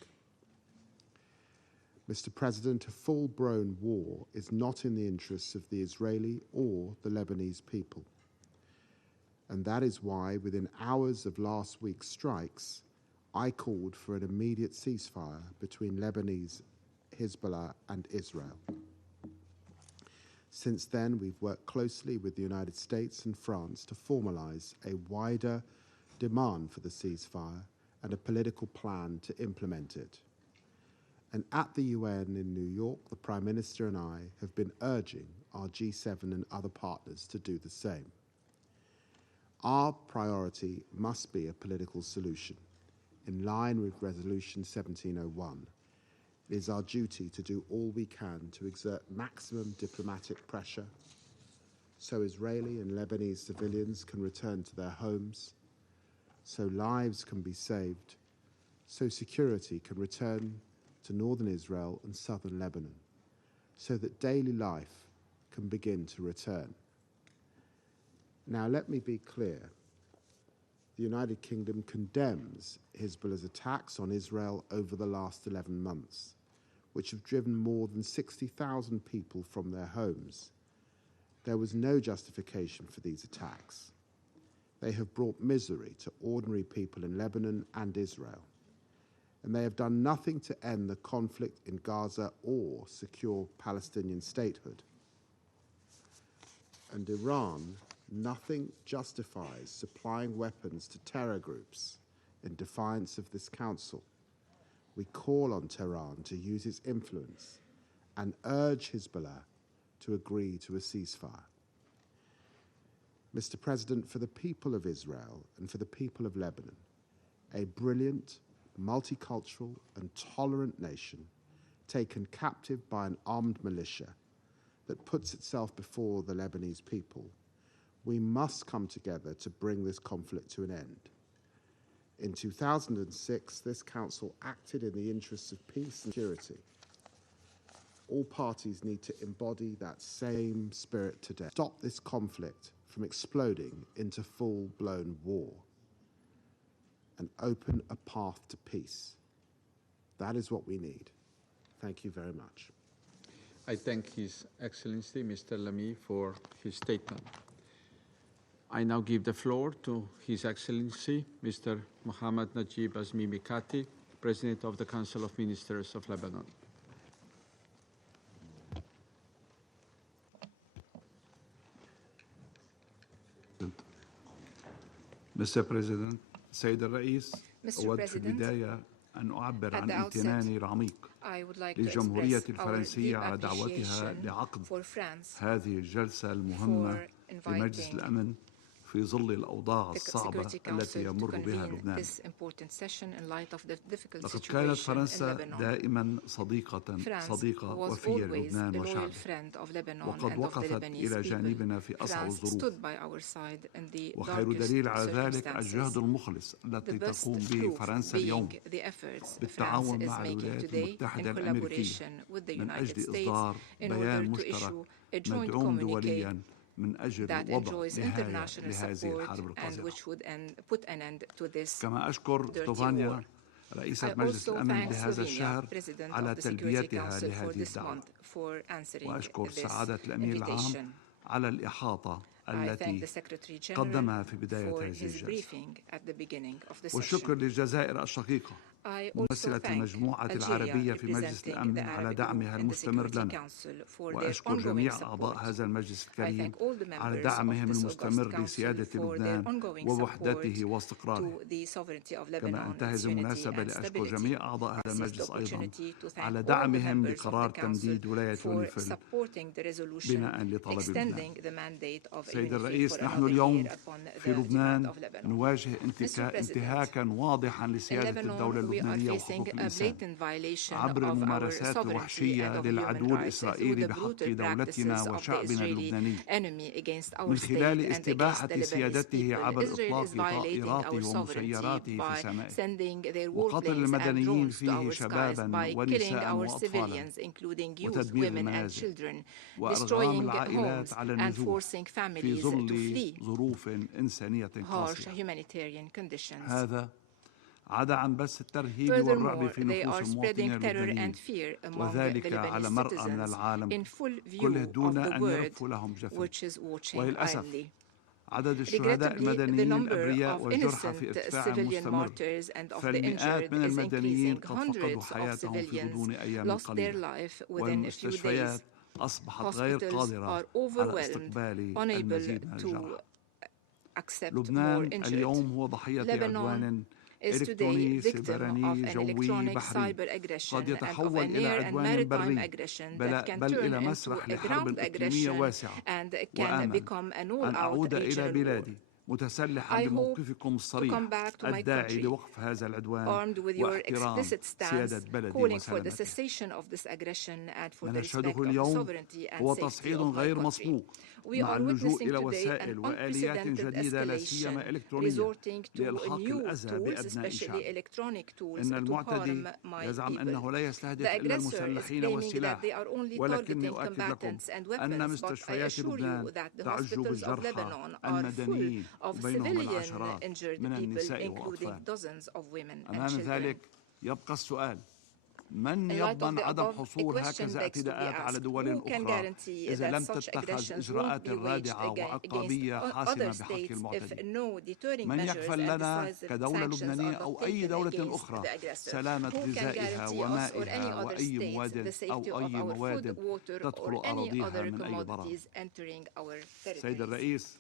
Mr. President, a full-blown war is not in the interests of the Israeli or the Lebanese people. And that is why, within hours of last week's strikes, I called for an immediate ceasefire between Lebanese, Hezbollah and Israel. Since then, we've worked closely with the United States and France to formalize a wider demand for the ceasefire and a political plan to implement it. And at the UN in New York, the Prime Minister and I have been urging our G7 and other partners to do the same. Our priority must be a political solution, in line with Resolution 1701. It is our duty to do all we can to exert maximum diplomatic pressure so Israeli and Lebanese civilians can return to their homes, so lives can be saved, so security can return to northern Israel and southern Lebanon, so that daily life can begin to return. Now, let me be clear. The United Kingdom condemns Hezbollah's attacks on Israel over the last 11 months, which have driven more than 60,000 people from their homes. There was no justification for these attacks. They have brought misery to ordinary people in Lebanon and Israel, and they have done nothing to end the conflict in Gaza or secure Palestinian statehood. And Iran, nothing justifies supplying weapons to terror groups in defiance of this Council. We call on Tehran to use its influence and urge Hezbollah to agree to a ceasefire. Mr. President, for the people of Israel and for the people of Lebanon, a brilliant, multicultural and tolerant nation taken captive by an armed militia that puts itself before the Lebanese people, we must come together to bring this conflict to an end. In 2006, this Council acted in the interests of peace and security. All parties need to embody that same spirit today. Stop this conflict from exploding into full-blown war and open a path to peace. That is what we need. Thank you very much. I thank His Excellency, Mr. Lamy, for his statement. I now give the floor to His Excellency, Mr. Mohammad Najib Azmi Mikati, President of the Council of Ministers of Lebanon. Mr. President, سيد الرئيس، أود في البداية أن أعبر عن امتناني العميق للجمهورية الفرنسية على دعوتها لعقد هذه الجلسة المهمة في مجلس الأمن في ظل الأوضاع الصعبة التي يمر بها لبنان. لقد كانت فرنسا دائما صديقة وفية للبنان وشعبه، وقد وقفت إلى جانبنا في أصعب الظروف. وخير دليل على ذلك الجهد المخلص الذي تقوم به فرنسا اليوم بالتعاون مع الولايات المتحدة الأمريكية من أجل إصدار بيان مشترك مدعوم دوليا من أجل وضع نهاية لهذه الحرب القذرة. كما أشكر طوفانيا رئيسة مجلس الأمن لهذا الشهر على تلبيتها لهذه الدعوة، وأشكر سعادة الأمين العام على الإحاطة التي قدمها في بداية هذه الجلسة. والشكر للجزائر الشقيقة ممثلة المجموعة العربية في مجلس الأمن على دعمها المستمر لنا، وأشكر جميع أعضاء هذا المجلس الكريم على دعمهم المستمر لسيادة لبنان ووحدته واستقراره. كما أنتهز المناسبة لأشكر جميع أعضاء هذا المجلس أيضا على دعمهم لقرار تمديد ولاية يونيفيل بناء لطلب لبنان. سيد الرئيس، نحن اليوم في لبنان نواجه انتهاكا واضحا لسيادة الدولة اللبنانية وحقوق الإنسان عبر الممارسات الوحشية للعدو الإسرائيلي بحق دولتنا وشعبنا اللبناني من خلال استباحة سيادته عبر إطلاق طائراته ومسيراته في سمائه وقتل المدنيين فيه شبابا ونساء وأطفالا وتدمير المنازل وإرغام العائلات على النزوح في ظل ظروف إنسانية قاسية. هذا عدا عن بث الترهيب والرعب في نفوس المواطنين اللبنانيين، وذلك على مرأى من العالم كله دون أن يرفوا لهم جفن. وللأسف عدد الشهداء المدنيين الأبرياء والجرحى في ارتفاع مستمر، فالمئات من المدنيين قد فقدوا حياتهم في غضون أيام قليلة، والمستشفيات أصبحت غير قادرة على استقبال المزيد من الجرحى. لبنان اليوم هو ضحية عدوان إلكتروني، سيبراني، جوي، بحري، قد يتحول إلى عدوان بري، بل إلى مسرح لحرب إقليمية واسعة. وآمل أن أعود إلى بلادي متسلحا بموقفكم الصريح الداعي لوقف هذا الوقف واحترام سيادة بلدي وسلامته. ما نشهده اليوم هو تصعيد غير مسبوق مع اللجوء إلى وسائل وآليات جديدة لا سيما إلكترونية لإلحاق الأذى بأبناء شعب. إن المعتدي يزعم أنه لا يستهدف إلا المسلحين والسلاح، ولكني أؤكد لكم أن مستشفيات لبنان تعج بالجرحى المدنيين وبينهم العشرات من النساء والأطفال. أمام ذلك يبقى السؤال: من يضمن عدم حصول هكذا اعتداءات على دول أخرى إذا لم تتخذ إجراءات رادعة وعقابية حاسمة بحق المعتدين؟ من يكفل لنا كدولة لبنانية أو أي دولة أخرى سلامة غذائها ومائها وأي مواد تدخل أراضيها من أي ضرر؟ سيد الرئيس،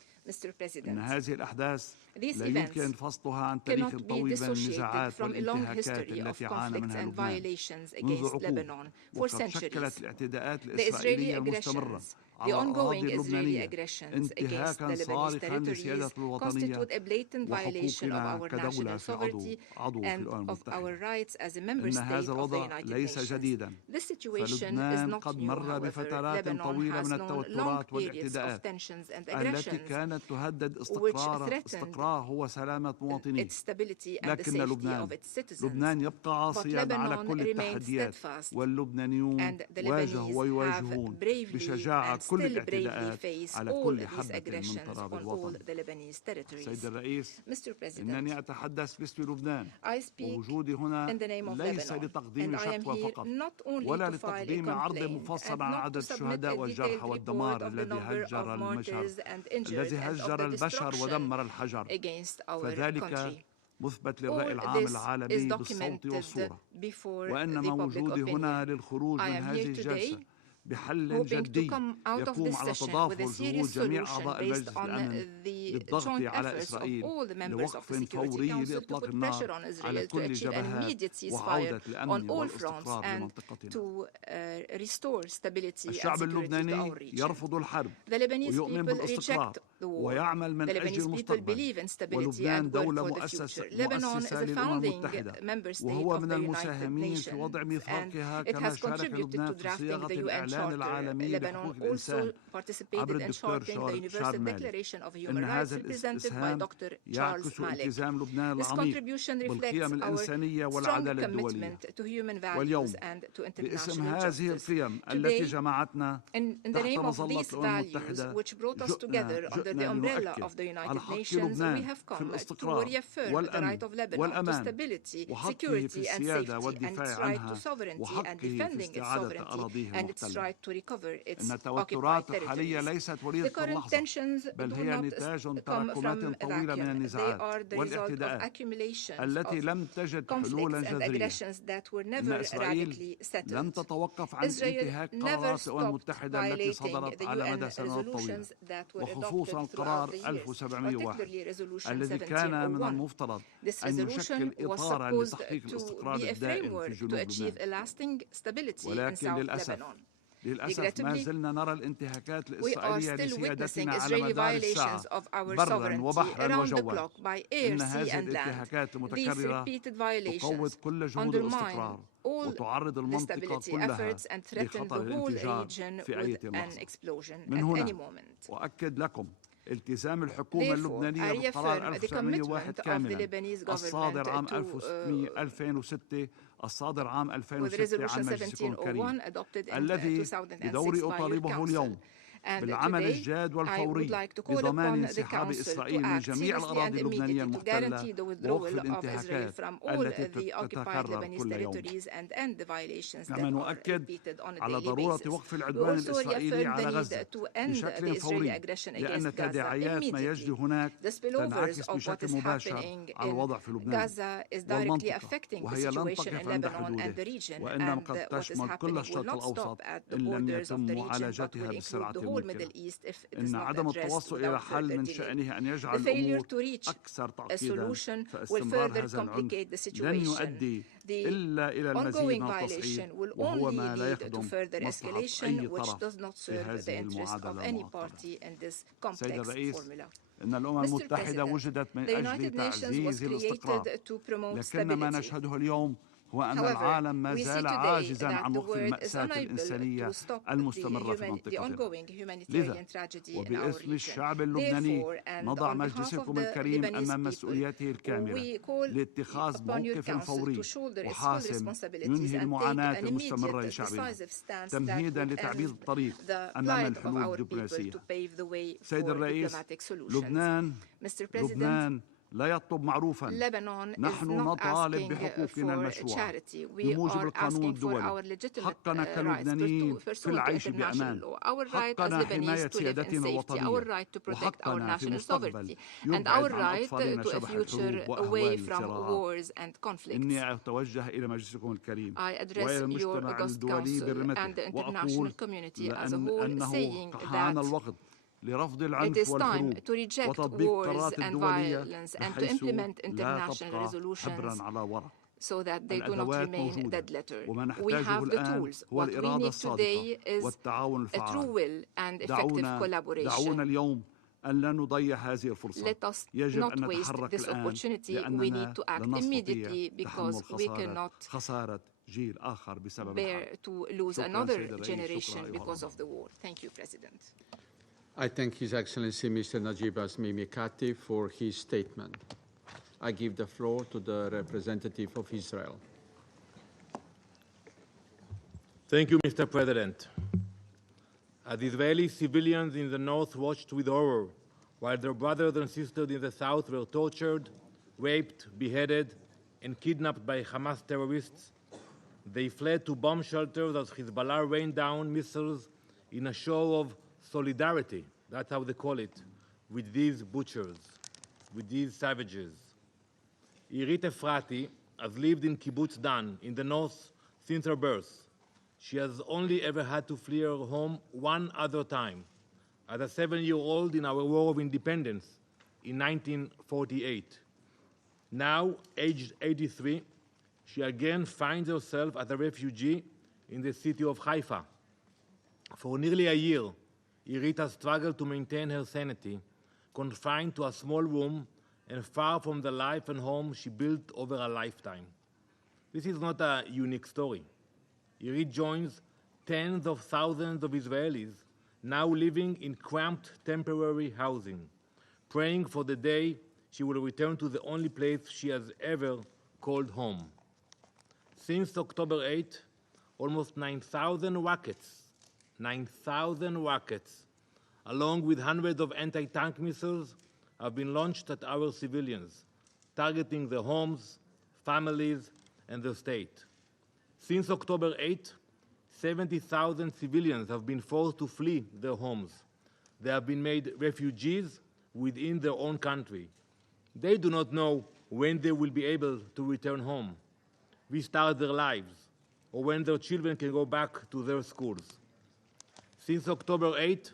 إن هذه الأحداث لا يمكن فصلها عن تاريخ طويل من النزاعات والانتهاكات التي عانى منها لبنان منذ عقود، وقد شكلت الاعتداءات الإسرائيلية المستمرة على الأراضي اللبنانية انتهاكا صارخا لسيادة الوطنية وحقوقنا كدولة في عضو في الأمم المتحدة. إن هذا الوضع ليس جديدا، فلبنان قد مر بفترات طويلة من التوترات والاعتداءات التي كانت تهدد استقراره وسلامة مواطنيه. لكن لبنان يبقى عاصيا على كل التحديات، واللبنانيون واجهوا ويواجهون بشجاعة كل الاعتداءات على كل حبة من تراب الوطن. سيد الرئيس، إنني أتحدث باسم لبنان، ووجودي هنا ليس لتقديم شكوى فقط ولا لتقديم عرض مفصل عن عدد الشهداء والجرحى والدمار الذي هجر البشر ودمر الحجر، فذلك مثبت للرأي العام العالمي بالصوت والصورة. وإنما وجودي هنا للخروج من هذه الجلسة بحل جدي يقوم على تضافر جهود جميع أعضاء مجلس الأمن للضغط على إسرائيل لوقف فوري لإطلاق النار على كل جبهات وعودة الأمن والاستقرار لمنطقتنا. الشعب اللبناني يرفض الحرب ويؤمن بالاستقرار ويعمل من أجل المستقبل، ولبنان دولة مؤسسة للأمم المتحدة، وهو من المساهمين في وضع ميثاقها، كما شارك لبنان في صياغة الإعلان العالمي لحقوق الإنسان عبر الدكتور شارمال. إن هذا الإسهام يعكس التزام لبنان العميق بالقيم الإنسانية والعدالة الدولية. واليوم باسم هذه القيم التي جمعتنا تحت مظلة الأمم المتحدة جئنا لنؤكد على حق لبنان في الاستقرار والأمان وحقه في السيادة والدفاع عنها وحقه في استعادة أراضيه المحتلة. right to recover its occupied territories. The current tensions do not come from a vacuum. They are the result of accumulations of conflicts and aggressions that were never radically settled. Israel never stopped violating the UN resolutions that were adopted throughout the years, particularly Resolution 1701. This resolution was supposed to be a framework to achieve a lasting stability in South Lebanon. Regrettably, we are still witnessing Israeli violations of our sovereignty around the clock by air, sea and land. These repeated violations undermine all the stability efforts and threaten the whole region with an explosion at any moment. التزام الحكومة اللبنانية بالقرار 1901 الصادر عام 2006 الصادر عام 2006 عن مجلس السكون الكريم الذي بدوري أطالبه اليوم بالعمل الجاد والفوري لضمان انسحاب إسرائيل من جميع الأراضي اللبنانية المحتلة ووقف الانتهاكات التي تتكرر كل يوم. كما نؤكد على ضرورة وقف العدوان الإسرائيلي على غزة بشكل فوري لأن تداعيات ما يجري هناك تنعكس بشكل مباشر على الوضع في لبنان والمنطقة وهي لن تقف عند حدوده وإنما قد تشمل كل الشرق الأوسط إن لم يتم معالجتها بسرعة إن عدم التوصل إلى حل من شأنه أن يجعل الأمور أكثر تعقيدا فاستمرار هذا العنف لن يؤدي إلا إلى المزيد من التصعيد وهو ما لا يخدم مصلحة أي طرف في هذه المعادلة المعقدة. سيد الرئيس، إن الأمم المتحدة وجدت من أجل تعزيز الاستقرار لكن ما نشهده اليوم هو أن العالم ما زال عاجزاً عن وقف المأساة الإنسانية المستمرة في منطقتنا. لذا وباسم الشعب اللبناني نضع مجلسكم الكريم أمام مسؤولياته الكاملة لاتخاذ موقف فوري وحاسم ينهي المعاناة المستمرة لشعبنا تمهيداً لتعبيد الطريق أمام الحلول الدبلوماسية. سيد الرئيس، لبنان لا يطلب معروفا، نحن نطالب بحقوقنا المشروعة بموجب القانون الدولي، حقنا كلبنانيين في العيش بأمان، حقنا حماية سيادتنا الوطنية، وحقنا في مستقبل يبعد عن أطفالنا شبح الحروب وأهوال الصراعات. إني أتوجه إلى مجلسكم الكريم وإلى المجتمع الدولي برمته وأقول أنه حان الوقت لرفض العنف والحروب وتطبيق القرارات الدولية بحيث لا تبقى حبرا على ورق. الأدوات موجودة وما نحتاجه الآن هو الإرادة الصادقة والتعاون الفعال. دعونا اليوم أن لا نضيع هذه الفرصة. يجب أن نتحرك الآن لأننا لن نستطيع تحمل خسارة جيل آخر بسبب الحرب. I thank His Excellency Mr. Najib Azmi Mikati for his statement. I give the floor to the representative of Israel. Thank you, Mr. President. As Israeli civilians in the north watched with horror while their brothers and sisters in the south were tortured, raped, beheaded, and kidnapped by Hamas terrorists, they fled to bomb shelters as Hezbollah rained down missiles in a show of solidarity, that's how they call it, with these butchers, with these savages. Irit Efrati has lived in Kibbutz Dan in the north since her birth. She has only ever had to flee her home one other time, as a 7-year-old in our War of Independence in 1948. Now, aged 83, she again finds herself as a refugee in the city of Haifa. For nearly a year, Irit has struggled to maintain her sanity, confined to a small room and far from the life and home she built over a lifetime. This is not a unique story. Irit joins tens of thousands of Israelis now living in cramped temporary housing, praying for the day she will return to the only place she has ever called home. Since October 8, almost 9,000 rockets, along with hundreds of anti-tank missiles, have been launched at our civilians, targeting their homes, families, and the state. Since October 8, 70,000 civilians have been forced to flee their homes. They have been made refugees within their own country. They do not know when they will be able to return home, restart their lives, or when their children can go back to their schools. Since October 8,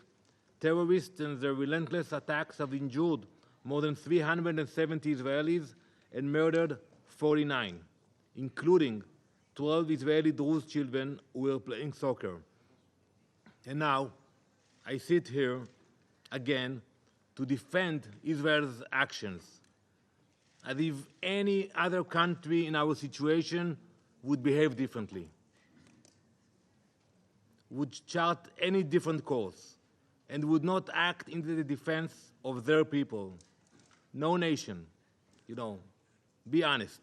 terrorists and their relentless attacks have injured more than 370 Israelis and murdered 49, including 12 Israeli Druze children who were playing soccer. And now, I sit here again to defend Israel's actions, as if any other country in our situation would behave differently, would chart any different course, and would not act in the defense of their people. No nation, be honest,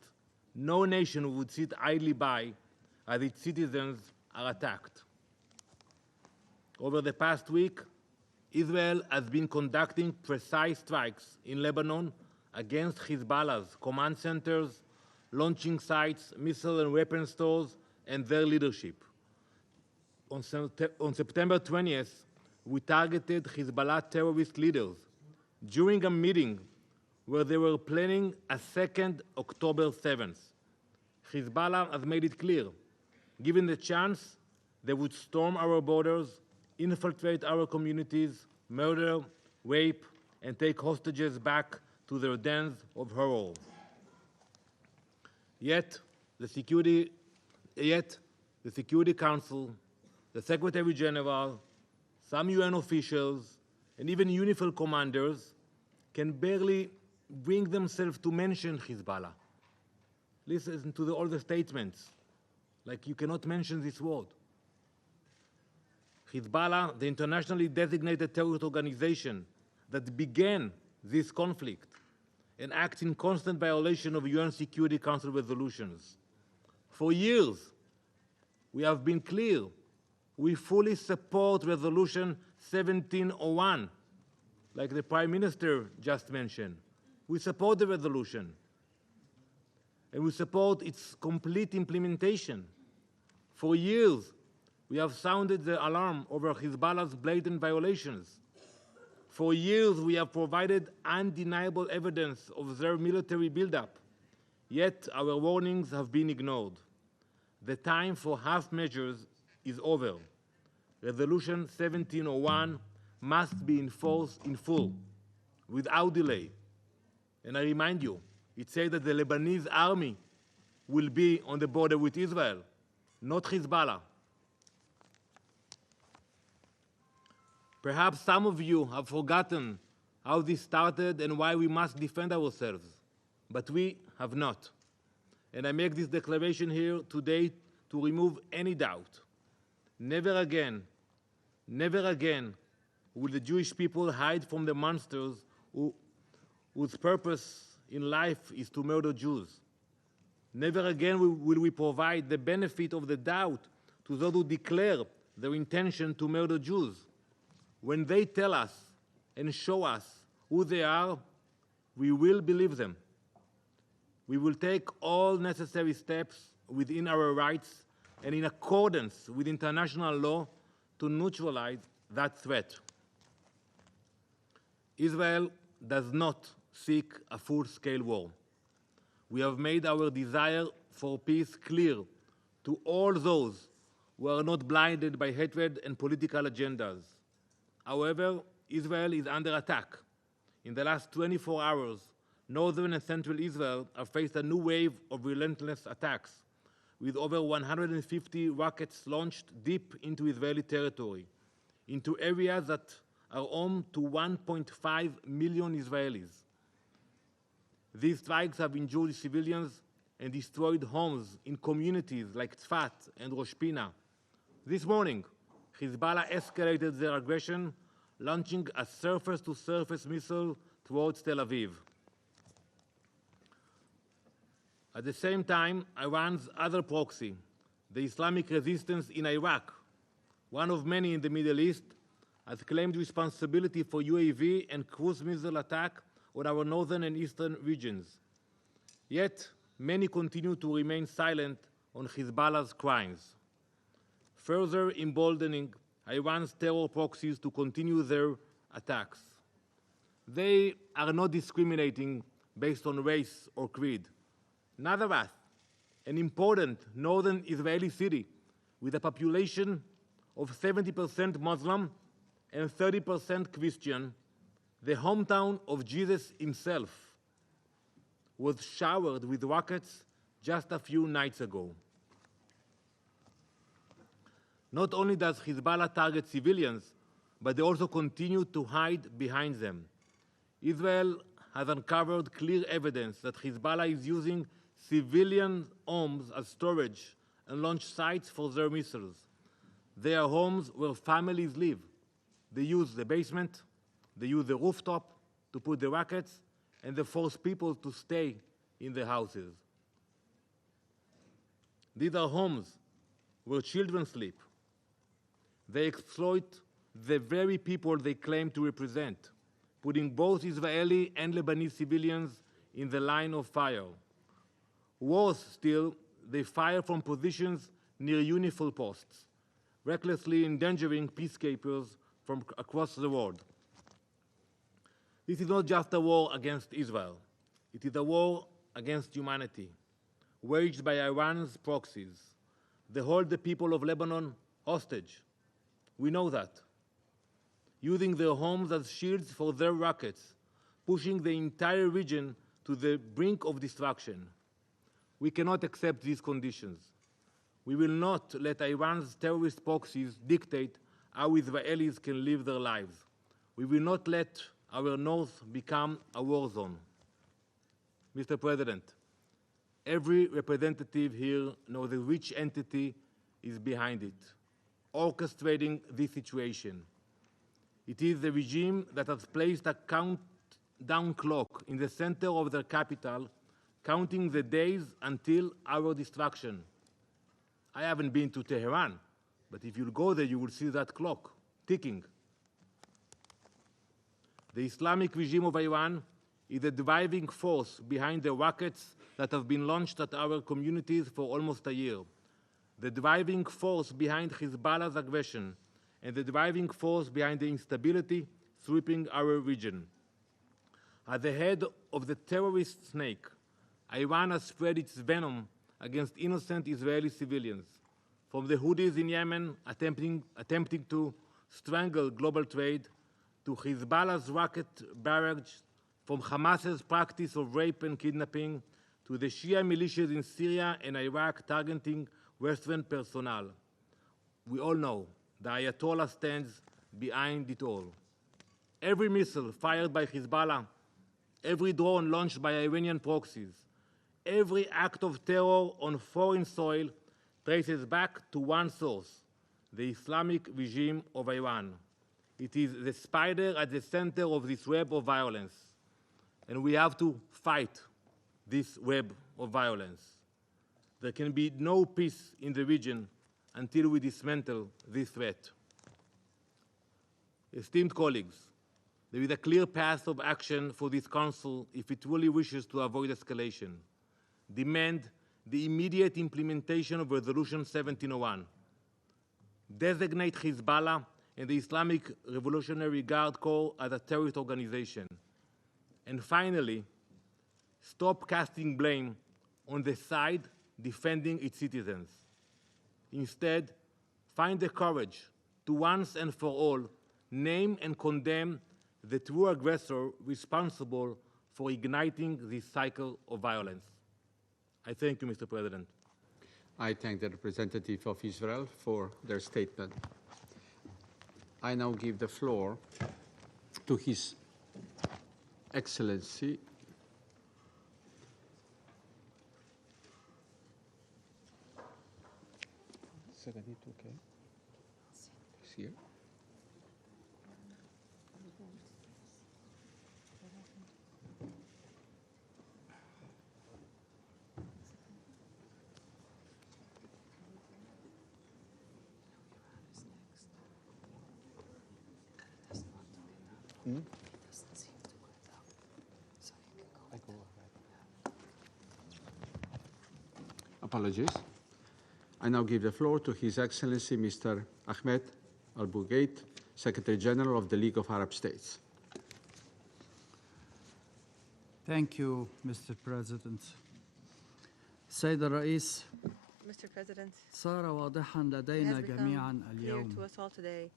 no nation would sit idly by as its citizens are attacked. Over the past week, Israel has been conducting precise strikes in Lebanon against Hezbollah's command centers, launching sites, missile and weapon stores, and their leadership. On September 20th, we targeted Hezbollah terrorist leaders during a meeting where they were planning a second October 7th. Hezbollah has made it clear, given the chance, they would storm our borders, infiltrate our communities, murder, rape, and take hostages back to their dens of horror. Yet, the Security Council, the Secretary General, some UN officials, and even UNIFIL commanders can barely bring themselves to mention Hezbollah. Listen to all the statements, like you cannot mention this word. Hezbollah, the internationally designated terrorist organization that began this conflict and acts in constant violation of UN Security Council resolutions. For years, we have been clear. We fully support Resolution 1701, like the Prime Minister just mentioned. We support the resolution, and we support its complete implementation. For years, we have sounded the alarm over Hezbollah's blatant violations. For years, we have provided undeniable evidence of their military buildup, yet our warnings have been ignored. The time for half measures is over. Resolution 1701 must be enforced in full, without delay. And I remind you, it says that the Lebanese army will be on the border with Israel, not Hezbollah. Perhaps some of you have forgotten how this started and why we must defend ourselves, but we have not. And I make this declaration here today to remove any doubt. Never again will the Jewish people hide from the monsters whose purpose in life is to murder Jews. Never again will we provide the benefit of the doubt to those who declare their intention to murder Jews. When they tell us and show us who they are, we will believe them. We will take all necessary steps within our rights and in accordance with international law to neutralize that threat. Israel does not seek a full-scale war. We have made our desire for peace clear to all those who are not blinded by hatred and political agendas. However, Israel is under attack. In the last 24 hours, northern and central Israel have faced a new wave of relentless attacks, with over 150 rockets launched deep into Israeli territory, into areas that are home to 1.5 million Israelis. These strikes have injured civilians and destroyed homes in communities like Tzfat and Rosh Pina. This morning, Hezbollah escalated their aggression, launching a surface-to-surface missile towards Tel Aviv. At the same time, Iran's other proxy, the Islamic resistance in Iraq, one of many in the Middle East, has claimed responsibility for UAV and cruise missile attack on our northern and eastern regions. Yet, many continue to remain silent on Hezbollah's crimes. further emboldening Iran's terror proxies to continue their attacks. They are not discriminating based on race or creed. Nazareth, an important northern Israeli city with a population of 70% Muslim and 30% Christian, the hometown of Jesus himself, was showered with rockets just a few nights ago. Not only does Hezbollah target civilians, but they also continue to hide behind them. Israel has uncovered clear evidence that Hezbollah is using civilian homes as storage and launch sites for their missiles. They are homes where families live. They use the basement, they use the rooftop to put the rockets, and they force people to stay in the houses. These are homes where children sleep. They exploit the very people they claim to represent, putting both Israeli and Lebanese civilians in the line of fire. Worse still, they fire from positions near UNIFIL posts, recklessly endangering peacekeepers from across the world. This is not just a war against Israel. It is a war against humanity, waged by Iran's proxies. They hold the people of Lebanon hostage. We know that. Using their homes as shields for their rockets, pushing the entire region to the brink of destruction. We cannot accept these conditions. We will not let Iran's terrorist proxies dictate how Israelis can live their lives. We will not let our north become a war zone. Mr. President, every representative here knows which entity is behind it, orchestrating this situation. It is the regime that has placed a countdown clock in the center of their capital, counting the days until our destruction. I haven't been to Tehran, but if you go there, you will see that clock ticking. The Islamic regime of Iran is the driving force behind the rockets that have been launched at our communities for almost a year, the driving force behind Hezbollah's aggression, and the driving force behind the instability sweeping our region. At the head of the terrorist snake, Iran has spread its venom against innocent Israeli civilians, from the Houthis in Yemen attempting to strangle global trade, to Hezbollah's rocket barrage, from Hamas's practice of rape and kidnapping, to the Shia militias in Syria and Iraq targeting Western personnel. We all know the Ayatollah stands behind it all. Every missile fired by Hezbollah, every drone launched by Iranian proxies, every act of terror on foreign soil traces back to one source, the Islamic regime of Iran. It is the spider at the center of this web of violence, and we have to fight this web of violence. There can be no peace in the region until we dismantle this threat. Esteemed colleagues, there is a clear path of action for this Council if it truly wishes to avoid escalation. Demand the immediate implementation of Resolution 1701. Designate Hezbollah and the Islamic Revolutionary Guard Corps as a terrorist organization. And finally, stop casting blame on the side defending its citizens. Instead, find the courage to once and for all name and condemn the true aggressor responsible for igniting this cycle of violence. I thank you, Mr. President. I thank the representative of Israel for their statement. I now give the floor to His Excellency okay. He's here. Apologies. I now give the floor to His Excellency Mr. Ahmed Al-Bugait, Secretary General of the League of Arab States. Thank you, Mr. President. السيد الرئيس Mr. President, صار واضحا it لدينا has become جميعا clear اليوم to us all today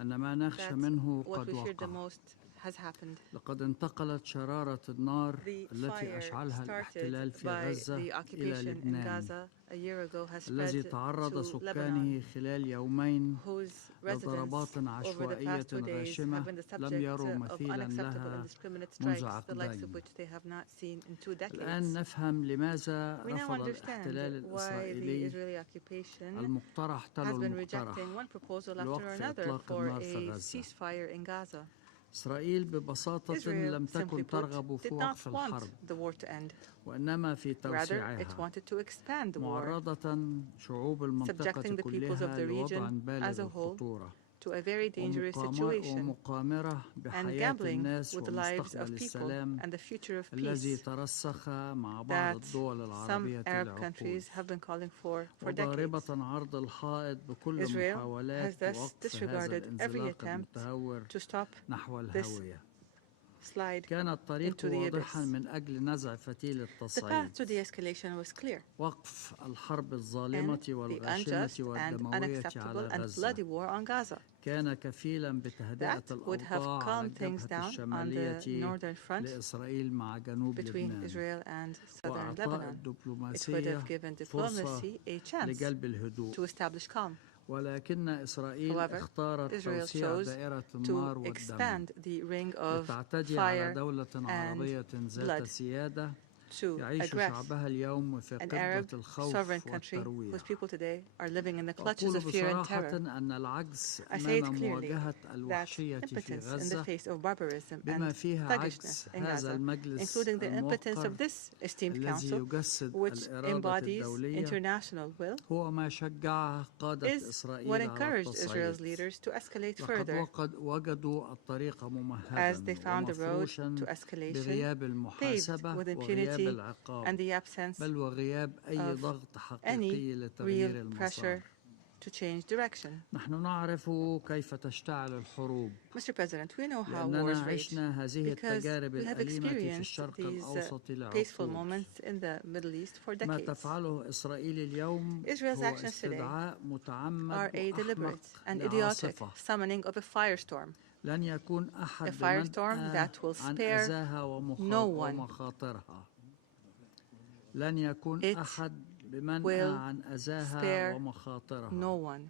أن ما نخشى that منه what قد we feared the وقع. most has happened. لقد انتقلت شرارة النار The التي fire أشعلها الاحتلال started في by غزة the إلى occupation in لبنان Gaza a year ago has الذي spread تعرض to سكانه Lebanon, خلال يومين whose لضربات residents over the عشوائية past 2 days غاشمة have been the لم subject يروا of مثيلا unacceptable and لها indiscriminate منذ strikes, the likes of عقدين. which they have not seen in 2 decades. الآن نفهم لماذا We now رفض understand الاحتلال why the الإسرائيلي Israeli occupation المقترح تلو has been المقترح rejecting one proposal after لوقف another إطلاق for النار في a غزة. ceasefire in Gaza. إسرائيل ببساطة Israel, لم simply تكن put, ترغب في did not وقف want الحرب the war to end. وإنما في Rather, it توسيعها wanted to expand the war, معرضة شعوب المنطقة subjecting the peoples of كلها the لوضع region بالغ as a whole الخطورة to a very dangerous situation ومقامرة and بحياة gambling الناس with the lives ومستقبل of people السلام and the future of الذي peace ترسخ مع بعض that الدول some العربية Arab العقود countries have been calling for وضاربة decades. عرض الحائط بكل Israel محاولات has thus وقف هذا disregarded every الانزلاق attempt المتهور to stop نحو this الهوية. slide كان الطريق into the واضحا abyss. من أجل نزع فتيل The path التصعيد to de-escalation was clear, وقف الحرب and الظالمة the والغاشمة unjust and والدموية unacceptable على and غزة bloody war on Gaza. كان كفيلا بتهدئة That would have الأوضاع على calmed things الجبهة down on the الشمالية northern front لإسرائيل مع جنوب between لبنان Israel and southern وأعطاء Lebanon. It would الدبلوماسية have given فرصة diplomacy a chance لجلب الهدوء to establish calm. ولكن إسرائيل However, اختارت Israel توسيع chose دائرة to النار والدم expand the ring of لتعتدي على fire دولة and عربية ذات blood سيادة to يعيش aggress شعبها اليوم في an قبضة Arab الخوف sovereign country والترويع whose people today are living in the clutches وأقول of fear and بصراحة terror. أن العجز I say it أمام clearly مواجهة that الوحشية في impotence in the غزة face of barbarism بما and فيها thuggishness عجز in هذا Gaza, المجلس including the impotence الموقر of this esteemed الذي council, يجسد which الإرادة embodies الدولية international will, هو ما شجع قادة is what إسرائيل على encouraged Israel's التصعيد leaders to escalate لقد further وجدوا الطريق as ممهدا they found the road ومفروشا to escalation بغياب paved المحاسبة with وغياب impunity العقاب and the absence بل وغياب أي of ضغط any حقيقي لتغيير real المسار pressure to change direction. نحن نعرف كيف تشتعل الحروب Mr. President, we know how لأننا wars rage عشنا هذه because التجارب we have الأليمة في experienced الشرق these الأوسط peaceful لعقود moments in the Middle East for ما decades. تفعله إسرائيل اليوم Israel's هو actions today استدعاء are متعمد a وأحمق deliberate and idiotic لعاصفة summoning of a firestorm, لن يكون a أحد firestorm بمنأى that will عن spare أذاها no one. ومخاطرها لن يكون It أحد بمنأى will عن أذاها spare ومخاطرها no one.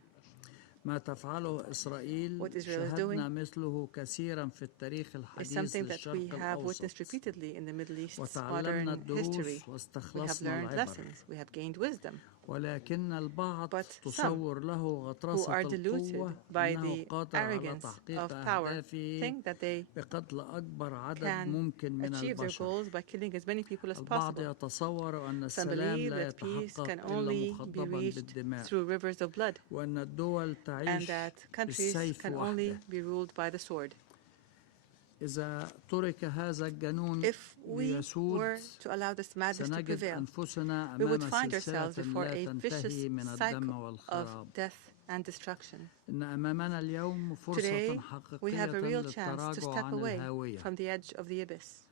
ما تفعله إسرائيل What Israel is شاهدنا doing مثله كثيرا في التاريخ is الحديث something that we للشرق have الأوسط witnessed repeatedly in the Middle East's وتعلمنا modern history. الدروس We have واستخلصنا learned العبر lessons, we have gained wisdom, ولكن البعض but some تصور له who غطرسة are deluded القوة by أنه the قادر على arrogance تحقيق of power أهدافه think that they بقتل أكبر عدد can ممكن من achieve their البشر goals by killing as many people as البعض possible. يتصور أن Some السلام believe لا that peace يتحقق can إلا only be مخضبا reached بالدماء through rivers of blood, وأن الدول and تعيش that countries بالسيف can only وحده be ruled by the sword. إذا ترك هذا الجنون If we ليسود were to allow this madness to سنجد prevail, أنفسنا we would أمام find سلسلة ourselves before لا a vicious تنتهي من الدم cycle والخراب of death and destruction. إن أمامنا اليوم فرصة Today, we حقيقية have a real chance to للتراجع step عن away الهاوية from the edge of the abyss.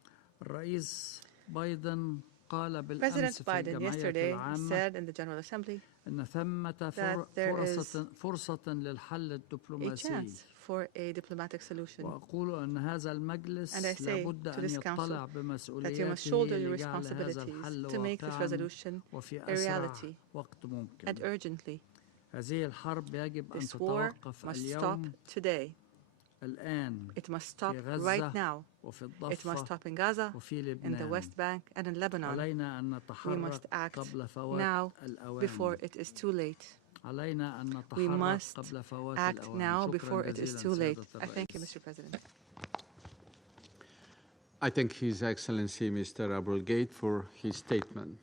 الرئيس بايدن قال President بالأمس في Biden الجمعية yesterday العامة said in the General Assembly أن ثمة that there is فرصة للحل a الدبلوماسي chance for a diplomatic solution. وأقول أن هذا المجلس And I say لابد to أن this council يطلع that you must بمسؤولياته shoulder your لجعل هذا responsibilities الحل to make this واقعا resolution وفي a أسرع reality وقت ممكن and urgently. هذه الحرب يجب أن This war تتوقف must stop اليوم today. الآن It must stop في right غزة now. وفي It must الضفة stop in Gaza, وفي in the لبنان West Bank, and in Lebanon. علينا أن We نتحرك must act قبل فوات now الأوان before it is too late. علينا أن We نتحرك must قبل فوات act الأوان now شكرا before it is جزيلا too late. سيادة I thank you, الرئيس Mr. President. I thank His Excellency Mr. Abulgate for his statement.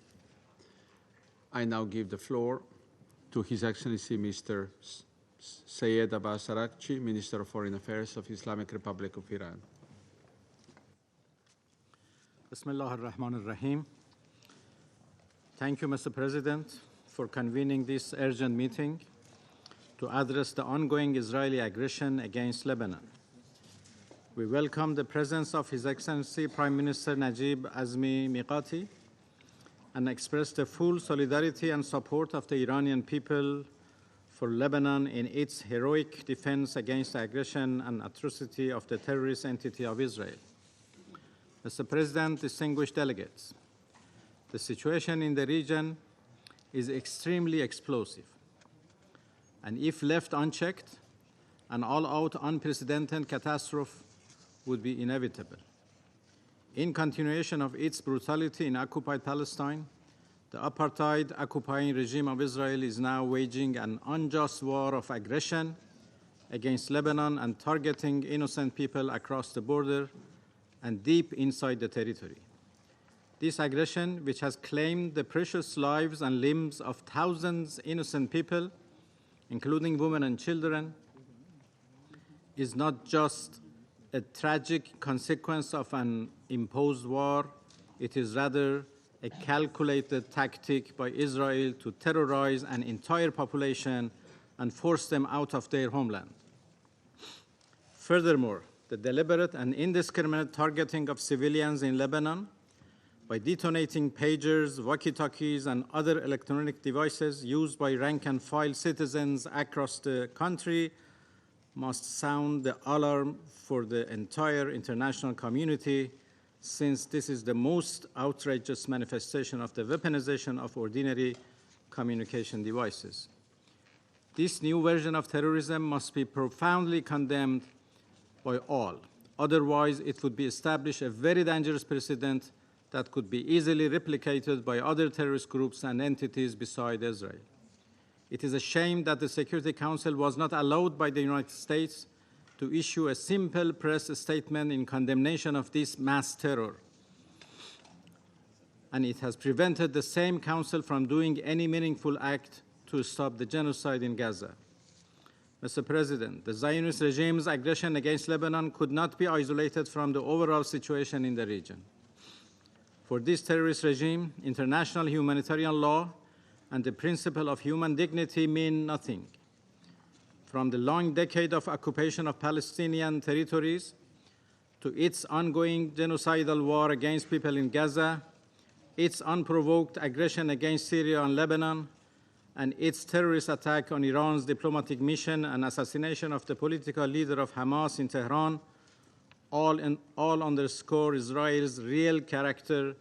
I now give the floor to His Excellency Mr. Sayed Abbas Araghchi, Minister of Foreign Affairs of Islamic Republic of Iran. Bismillah ar-Rahman ar-Rahim. Thank you, Mr. President, for convening this urgent meeting to address the ongoing Israeli aggression against Lebanon. We welcome the presence of His Excellency Prime Minister Najib Azmi Miqati and express the full solidarity and support of the Iranian people for Lebanon in its heroic defense against the aggression and atrocity of the terrorist entity of Israel. Mr. President, distinguished delegates, the situation in the region is extremely explosive, and if left unchecked, an all-out unprecedented catastrophe would be inevitable. In continuation of its brutality in occupied Palestine, the apartheid occupying regime of Israel is now waging an unjust war of aggression against Lebanon and targeting innocent people across the border and deep inside the territory. This aggression, which has claimed the precious lives and limbs of thousands of innocent people, including women and children, is not just a tragic consequence of an imposed war. It is rather a calculated tactic by Israel to terrorize an entire population and force them out of their homeland. Furthermore, the deliberate and indiscriminate targeting of civilians in Lebanon by detonating pagers, walkie-talkies, and other electronic devices used by rank-and-file citizens across the country must sound the alarm for the entire international community, since this is the most outrageous manifestation of the weaponization of ordinary communication devices. This new version of terrorism must be profoundly condemned by all. Otherwise, it would be established a very dangerous precedent that could be easily replicated by other terrorist groups and entities beside Israel. It is a shame that the Security Council was not allowed by the United States to issue a simple press statement in condemnation of this mass terror. And it has prevented the same council from doing any meaningful act to stop the genocide in Gaza. Mr. President, the Zionist regime's aggression against Lebanon could not be isolated from the overall situation in the region. For this terrorist regime, international humanitarian law and the principle of human dignity mean nothing. From the long decade of occupation of Palestinian territories to its ongoing genocidal war against people in Gaza, its unprovoked aggression against Syria and Lebanon, and its terrorist attack on Iran's diplomatic mission and assassination of the political leader of Hamas in Tehran, all underscore Israel's real character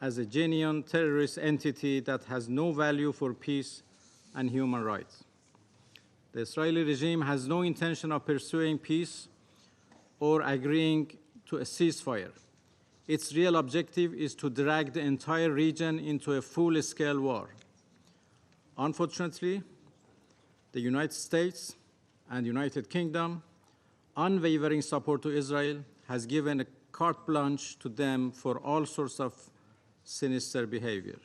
as a genuine terrorist entity that has no value for peace and human rights. The Israeli regime has no intention of pursuing peace or agreeing to a ceasefire. Its real objective is to drag the entire region into a full-scale war. Unfortunately, the United States and United Kingdom unwavering support to Israel has given a carte blanche to them for all sorts of sinister behavior.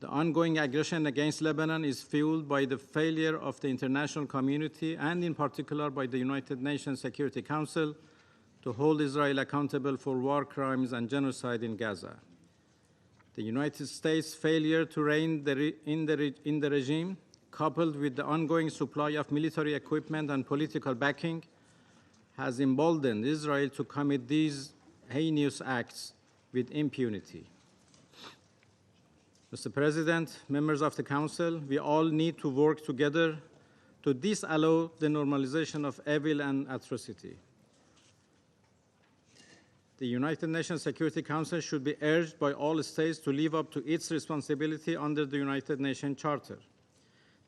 The ongoing aggression against Lebanon is fueled by the failure of the international community and in particular by the United Nations Security Council to hold Israel accountable for war crimes and genocide in Gaza. The United States' failure to rein in the regime, coupled with the ongoing supply of military equipment and political backing, has emboldened Israel to commit these heinous acts with impunity. Mr. President, members of the Council, we all need to work together to disallow the normalization of evil and atrocity. The United Nations Security Council should be urged by all states to live up to its responsibility under the United Nations Charter.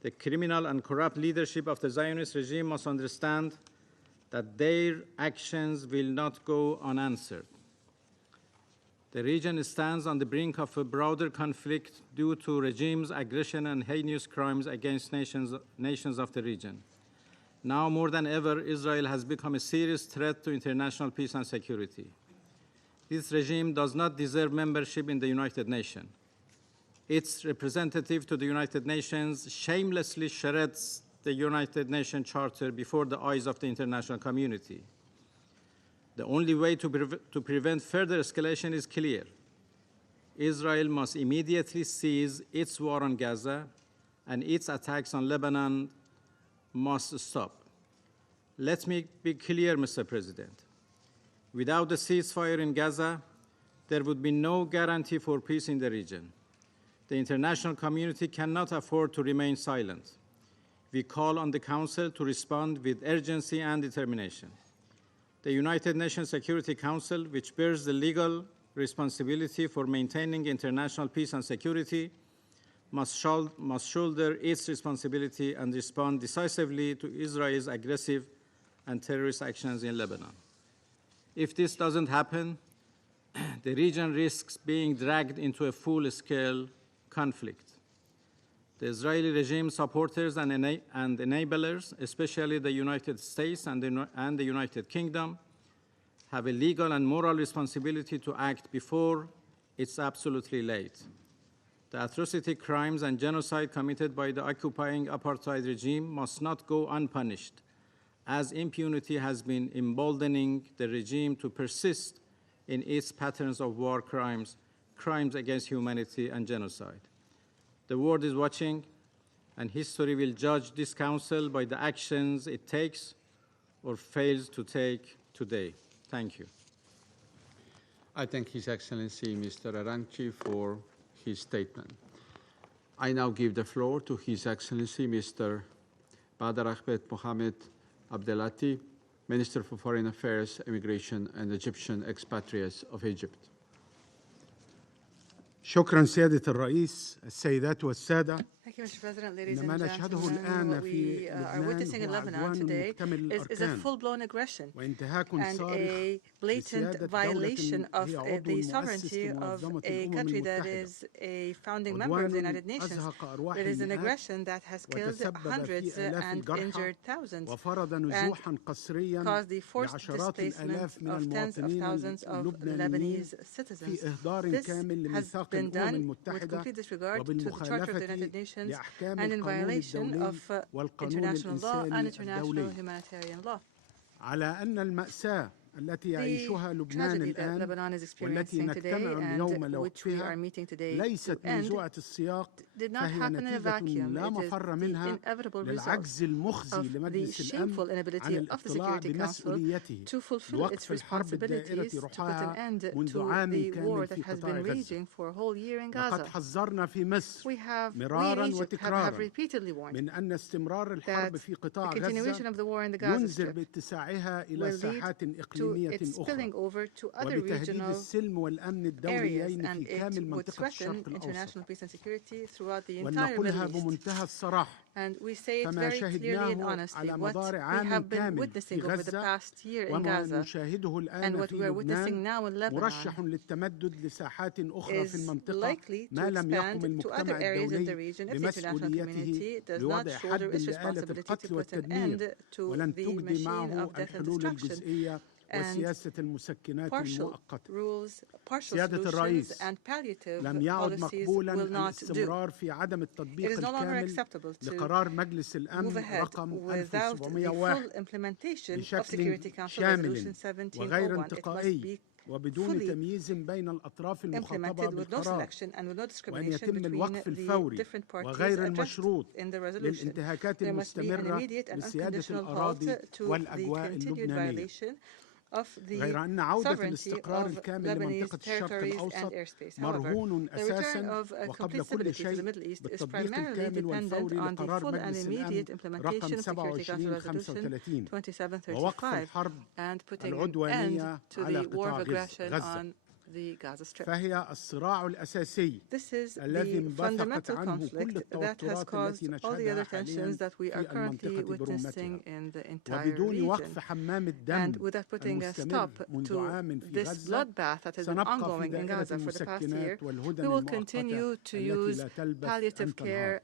The criminal and corrupt leadership of the Zionist regime must understand that their actions will not go unanswered. The region stands on the brink of a broader conflict due to regime's aggression and heinous crimes against nations of the region. Now more than ever, Israel has become a serious threat to international peace and security. This regime does not deserve membership in the United Nations. Its representative to the United Nations shamelessly shreds the United Nations Charter before the eyes of the international community. The only way to prevent further escalation is clear. Israel must immediately cease its war on Gaza, and its attacks on Lebanon must stop. Let me be clear, Mr. President. Without the ceasefire in Gaza, there would be no guarantee for peace in the region. The international community cannot afford to remain silent. We call on the Council to respond with urgency and determination. The United Nations Security Council, which bears the legal responsibility for maintaining international peace and security, must shoulder its responsibility and respond decisively to Israel's aggressive and terrorist actions in Lebanon. If this doesn't happen, the region risks being dragged into a full-scale conflict. The Israeli regime supporters and enablers, especially the United States and the United Kingdom, have a legal and moral responsibility to act before it's absolutely late. The atrocity, crimes, and genocide committed by the occupying apartheid regime must not go unpunished, as impunity has been emboldening the regime to persist in its patterns of war crimes, crimes against humanity, and genocide. The world is watching, and history will judge this Council by the actions it takes or fails to take today. Thank you. I thank His Excellency Mr. Aranci for his statement. I now give the floor to His Excellency Mr. Badr Ahmed Mohamed Abdelati, Minister for Foreign Affairs, Immigration and Egyptian Expatriates of Egypt. شكرا سيادة الرئيس السيدات والسادة. Thank you, Mr. President, ladies and gentlemen. What we are witnessing in Lebanon today is a full-blown aggression and a blatant violation of the sovereignty of a country that is a founding member of the United Nations. It is an aggression that has killed hundreds and injured thousands and caused the forced displacement of tens of thousands of Lebanese citizens. This has been done with complete disregard to the Charter of the United Nations and in violation of international law and international humanitarian law. على أن المأساة التي يعيشها لبنان الآن والتي نجتمع اليوم لوقفها ليست منزوعة السياق فهي نتيجة لا مفر منها للعجز المخزي لمجلس الأمن عن الاطلاع بمسؤوليته لوقف الحرب الدائرة رحاها منذ عام كامل في قطاع غزة. لقد حذرنا في مصر مرارا وتكرارا من أن استمرار الحرب في قطاع غزة ينذر باتساعها إلى ساحات إقليمية أخرى وبتهديد السلم والأمن الدوليين في كامل منطقة الشرق الأوسط. ولنقولها بمنتهى الصراحة فما شاهدناه على مدار عام كامل في غزة وما نشاهده الآن في لبنان مرشح للتمدد لساحات أخرى في المنطقة ما لم يقم المجتمع الدولي بمسؤوليته لوضع حد لآلة القتل والتدمير ولن تجدي معه الحلول الجزئية وسياسة المسكنات المؤقتة. سيادة الرئيس، لم يعد مقبولا الاستمرار في عدم التطبيق الكامل لقرار مجلس الأمن رقم 1701 بشكل شامل وغير انتقائي وبدون تمييز بين الأطراف المخاطبة بالقرار وأن يتم الوقف الفوري وغير المشروط للانتهاكات المستمرة لسيادة الأراضي والأجواء اللبنانية. غير أن عودة الاستقرار الكامل لمنطقة الشرق الأوسط مرهون أساساً وقبل كل شيء بالتطبيق الكامل والفوري لقرار مجلس الأمن رقم 2735 ووقف الحرب العدوانية على قطاع غزة. فهي الصراع الأساسي الذي انبثقت عنه كل التوترات التي نشهدها حاليا في المنطقة برمتها وبدون وقف حمام الدم المستمر منذ عام في غزة سنبقى في دائرة المسكنات والهدن المؤقتة التي لا تلبث أن تنهار.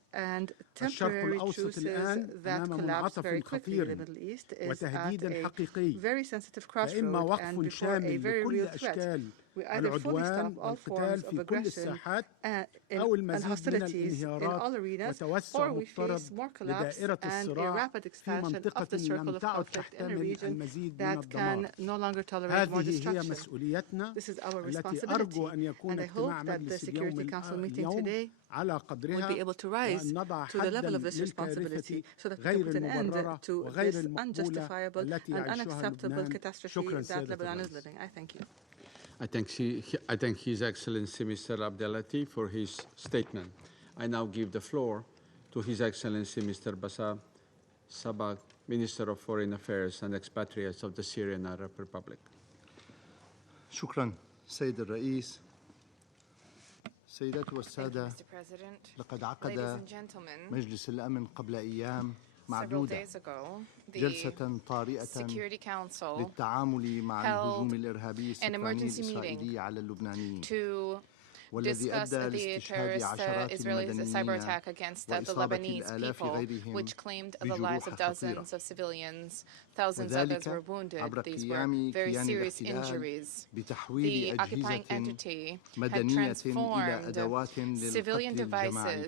الشرق الأوسط الآن أمام منعطف خطير وتهديد حقيقي فإما وقف شامل لكل أشكال We either fully stop all forms of aggression and hostilities in all arenas, or we face more collapse and a rapid expansion of the circle of conflict in a region that can no longer tolerate more destruction. This is our responsibility, and I hope that the Security Council meeting today will be able to rise to the level of this responsibility so that we can put an end to this unjustifiable and unacceptable catastrophe that Lebanon is living. I thank you. I thank His Excellency Mr. Abdelati for his statement. I now give the floor to His Excellency Mr. Bassam Sabag, Minister of Foreign Affairs and Expatriates of the Syrian Arab Republic. شكرا سيد الرئيس. سيدات والسادة، لقد عقد مجلس الأمن قبل أيام معدودة جلسة طارئة للتعامل مع الهجوم الإرهابي الاستيطاني الإسرائيلي على اللبنانيين والذي أدى لاستشهاد عشرات المدنيين وإصابة الآلاف غيرهم بجروح خطيرة وذلك عبر قيام كيان الاحتلال بتحويل أجهزة مدنية إلى أدوات للقتل الجماعي.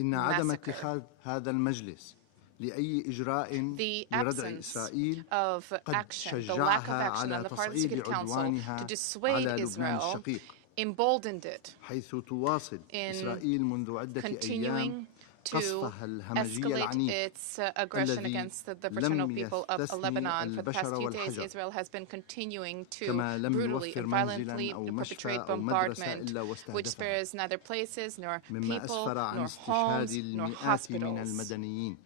إن عدم اتخاذ هذا المجلس لأي إجراء لردع إسرائيل قد شجعها على تصعيد عدوانها على لبنان الشقيق، حيث تواصل إسرائيل منذ عدة أيام قصفها الهمجي العنيف الذي لم يستثني البشر والحجر، كما لم يوفر منزلا أو مشفى أو مدرسة إلا واستهدفها، مما أسفر عن استشهاد المئات من المدنيين.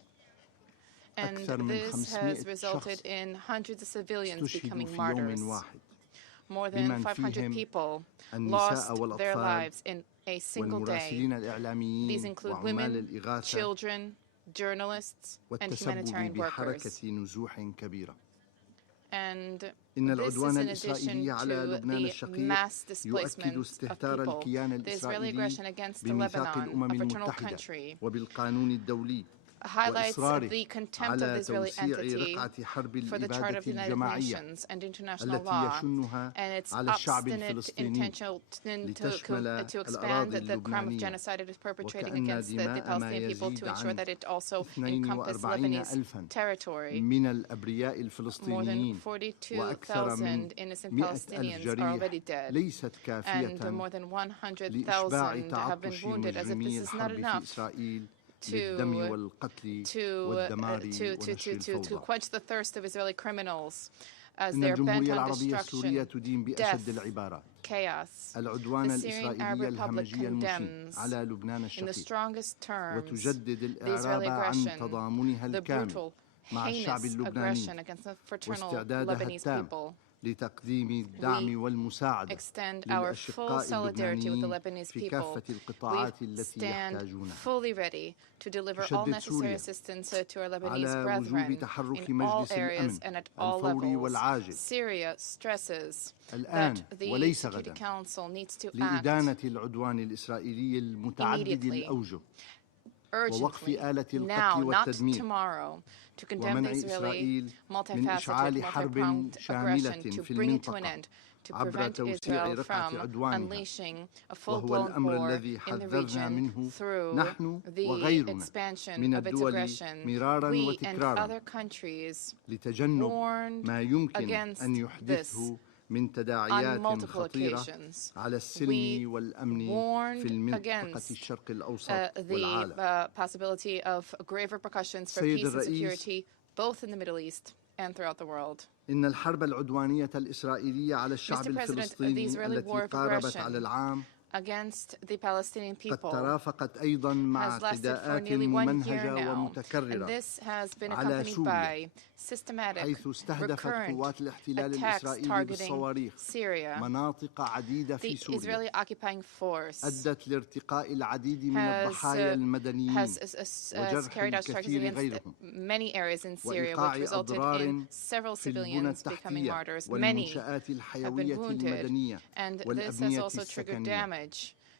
أكثر من 500 شخص استشهدوا في يوم واحد، بمن فيهم النساء والأطفال والمراسلين الإعلاميين وعمال الإغاثة والتسبب بحركة نزوح كبيرة. إن العدوان الإسرائيلي على لبنان الشقيق يؤكد استهتار الكيان الإسرائيلي بميثاق الأمم المتحدة وبالقانون الدولي وإصراره على توسيع رقعة حرب الإبادة الجماعية التي يشنها على الشعب الفلسطيني لتشمل الأراضي اللبنانية، وكأن دماء ما يزيد عن 42,000 من الأبرياء الفلسطينيين وأكثر من 100,000 جريح ليست كافية لإشباع تعطش مجرمي الحرب في إسرائيل للدم والقتل والدمار ونشر الفوضى. إن الجمهورية العربية السورية تدين بأشد العبارات العدوان الإسرائيلي الهمجي المشين على لبنان الشقيق، وتجدد الإعراب عن تضامنها الكامل مع الشعب اللبناني واستعدادها التام لتقديم الدعم والمساعدة للأشقاء اللبنانيين في كافة القطاعات التي يحتاجونها. تشدد سوريا على وجوب تحرك مجلس الأمن الفوري والعاجل الآن وليس غدا لإدانة العدوان الإسرائيلي المتعدد الأوجه ووقف آلة القتل والتدمير ومنع إسرائيل من إشعال حرب شاملة في المنطقة عبر توسيع رقعة عدوانها، وهو الأمر الذي حذرنا منه نحن وغيرنا من الدول مرارا وتكرارا لتجنب ما يمكن أن يحدثه من تداعيات خطيرة على السلم والأمن في المنطقة الشرق الأوسط والعالم. سيد الرئيس، إن الحرب العدوانية الإسرائيلية على الشعب الفلسطيني التي قاربت على العام قد ترافقت أيضا مع اعتداءات ممنهجة ومتكررة على سوريا، حيث استهدفت قوات الاحتلال الإسرائيلي بالصواريخ مناطق عديدة في سوريا، أدت لارتقاء العديد من الضحايا المدنيين وجرح الكثير غيرهم، وإيقاع أضرار في البنى التحتية والمنشآت الحيوية المدنية والأبنية السكنية،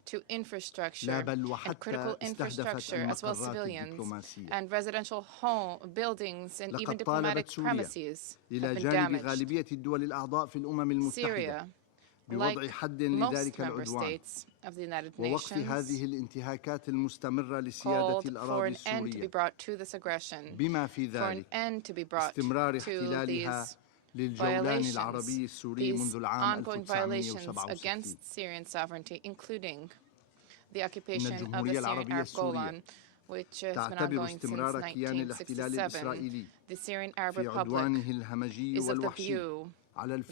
to infrastructure and critical infrastructure as well as civilians and residential home buildings and even diplomatic premises have been damaged. Syria, like most member states of the United Nations, called for an end to be brought to this aggression, for an end to be brought to these violations, these ongoing violations against Syrian sovereignty, including the occupation of the Syrian Arab Golan, which has been ongoing since 1967. The Syrian Arab Republic is of the view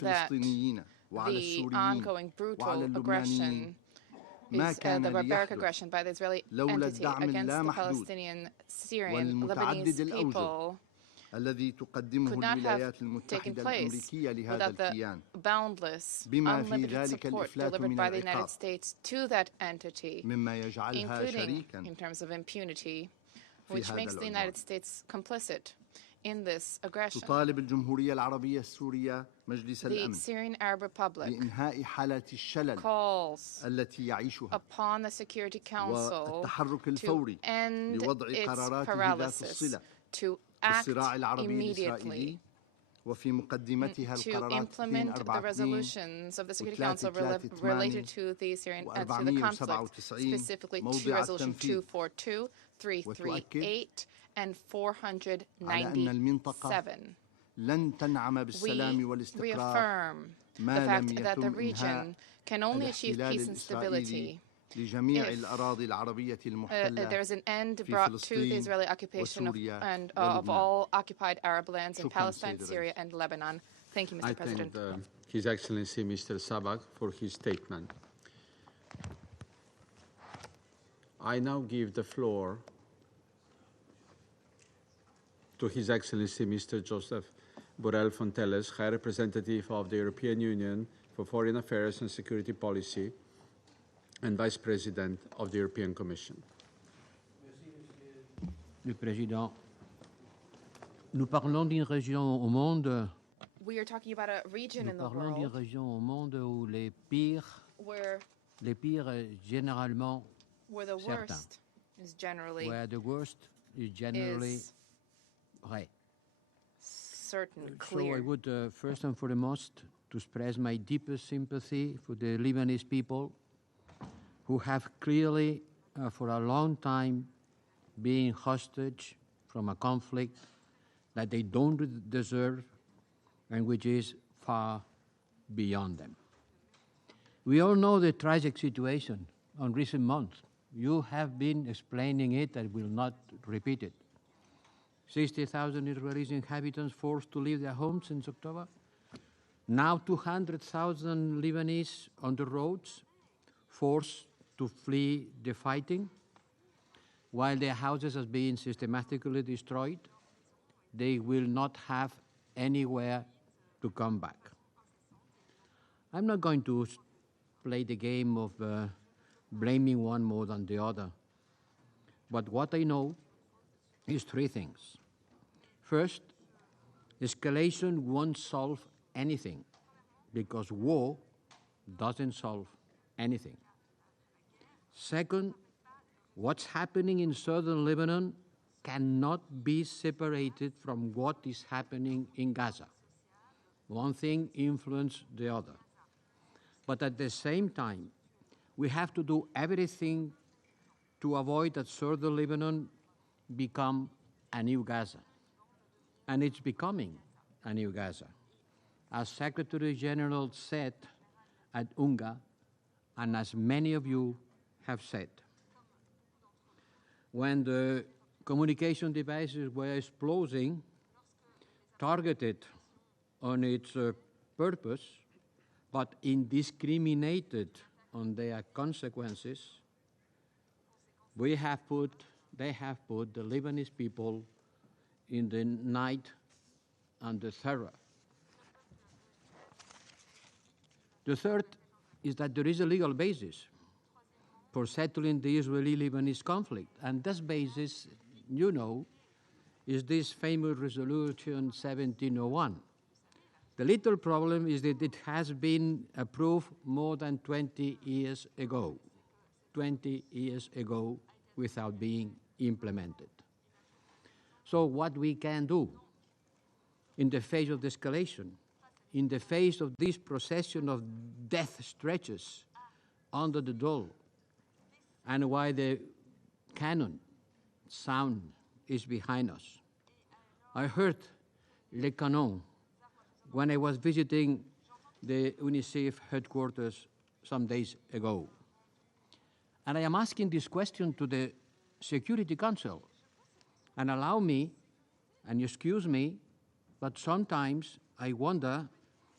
that the ongoing brutal aggression is the barbaric aggression by the Israeli entity against the Palestinian, Syrian, Lebanese people could not have taken place without the boundless, unlimited support delivered by the United States to that entity, including in terms of impunity, which makes the United States complicit in this aggression. The Syrian Arab Republic calls upon the Security Council to end its paralysis, to act immediately, to implement the resolutions of the Security Council related to the Syrian to the conflict, specifically to Resolution 242, 338, and 497. We reaffirm the fact that the region can only achieve peace and stability if there's an end brought to the Israeli occupation of all occupied Arab lands in Palestine, Syria, and Lebanon. Thank you, Mr. President. I thank His Excellency Mr. Sabag for his statement. I now give the floor to His Excellency Mr. Joseph Borrell Fontelles, High Representative of the European Union for Foreign Affairs and Security Policy and Vice President of the European Commission. Le Président, nous parlons d'une région au monde. We are talking about a region in the world. Nous parlons d'une région au monde où les pires généralement where the worst is generally vrai. Certain, clear. So I would first and foremost to express my deepest sympathy for the Lebanese people who have clearly for a long time been hostage from a conflict that they don't deserve and which is far beyond them. We all know the tragic situation on recent months. You have been explaining it, I will not repeat it. 60,000 Israeli inhabitants forced to leave their homes since October. Now 200,000 Lebanese on the roads, forced to flee the fighting, while their houses are being systematically destroyed. They will not have anywhere to come back. I'm not going to play the game of blaming one more than the other, but what I know is three things. First, escalation won't solve anything because war doesn't solve anything. Second, what's happening in southern Lebanon cannot be separated from what is happening in Gaza. One thing influences the other. But at the same time, we have to do everything to avoid that southern Lebanon become a new Gaza. And it's becoming a new Gaza. As Secretary General said at UNGA, and as many of you have said, when the communication devices were exploding, targeted on its purpose, but indiscriminated on their consequences, they have put the Lebanese people in the night under terror. The third is that there is a legal basis for settling the Israeli-Lebanese conflict, and this basis, you know, is this famous Resolution 1701. The little problem is that it has been approved more than 20 years ago. 20 years ago without being implemented. So what we can do in the face of the escalation, in the face of this procession of death stretches under the door, and while the cannon sound is behind us. I heard Le Canon when I was visiting the UNICEF headquarters some days ago. And I am asking this question to the Security Council. And allow me, and excuse me, but sometimes I wonder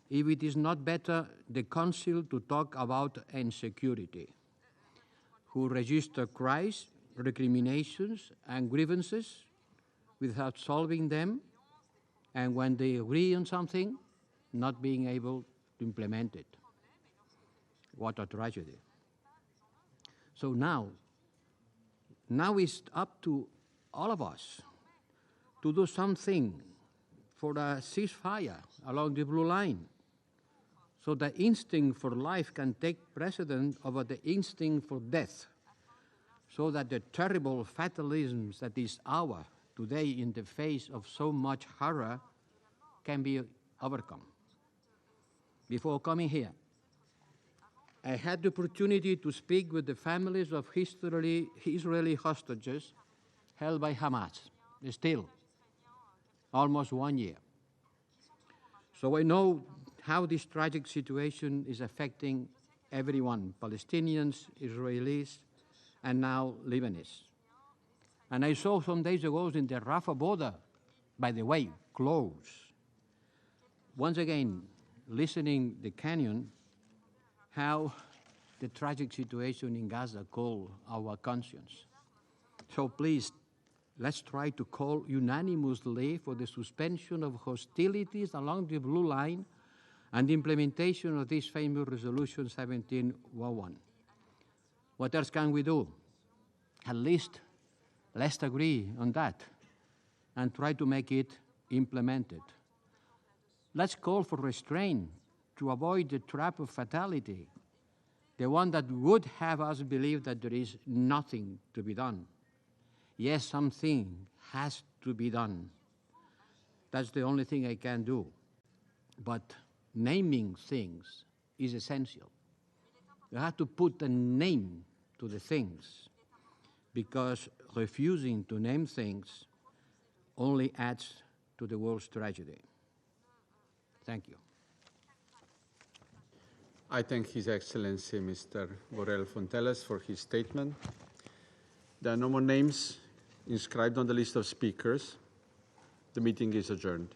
if it is not better the Council to talk about insecurity, who register cries, recriminations, and grievances without solving them, and when they agree on something, not being able to implement it. What a tragedy. So now it's up to all of us to do something for a ceasefire along the blue line, so the instinct for life can take precedence over the instinct for death, so that the terrible fatalism that is ours today in the face of so much horror can be overcome. Before coming here, I had the opportunity to speak with the families of Israeli hostages held by Hamas, still almost 1 year. So I know how this tragic situation is affecting everyone, Palestinians, Israelis, and now Lebanese. And I saw some days ago in the Rafah border, by the way, closed. Once again, listening the canyon, how the tragic situation in Gaza called our conscience. So please, let's try to call unanimously for the suspension of hostilities along the blue line and the implementation of this famous resolution 1701. What else can we do? At least let's agree on that and try to make it implemented. Let's call for restraint to avoid the trap of fatality, the one that would have us believe that there is nothing to be done. Yes, something has to be done. That's the only thing I can do. But naming things is essential. You have to put a name to the things, because refusing to name things only adds to the world's tragedy. Thank you. I thank His Excellency Mr. Borrell Fonteles for his statement. There are no more names inscribed on the list of speakers. The meeting is adjourned.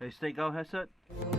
Hey, State, go ahead, sir.